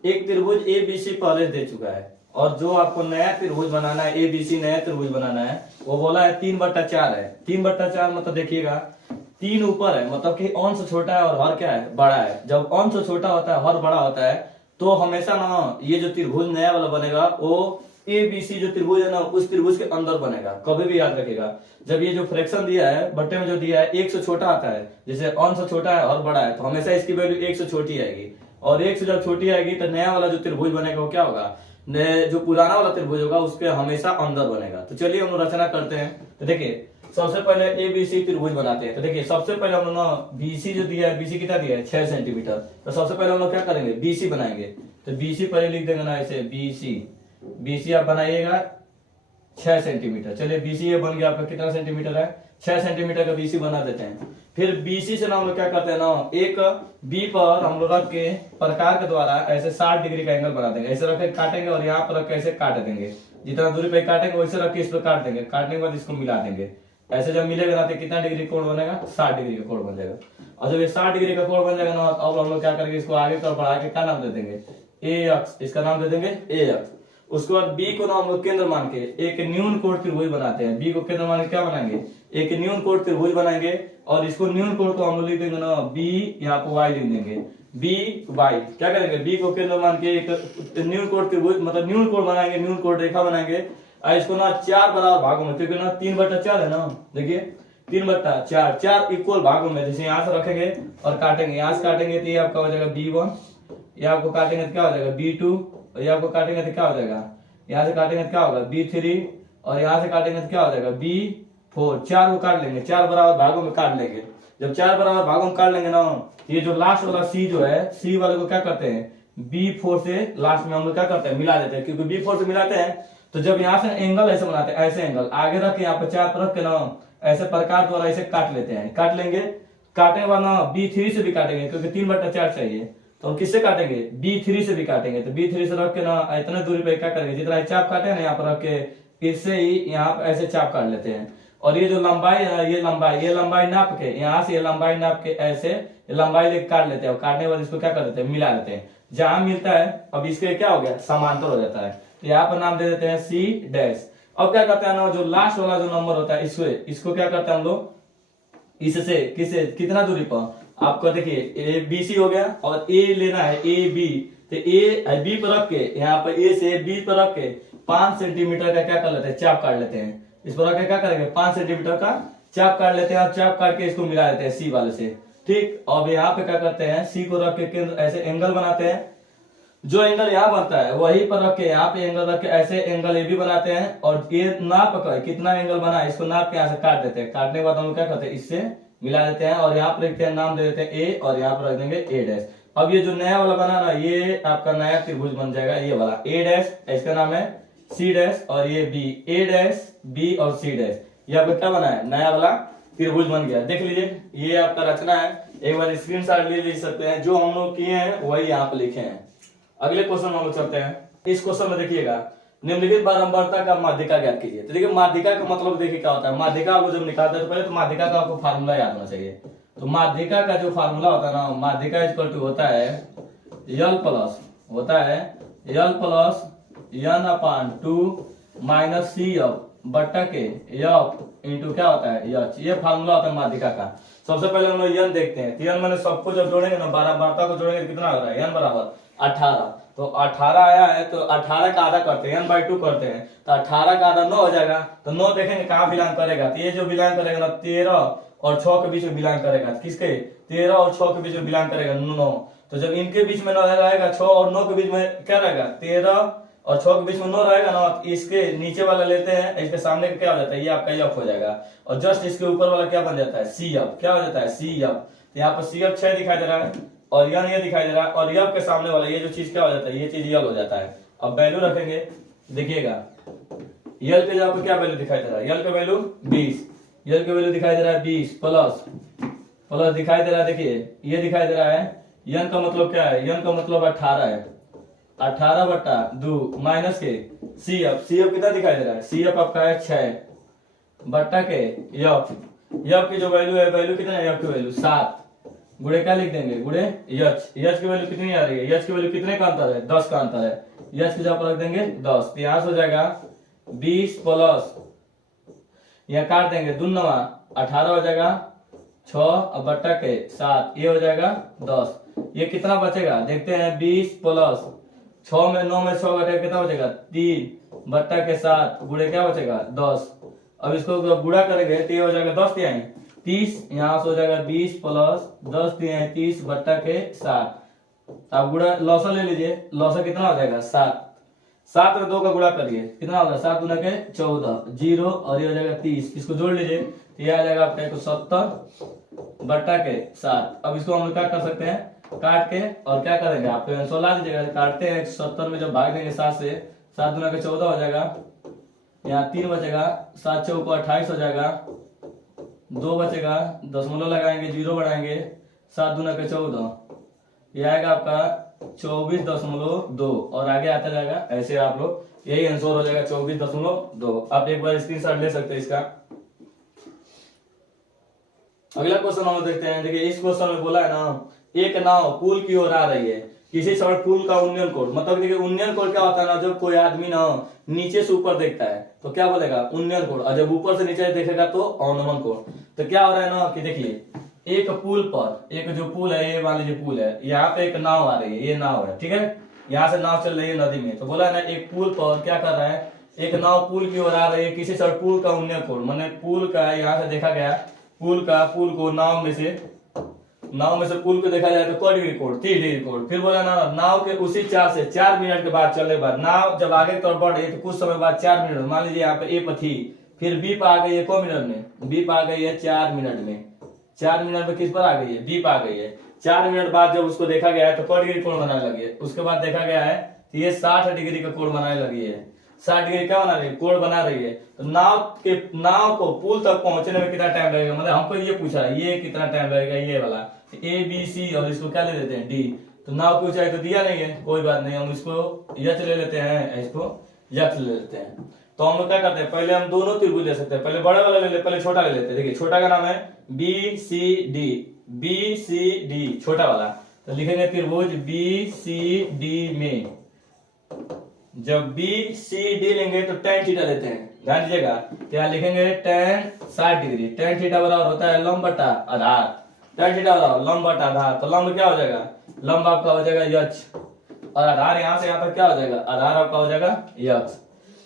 एक त्रिभुज एबीसी पहले दे चुका है और जो आपको नया त्रिभुज बनाना है एबीसी नया त्रिभुज बनाना है वो बोला है 3/4 है, 3/4 मतलब देखिएगा 3 ऊपर है मतलब कि अंश छोटा है और हर क्या है बड़ा है, जब अंश छोटा होता है हर बड़ा होता है तो हमेशा ना ये जो त्रिभुज नया वाला बनेगा वो एबीसी जो त्रिभुज है ना उस त्रिभुज के अंदर बनेगा, कभी भी याद रखिएगा। जब ये जो फ्रैक्शन दिया है बट्टे में जो दिया है 1 से छोटा आता है, जैसे अंश छोटा है और बड़ा है तो हमेशा इसकी वैल्यू 1 से छोटी आएगी, और 1 से जब छोटी आएगी तो नया वाला जो त्रिभुज बनेगा वो क्या होगा जो पुराना वाला त्रिभुज होगा उसके हमेशा अंदर बनेगा। तो चलिए हम लोग रचना करते हैं। तो देखिए सबसे पहले एबीसी त्रिभुज बनाते हैं। तो देखिए सबसे पहले हम लोग ना बीसी जो दिया है, बीसी कितना दिया है 6 सेंटीमीटर। तो सबसे पहले हम लोग क्या करेंगे, बीसी बनाएंगे। तो बीसी पहले लिख देंगे ना ऐसे, बीसी, बीसी आप बनाइएगा 6 सेंटीमीटर। चलिए बीसी ये बन गया आपका, कितना सेंटीमीटर है 6 सेंटीमीटर का बीसी बना देते हैं। फिर बीसी से ना हम लोग क्या करते हैं ना, एक बी पर हम लोग रख के प्रकार के द्वारा ऐसे 60 डिग्री का एंगल बना देंगे। ऐसे रख के काटेंगे और यहाँ पर रख के ऐसे काट देंगे, जितना दूरी पे काटेंगे वैसे रख के इस पर काट देंगे। काटने के बाद इसको मिला देंगे। ऐसे जब मिलेगा ना तो कितना डिग्री कोण बनेगा, 60 डिग्री का कोण बन जाएगा। और जब ये 60 डिग्री का कोण बन जाएगा ना, अब हम लोग क्या करेंगे, इसको आगे कर बढ़ा के क्या नाम दे देंगे, ए अक्ष, इसका नाम दे देंगे ए अक्ष। उसके बाद बी को ना हम लोग केंद्र मान के एक न्यून कोण त्रिभुज बनाते हैं। बी को केंद्र मान के क्या बनाएंगे, एक न्यून कोण त्रिभुज बनाएंगे। और इसको न्यून कोण को हम लोग लिख देंगे ना बी, यहाँ पे वाई लिख देंगे, बी वाई। क्या करेंगे, बी को केंद्र मान के एक न्यून कोण त्रिभुज मतलब न्यून कोण बनाएंगे, न्यून कोण रेखा बनाएंगे। और इसको ना 4 बराबर भागों में, क्योंकि ना 3/4 है ना, देखिए 3/4, 4 इक्वल भागों में जैसे यहाँ से रखेंगे और काटेंगे। यहाँ से काटेंगे तो ये आपका हो जाएगा B1, ये आपको काटेंगे तो क्या हो जाएगा B2, और ये आपको काटेंगे तो क्या हो जाएगा, यहाँ से काटेंगे तो क्या होगा B3, और यहाँ से काटेंगे तो क्या हो जाएगा B4। 4 को काट लेंगे, 4 बराबर भागों में काट लेंगे। जब 4 बराबर भागों में काट लेंगे ना, ये जो लास्ट वाला C जो है, C वाले को क्या करते हैं, B4 से लास्ट में हम लोग क्या करते हैं, मिला देते हैं। क्योंकि B4 से मिलाते हैं तो जब यहाँ से एंगल ऐसे बनाते हैं, ऐसे एंगल आगे रख के यहाँ पे 4 पर रख के ना ऐसे प्रकार द्वारा ऐसे काट लेते हैं। काट लेंगे, काटने वाला B3 से भी काटेंगे, क्योंकि 3/4 चाहिए। तो हम किससे काटेंगे, B3 से भी काटेंगे। तो B3 से रख के ना इतने दूरी पे क्या करेंगे, जितना चाप काटे ना यहाँ पर रख के, इससे ही यहाँ पे ऐसे चाप काट लेते हैं। और ये जो लंबाई है, ये लंबाई नाप के, यहाँ से ये लंबाई नाप के ऐसे लंबाई लेके काट लेते हैं। और काटने के बाद इसको क्या कर देते हैं, मिला देते हैं। जहां मिलता है अब इसके क्या हो गया, समांतर हो जाता है। तो यहाँ पर नाम दे देते हैं C डैश। अब क्या करते हैं ना, जो लास्ट वाला जो नंबर होता है इसको क्या करते हैं हम लोग, इससे किसे कितना दूरी पर, आपको देखिए BC हो गया और A लेना है AB। तो A B पर रख के, यहाँ पर A से B पर रख के 5 सेंटीमीटर का क्या कर लेते हैं, चाप काट लेते हैं। इस पर रख के क्या करेंगे, 5 सेंटीमीटर का चाप काट लेते हैं। और चाप काट के इसको मिला देते हैं C वाले से, ठीक। अब यहाँ पे क्या करते हैं, C को रख के केंद्र ऐसे एंगल बनाते हैं। जो एंगल यहाँ बनता है वही पर रख के यहाँ पे एंगल रख के ऐसे एंगल AB बनाते हैं। और ये नाप कर कितना एंगल बना है, इसको नाप के यहाँ से काट देते हैं। काटने के बाद हम लोग क्या करते हैं, इससे मिला देते हैं। और यहाँ पर लिखते हैं, नाम दे देते हैं A, और यहाँ पर रख देंगे A डैश। अब ये जो नया वाला बना ना, ये आपका नया त्रिभुज बन जाएगा, ये वाला A डैश, इसका नाम है C डैश। और ये B, A डैश B और C डैश, ये आपका क्या बना है, नया वाला त्रिभुज बन गया। देख लीजिए ये आपका रचना है, एक बार स्क्रीनशॉट ले सकते हैं। जो हम लोग किए हैं वही यहाँ पे लिखे हैं। अगले क्वेश्चन में हम लोग चलते हैं। इस क्वेश्चन में देखिएगा, निम्नलिखित बारंबारता का माध्यिका ज्ञात कीजिए। तो देखिए माध्यिका का मतलब देखिए क्या होता है। माध्यिका आपको जब निकालते हैं तो पहले तो माध्यिका का आपको फार्मूला याद होना चाहिए। तो माध्यिका का जो फार्मूला होता है ना, माध्यिका इक्वल टू होता है L plus N/2 minus CF बट्टा के F इंटू क्या होता है H। ये फार्मूला होता है माध्यिका का। सबसे पहले हम लोग N देखते हैं। तो N मैंने सबको जब जोड़ेंगे ना, बारंबारता को जोड़ेंगे तो कितना हो रहा है, N बराबर 18। तो 18 आया है, तो 18 का आधा करते हैं, N/2 करते हैं। तो 18 का आधा 9 हो जाएगा। तो 9 देखेंगे कहाँ बिलोंग करेगा, तो ये जो बिलोंग करेगा ना 13 और 6 के बीच में बिलोंग करेगा। किसके, 13 और 6 के बीच में बिलोंग करेगा 9। तो जब इनके बीच में 9 रहेगा, 6 और 9 के बीच में क्या रहेगा, 13 और 6 के बीच में 9 रहेगा ना, तो इसके नीचे वाला लेते हैं, इसके सामने का क्या हो जाता है, ये आपका F हो जाएगा। और जस्ट इसके ऊपर वाला क्या बन जाता है, CF। क्या हो जाता है, CF। तो यहाँ पर CF 6 दिखाई दे रहा है और N ये दिखाई दे रहा है। और F के सामने वाला ये जो चीज क्या हो जाता है, ये चीज L हो जाता है। अब वैल्यू रखेंगे, देखिएगा L के आपको क्या वैल्यू दिखाई दे रहा है, L का वैल्यू 20, L का वैल्यू दिखाई दे रहा है 20 प्लस दिखाई दे रहा है। देखिए ये दिखाई दे रहा है, N का मतलब क्या है, N का मतलब 18 है, 18/2 माइनस के CF कितना दिखाई दे रहा है, CF आपका है 6 बट्टा के F की जो वैल्यू है, वैल्यू कितना है, F की वैल्यू 7 गुणे क्या लिख देंगे, गुणे H की वैल्यू कितनी आ रही है, H की वैल्यू कितने का अंतर है, 10 का अंतर है। H की जगह पर रख देंगे 10। तो यहाँ से हो जाएगा 20 प्लस, यहाँ काट देंगे 2 9 18 हो जाएगा 6 और बट्टा के 7, ये हो जाएगा 10। ये कितना बचेगा देखते हैं, 20 प्लस 6 में 9 में 6 घटेगा, कितना बचेगा 3 बट्टा के 7 गुणे क्या बचेगा 10। अब इसको जब गुणा करेंगे तो ये हो जाएगा 10 तिहाई 30, यहाँ से हो जाएगा 20 प्लस 10 तिहाई 30 बट्टा के 7। अब गुणा लौसा ले लीजिए, लौसा कितना हो जाएगा 7। 7 में 2 का गुणा करिए, कितना होगा 7 गुना के 14, 0 और ये हो जाएगा 30, इसको जोड़ लीजिए तो ये आ जाएगा आपका 170 बट्टा के 7। अब इसको हम क्या कर सकते हैं, काट के और क्या करेंगे, आप आंसर ला दीजिएगा। काटते हैं 170 में जब भाग देंगे 7 से, 7 गुना के 14 हो जाएगा, यहाँ 3 बचेगा, 7 चौको 28 हो जाएगा, 2 बचेगा, दशमलव लगाएंगे, 0 बढ़ाएंगे, 7 गुना के 14, ये आएगा आपका 24.2 और आगे आता जाएगा ऐसे आप लोग, यही आंसर हो जाएगा 24.2। आप एक बार स्क्रीनशॉट ले सकते हैं इसका। अगला क्वेश्चन हम देखते हैं। देखिए इस क्वेश्चन में बोला है ना, एक नाव पुल की ओर आ रही है, किसी समय पुल का उन्नयन कोण, मतलब देखिए उन्नयन कोण क्या होता है ना, जब कोई आदमी ना नीचे से ऊपर देखता है तो क्या बोलेगा, उन्नयन कोण, और जब ऊपर से नीचे देखेगा तो अवनमन कोण। तो क्या हो रहा है ना कि देखिए एक पुल पर, एक जो पुल है, ये मान लीजिए पुल है, यहाँ पे एक नाव आ रही है, ये नाव है, ठीक है, यहाँ से नाव चल रही है नदी में। तो बोला है ना एक पुल पर क्या कर रहा है, एक नाव पुल की ओर आ रही है, किसी समय पुल का उन्नयन कोण, माने पुल का यहाँ से देखा गया, पुल को नाव में से पुल को देखा जाए तो क डिग्री कोण, 30 डिग्री कोण। फिर बोला ना नाव के उसी 4 मिनट के बाद चलने के बाद नाव जब आगे की तरफ बढ़ रही तो कुछ समय बाद 4 मिनट, मान लीजिए यहाँ पे ए पर थी, फिर बी पर आ गई है, को मिनट में, बी पर आ गई है 4 मिनट में, 4 मिनट में किस पर आ गई है, बी पर आ गई है। 4 मिनट बाद जब उसको देखा गया है तो क डिग्री कोण बनाने लगी है। उसके बाद देखा गया है तो ये 60 डिग्री का कोण बनाने लगी है, 60 डिग्री क्या बना रही है, कोण बना रही है। तो नाव को पुल तक पहुंचने में कितना टाइम लगेगा, मतलब हमको ये पूछा है ये कितना टाइम लगेगा, ये वाला ए बी सी और इसको क्या ले लेते हैं डी। तो नाव की ऊंचाई तो दिया नहीं है, कोई बात नहीं, हम इसको यच ले लेते हैं, इसको यक्ष ले लेते हैं। तो हम लोग क्या करते हैं, पहले हम दोनों त्रिभुज ले सकते हैं, पहले बड़ा वाला ले ले, पहले छोटा ले लेते हैं। देखिए छोटा का नाम है बी सी डी, छोटा वाला। तो लिखेंगे त्रिभुज बी सी डी में जब बी सी डी लेंगे तो tan थीटा लेते हैं, ध्यान दीजिएगा। क्या लिखेंगे, tan 60 डिग्री, tan थीटा बराबर होता है लंब बटा आधार, tan थीटा बराबर लंब बटा आधार। तो लंब क्या हो जाएगा, लंब आपका हो जाएगा यक्ष, और आधार यहाँ से यहाँ तक क्या हो जाएगा, आधार आपका हो जाएगा यक्ष।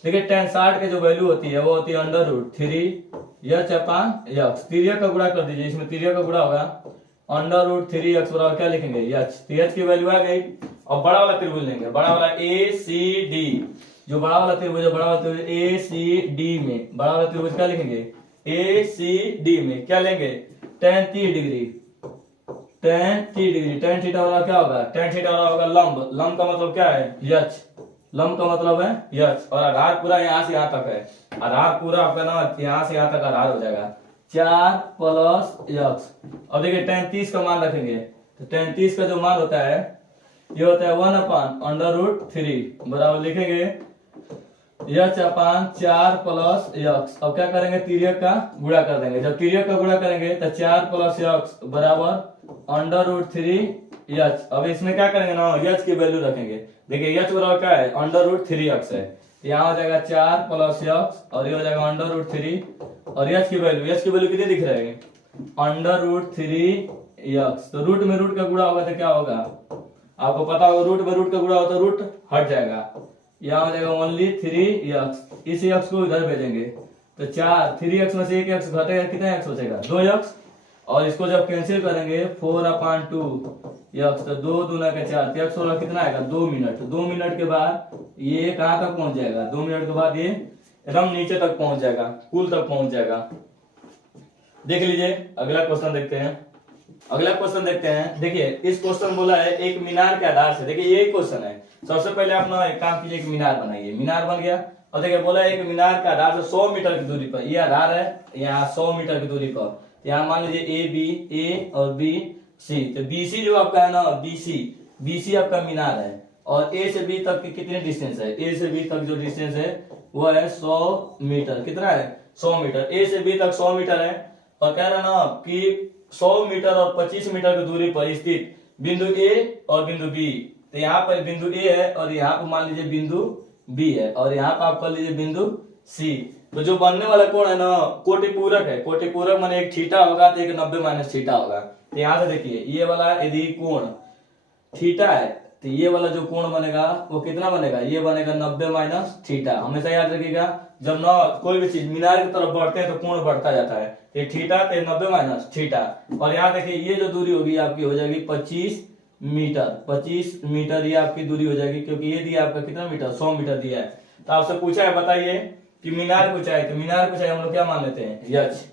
देखिए tan 60 की जो वैल्यू होती है वो होती है √3 यक्ष अपान यक्ष। तिर्यक का गुणा कर दीजिए, इसमें तिर्यक का गुणा होगा, √3 यक्ष बराबर क्या लिखेंगे यक्ष। तो यक्ष की वैल्यू आ गई। और बड़ा वाला त्रिभुज लेंगे, बड़ा वाला ए सी डी, जो बड़ा वाला त्रिभुज ए सी डी में, बड़ा वाला त्रिभुज क्या लिखेंगे, ए सी डी में क्या लेंगे, tan 30 डिग्री, tan थीटा वाला क्या होगा, tan थीटा वाला होगा लंब, लंब का मतलब क्या है यक्ष, लंब का मतलब है यक्ष। और आधार पूरा यहाँ से यहाँ तक है, आधार पूरा आपका ना यहाँ से यहाँ तक आधार हो जाएगा 4 प्लस यक्ष। अब देखिए tan 30 का मान रखेंगे, तो tan 30 का जो मान होता है ये होता है 1/√3 बराबर लिखेंगे यक्ष अपान 4 प्लस यक्ष। अब क्या करेंगे, तिर्यक का गुणा कर देंगे, जब तिर्यक का गुणा करेंगे तो 4 प्लस यक्ष बराबर √3 यक्ष। अब इसमें क्या करेंगे ना, यक्ष की वैल्यू रखेंगे। देखिए यक्ष बराबर क्या है, √3 यक्ष है, यहाँ हो जाएगा 4 प्लस यक्ष और ये हो जाएगा √3, और यक्ष की वैल्यू कितनी दिख रही है, √3 यक्ष। तो रूट में रूट का गुणा होगा तो क्या होगा, आपको पता होगा रूट में रूट का गुणा होता है, रूट हट जाएगा, यहाँ हो जाएगा ओनली 3 यक्ष। इस यक्ष को इधर भेजेंगे तो 3 यक्ष में से एक यक्ष घटेगा, कितना यक्ष बचेगा 2 यक्ष। और इसको जब कैंसिल करेंगे 4/2 यक्ष, तो 2 दूना के 4, यक्ष वाला कितना आएगा 2 मिनट। 2 मिनट के बाद ये कहाँ तक पहुंच जाएगा, 2 मिनट के बाद ये एकदम नीचे तक पहुंच जाएगा, पुल तक पहुंच जाएगा। देख लीजिए अगला क्वेश्चन देखते हैं। देखिए इस क्वेश्चन बोला है एक मीनार के आधार से, देखिए यही क्वेश्चन है। सबसे पहले आप ना एक काम कीजिए, एक मीनार बनाइए, मीनार बन गया। और देखिए बोला है एक मीनार के आधार से 100 मीटर की दूरी पर, ये आधार है यहाँ 100 मीटर की दूरी पर, यहाँ मान लीजिए ए और बी सी। तो बीसी जो आपका है ना, बीसी आपका मीनार है, और ए से बी तक की कितनी डिस्टेंस है, ए से बी तक जो डिस्टेंस है वो है 100 मीटर। कितना है 100 मीटर, ए से बी तक 100 मीटर है। और कह रहा ना कि 100 मीटर और 25 मीटर की दूरी पर स्थित बिंदु ए और बिंदु बी। तो यहाँ पर बिंदु ए है और यहाँ पर मान लीजिए बिंदु बी है, और यहाँ पर आप कर लीजिए बिंदु सी। तो जो बनने वाला कोण है ना कोटिपूरक है, कोटिपूरक माने एक थीटा होगा तो एक 90 माइनस थीटा होगा। तो यहाँ से देखिए ये वाला यदि कोण थीटा है तो ये वाला जो कोण बनेगा वो कितना बनेगा, ये बनेगा 90 माइनस थीटा। हमेशा याद रखिएगा जब ना कोई भी चीज मीनार की तरफ बढ़ते हैं तो कोण बढ़ता जाता है, ये थीटा तो 90 माइनस थीटा। और यहाँ देखिए ये जो दूरी होगी आपकी हो जाएगी 25 मीटर। 25 मीटर ये आपकी दूरी हो जाएगी, क्योंकि ये दिया आपका कितना मीटर, 100 मीटर दिया है। तो आपसे पूछा है बताइए कि मीनार की ऊंचाई, तो मीनार की ऊंचाई हम लोग क्या मान लेते हैं, यच।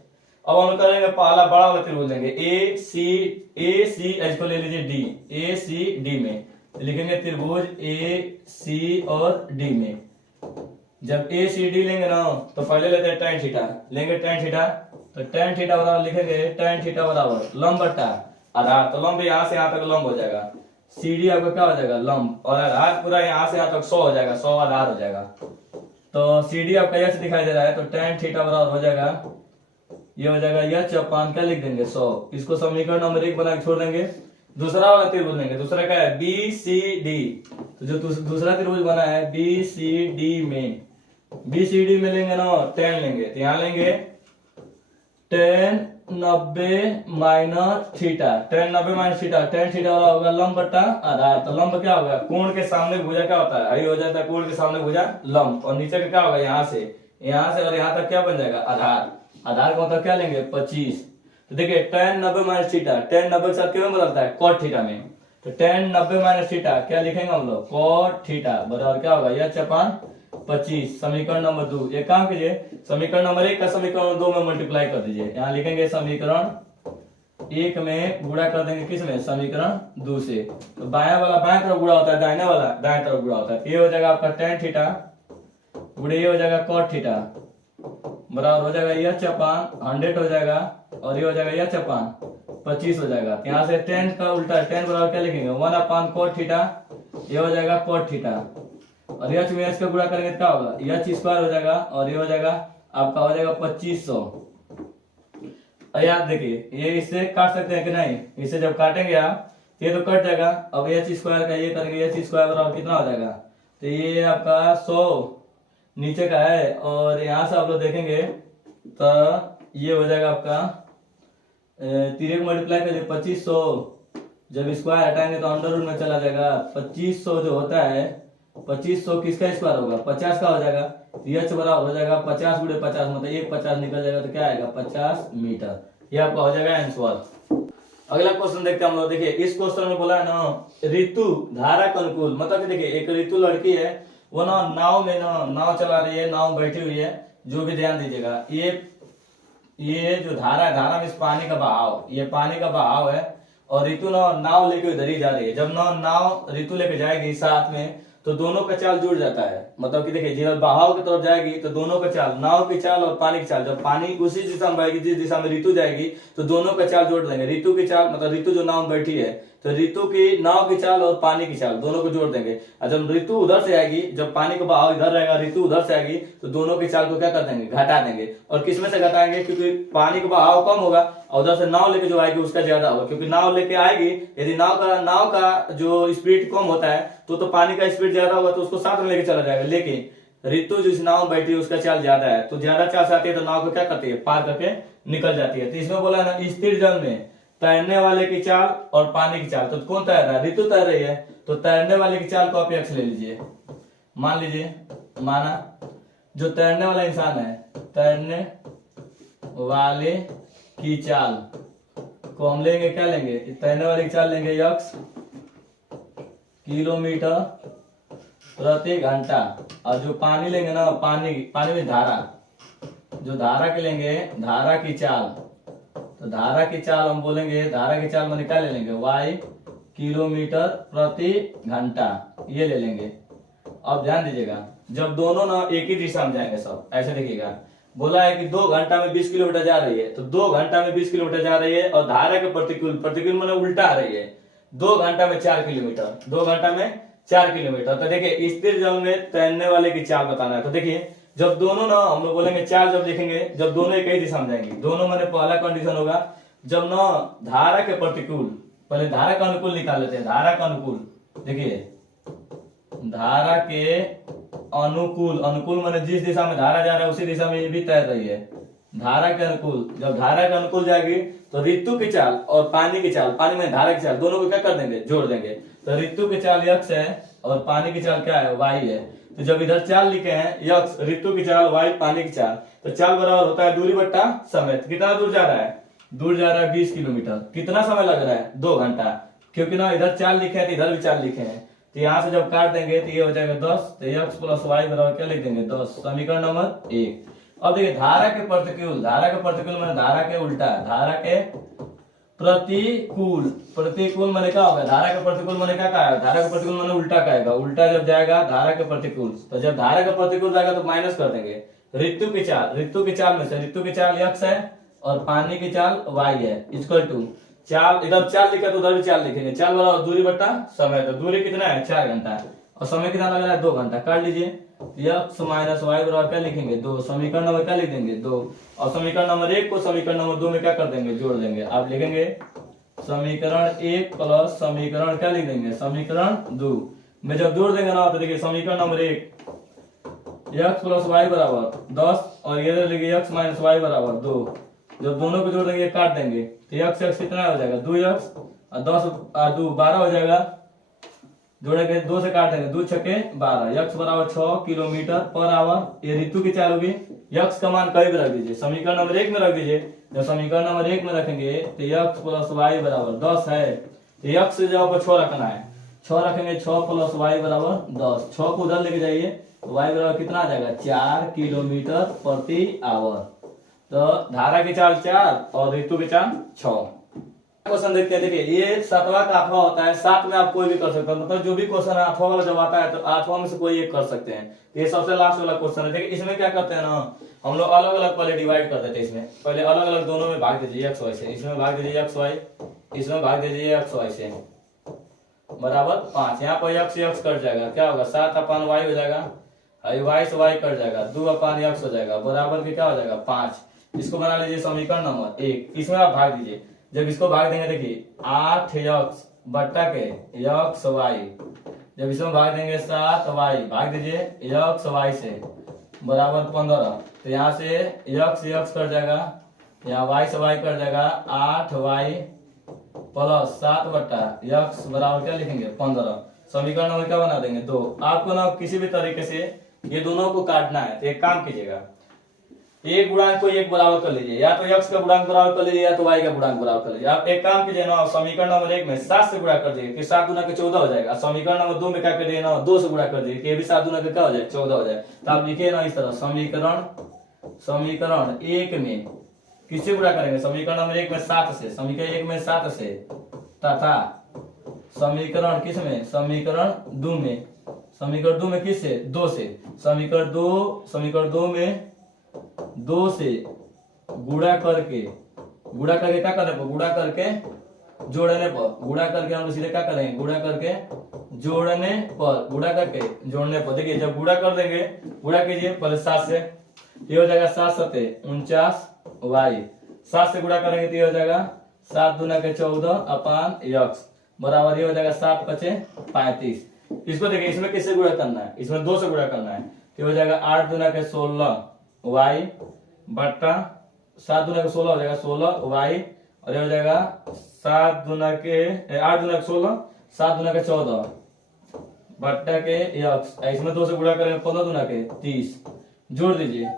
अब हम लोग करेंगे पहला बड़ा वाला त्रिभुज लेंगे, ए सी एच को ले लीजिए डी, ए सी डी में लिखेंगे त्रिभुज ए सी और डी में। जब ए सी डी लेंगे ना तो पहले लेते हैं tan थीटा, लेंगे tan थीटा, तो tan थीटा बराबर लिखेंगे tan थीटा बराबर लंब बटा आधार, तो लंब यहाँ से यहाँ तक लंब हो जाएगा, सी डी आपका क्या हो जाएगा लंब, और आधार पूरा यहाँ से यहाँ तक 100 हो जाएगा, 100 आधार हो जाएगा। तो सी डी आपका यच दिखाई दे रहा है, तो tan थीटा बराबर हो जाएगा, ये हो जाएगा यच अपान क्या लिख देंगे 100। इसको समीकरण नंबर 1 बना के छोड़ देंगे। दूसरा वाला त्रिभुज लेंगे, दूसरा क्या है बी सी डी, तो जो दूसरा त्रिभुज बना है बी सी डी में, बी सी डी में लेंगे ना tan लेंगे, तो यहाँ लेंगे tan 90 minus theta, tan 90 minus theta, tan theta वाला होगा लंब बटा आधार, तो लंब क्या होगा, कोण के सामने भुजा क्या होता है, हरी हो जाता है, कोण के सामने भुजा लंब, और नीचे का क्या होगा यहाँ से और यहाँ तक क्या बन जाएगा आधार, आधार का मतलब क्या लेंगे 25। तो देखिए tan 90 माइनस थीटा, tan 90 के साथ क्यों बदलता है cot थीटा में, तो tan 90 माइनस थीटा क्या लिखेंगे हम लोग cot थीटा बराबर क्या होगा यह चपान 25। समीकरण नंबर 2, एक काम कीजिए समीकरण नंबर 1 का समीकरण 2 में मल्टीप्लाई कर दीजिए, यहाँ लिखेंगे समीकरण 1 में गुणा कर देंगे किस में, समीकरण 2 से। तो बायां वाला बाएं तरफ गुणा होता है, दाहिने वाला दाएं तरफ गुणा होता है, ये हो जाएगा आपका tan थीटा गुणे ये हो जाएगा cot थीटा बराबर हो जाएगा यह चपान 100 हो जाएगा, और ये हो जाएगा यह चपान 25 हो जाएगा। यहाँ से tan का उल्टा, tan बराबर क्या लिखेंगे 1 cot थीटा, ये हो जाएगा cot थीटा, और यह में इसका गुणा करेंगे तो क्या होगा यह स्क्वायर हो जाएगा, और ये हो जाएगा आपका हो जाएगा 2500। याद देखिए ये इससे काट सकते हैं कि नहीं, इसे जब काटेंगे आप ये तो कट जाएगा, अब एच स्क्वायर का ये करेंगे एच स्क्वायर बराबर कितना हो जाएगा, तो ये आपका 100 नीचे का है, और यहाँ से आप लोग देखेंगे तो ये हो जाएगा आपका 3 मल्टीप्लाई करिए 2500, जब स्क्वायर हटाएंगे तो अंडर रूट में चला जाएगा, 2500 जो होता है 2500 किसका स्क्वायर होगा 50 का हो जाएगा, एच बराबर हो जाएगा 50 गुणे 50 मतलब एक 50 निकल जाएगा, तो क्या आएगा 50 मीटर, ये आपका हो जाएगा आंसर। अगला क्वेश्चन देखते हैं हम लोग। देखिए इस क्वेश्चन में बोला है ना ऋतु धारा के अनुकूल, मतलब कि देखिए एक ऋतु लड़की है, वो ना नाव में ना नाव चला रही है, नाव बैठी हुई है, जो भी ध्यान दीजिएगा ये जो धारा में इस पानी का बहाव, ये पानी का बहाव है, और ऋतु ना नाव लेके इधर ही जा रही है। जब ना नाव ऋतु लेके जाएगी साथ में तो दोनों का चाल जुड़ जाता है, मतलब कि देखिए जब बहाव की तरफ जाएगी तो दोनों का चाल, नाव की चाल और पानी की चाल, जब पानी उसी दिशा में बहेगी जिस दिशा में ऋतु जाएगी तो दोनों का चाल जोड़ देंगे। ऋतु की चाल मतलब ऋतु जो नाव में बैठी है तो ऋतु की नाव की चाल और पानी की चाल दोनों को जोड़ देंगे, और जब ऋतु उधर से आएगी, जब पानी का बहाव इधर रहेगा ऋतु उधर से आएगी तो दोनों की चाल को क्या कर देंगे घटा देंगे। और किसमें से घटाएंगे, क्योंकि पानी का बहाव कम होगा और उधर से नाव लेके जो आएगी उसका ज्यादा होगा, क्योंकि नाव लेके आएगी, यदि नाव का जो स्पीड कम होता है तो पानी का स्पीड ज्यादा होगा तो उसको साथ में लेके चला जाएगा, लेकिन ऋतु जिस नाव में बैठी है उसका चाल ज्यादा है, तो ज्यादा चाल से आती है तो नाव को क्या करती है पार करके निकल जाती है। तो इसमें बोला है ना स्थिर जल में तैरने वाले की चाल और पानी की चाल, तो कौन तैर रहा है ऋतु तैर रही है, तो तैरने वाले की चाल को आप x ले लीजिए, मान लीजिए माना जो तैरने वाला इंसान है, तैरने वाले की चाल को हम लेंगे क्या लेंगे, तैरने वाले की चाल लेंगे x किलोमीटर प्रति घंटा, और जो पानी लेंगे ना पानी में धारा, जो धारा के लेंगे धारा की चाल, तो धारा की चाल हम बोलेंगे, धारा की चाल में क्या ले लेंगे y किलोमीटर प्रति घंटा, ये ले लेंगे। अब ध्यान दीजिएगा जब दोनों ना एक ही दिशा में जाएंगे, सब ऐसे देखिएगा, बोला है कि 2 घंटा में 20 किलोमीटर जा रही है, तो 2 घंटा में 20 किलोमीटर जा रही है, और धारा के प्रतिकूल मैंने उल्टा आ रही है, 2 घंटा में 4 किलोमीटर, 2 घंटा में 4 किलोमीटर। तो देखिए स्थिर जल में तैरने वाले की चाल बताना है, तो देखिए जब दोनों ना हम लोग बोलेंगे चाल, जब लिखेंगे जब दोनों एक ही दिशा में जाएंगे, दोनों मैंने पहला कंडीशन होगा जब ना धारा के प्रतिकूल, पहले धारा का अनुकूल निकाल लेते हैं, धारा का अनुकूल, देखिए धारा के अनुकूल, अनुकूल मैंने जिस दिशा में धारा जा रहा है उसी दिशा में ये भी तैर रही है, धारा के अनुकूल, जब धारा के अनुकूल जाएगी तो ऋतु की चाल और पानी की चाल, पानी में धारा की चाल दोनों को क्या कर देंगे जोड़ देंगे, तो ऋतु की चाल x है और पानी की चाल क्या है y है, तो जब इधर चाल लिखे हैं x ऋतु की चाल y पानी की चाल, तो चाल बराबर होता है दूरी बट्टा समय, कितना दूर जा रहा है, दूर जा रहा है 20 किलोमीटर, कितना समय लग रहा है 2 घंटा, क्योंकि ना इधर 4 लिखे हैं तो इधर भी 4 लिखे हैं, तो यहाँ से जब काट देंगे तो ये हो जाएगा 10, तो x प्लस वाई बराबर क्या लिख देंगे 10, समीकरण नंबर 1। अब देखिए धारा के प्रतिकूल, धारा के प्रतिकूल मैंने धारा के उल्टा, धारा के प्रतिकूल, प्रतिकूल मैंने क्या होगा, धारा के प्रतिकूल मैंने क्या कहा, धारा के प्रतिकूल मैंने उल्टा कहेगा, उल्टा जब जाएगा धारा के प्रतिकूल, तो जब धारा के प्रतिकूल जाएगा तो माइनस कर देंगे। ऋतु की चाल, ऋतु की चाल में से ऋतु की चाल x है और पानी की चाल y है, इक्वल टू चाल, इधर 4 लिखा तो उधर भी 4 लिखेंगे, चाल बराबर दूरी बटा समय, तो दूरी कितना है 4 घंटा और समय कितना लग रहा है 2 घंटा, काट लीजिए। x माइनस वाई बराबर क्या लिखेंगे 2, समीकरण नंबर क्या लिख देंगे 2, और समीकरण नंबर 1 को समीकरण नंबर 2 में क्या कर देंगे जोड़ देंगे, आप लिखेंगे समीकरण 1 प्लस समीकरण क्या लिख देंगे समीकरण 2 में जब जोड़ देंगे ना, तो देखिए समीकरण नंबर 1 x प्लस वाई बराबर 10 और ये लिखिए x माइनस वाई बराबर 2, जब दोनों को जोड़ देंगे काट देंगे तो x कितना हो जाएगा 2x और 10 और 2 12 हो जाएगा, जोड़ेंगे 2 से काट देंगे, 2 छक्के 12, x बराबर 6 किलोमीटर पर आवर। ये ऋतु की चाल होगी, x का मान कहीं भी रख दीजिए, समीकरण नंबर 1 में रख दीजिए, जब समीकरण नंबर 1 में रखेंगे तो x प्लस वाई बराबर 10 है, तो x की जगह पर 6 रखना है, 6 रखेंगे, 6 प्लस वाई बराबर 10, 6 को उधर लेके जाइए तो y बराबर कितना आ जाएगा 4 किलोमीटर प्रति आवर। तो धारा की चाल 4 और ऋतु की चाल 6। क्वेश्चन देखते हैं, देखिए ये 7वां का 8वां होता है, 7 में आप कोई भी कर सकते हैं, मतलब जो भी क्वेश्चन 8वां वाला जब आता है तो 8वां में से कोई एक कर सकते हैं, तो ये सबसे लास्ट वाला क्वेश्चन है। देखिए इसमें क्या करते हैं ना, हम लोग अलग अलग पहले डिवाइड कर देते हैं, इसमें पहले अलग अलग दोनों में भाग दीजिए x y से, इसमें भाग दीजिए x y, इसमें भाग दीजिए x y से बराबर 5, यहाँ पर x कट जाएगा, क्या होगा 7 अपान y हो जाएगा, y से y कट जाएगा, 2 अपान x हो जाएगा, बराबर के क्या हो जाएगा 5। इसको बना लीजिए समीकरण नंबर 1, इसमें आप भाग दीजिए, जब इसको भाग देंगे देखिए 8x बट्टा के x y, जब इसमें भाग देंगे 7y, भाग दीजिए x y से बराबर 15, तो यहाँ से x कट जाएगा, यहाँ y से y कट जाएगा, 8y प्लस 7 बट्टा x बराबर क्या लिखेंगे 15, समीकरण नंबर क्या बना देंगे 2। आपको ना किसी भी तरीके से ये दोनों को काटना है, तो एक काम कीजिएगा, एक गुणांक को एक बराबर कर लीजिए, या तो x का गुणांक बराबर कर लीजिए या तो y का गुणांक बराबर कर लीजिए। आप एक काम कीजिए ना, समीकरण नंबर 1 में 7 से गुणा कर दीजिए कि 7 गुना के 14 हो जाएगा, समीकरण नंबर 2 में क्या कर दिए ना 2 से गुणा कर दीजिए कि ये भी 7 गुना के क्या हो जाए 14 हो जाए। तो आप लिखिए ना इस तरह, समीकरण 1 में किससे गुणा करेंगे, समीकरण नंबर 1 में 7 से, समीकरण 1 में 7 से, तथा समीकरण किस में समीकरण 2 में, समीकरण 2 में किससे 2 से, समीकरण 2 में 2 से गुणा करके क्या करने पर, गुणा करके जोड़ने पर, गुणा करके हम सीधे क्या करेंगे गुणा करके जोड़ने पर, गुणा करके जोड़ने पर। देखिए जब गुणा कर देंगे, गुणा कीजिए पहले 7 से, ये हो जाएगा 7 7 49y, 7 से गुणा करेंगे तो ये हो जाएगा 7 दूना के 14 अपान x बराबर ये हो जाएगा 7 पचे 35। इसको देखिए इसमें किससे गुणा करना है, इसमें 2 से गुणा करना है, तो हो जाएगा 8 दूना के 16y बट्टा 7 दूना के 16 हो जाएगा 16y, और ये हो जाएगा 8 दूना के 16, 7 दूना के 14 बट्टा के x, इसमें 2 से गुणा करेंगे 15 दूना के 30, जोड़ दीजिए,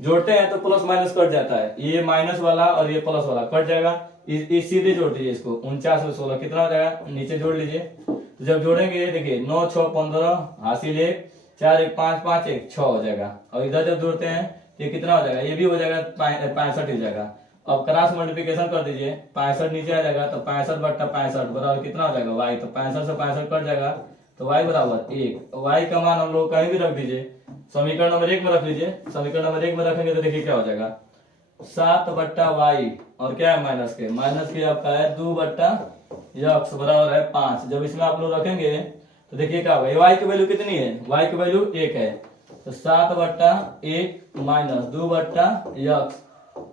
जोड़ते हैं तो प्लस माइनस कट जाता है, ये माइनस वाला और ये प्लस वाला कट जाएगा, इस सीधे जोड़ दीजिए इसको, 49 में 16 कितना हो जाएगा, नीचे जोड़ लीजिए। तो जब जोड़ेंगे देखिए 9 6 15 हासिल 1 4 1 5 5 1 6 हो जाएगा, और इधर जब जोड़ते हैं तो ये कितना हो जाएगा, ये भी हो जाएगा 65 हो जाएगा। अब क्रॉस मल्टीप्लिकेशन कर दीजिए, 65 नीचे आ जाएगा तो 65 बट्टा 65 बराबर कितना हो जाएगा y, तो 65 से 65 कट जाएगा तो y बराबर 1, y का मान हम लोग कहीं भी रख दीजिए, समीकरण नंबर 1 में रख लीजिए, समीकरण नंबर 1 में रखेंगे तो देखिए क्या हो जाएगा 7 बट्टा y, और क्या है माइनस के आपका है 2 बट्टा x बराबर है 5। जब इसमें आप लोग रखेंगे तो देखिए क्या होगा, y की वैल्यू कितनी है, y की वैल्यू 1 है, तो 7 बट्टा 1 माइनस 2 बट्टा x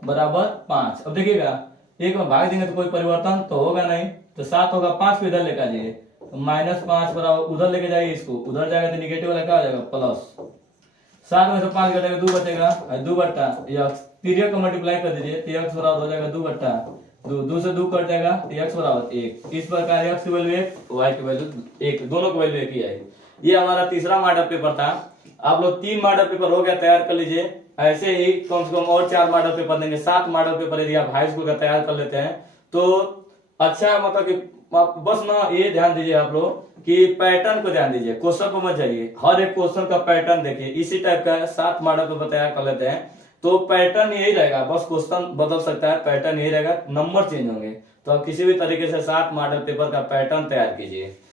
बराबर 5। अब देखिएगा 1 में भाग देंगे तो कोई परिवर्तन तो होगा नहीं, तो 7 होगा 5 को इधर लेकर आ जाइए, तो -5 बराबर उधर लेके जाइए, इसको उधर जाएगा तो निगेटिव वाला क्या हो जाएगा प्लस, 7 में से 5 घटेगा 2 बचेगा, 2 बट्टा x, तीरिया को मल्टीप्लाई कर दीजिए तो x बराबर हो जाएगा 2 बट्टा 2 से 2 कट जाएगा तो x बराबर 1। इस प्रकार x की वैल्यू 1 y की वैल्यू 1, दोनों की वैल्यू 1 ही आई। ये हमारा तीसरा मॉडल पेपर था। आप लोग 3 मॉडल पेपर हो गया, तैयार कर लीजिए, ऐसे ही कम से कम और 4 मॉडल पेपर देंगे, 7 मॉडल पेपर यदि आप हाई स्कूल का तैयार कर लेते हैं तो अच्छा, मतलब कि बस ना ये ध्यान दीजिए आप लोग कि पैटर्न को ध्यान दीजिए, क्वेश्चन को मत जाइए। हर एक क्वेश्चन का पैटर्न देखिए, इसी टाइप का 7 मॉडल पे बताया कर लेते हैं। तो पैटर्न यही रहेगा, बस क्वेश्चन बदल सकता है, पैटर्न यही रहेगा, नंबर चेंज होंगे। तो आप किसी भी तरीके से 7 मॉडल पेपर का पैटर्न तैयार कीजिए।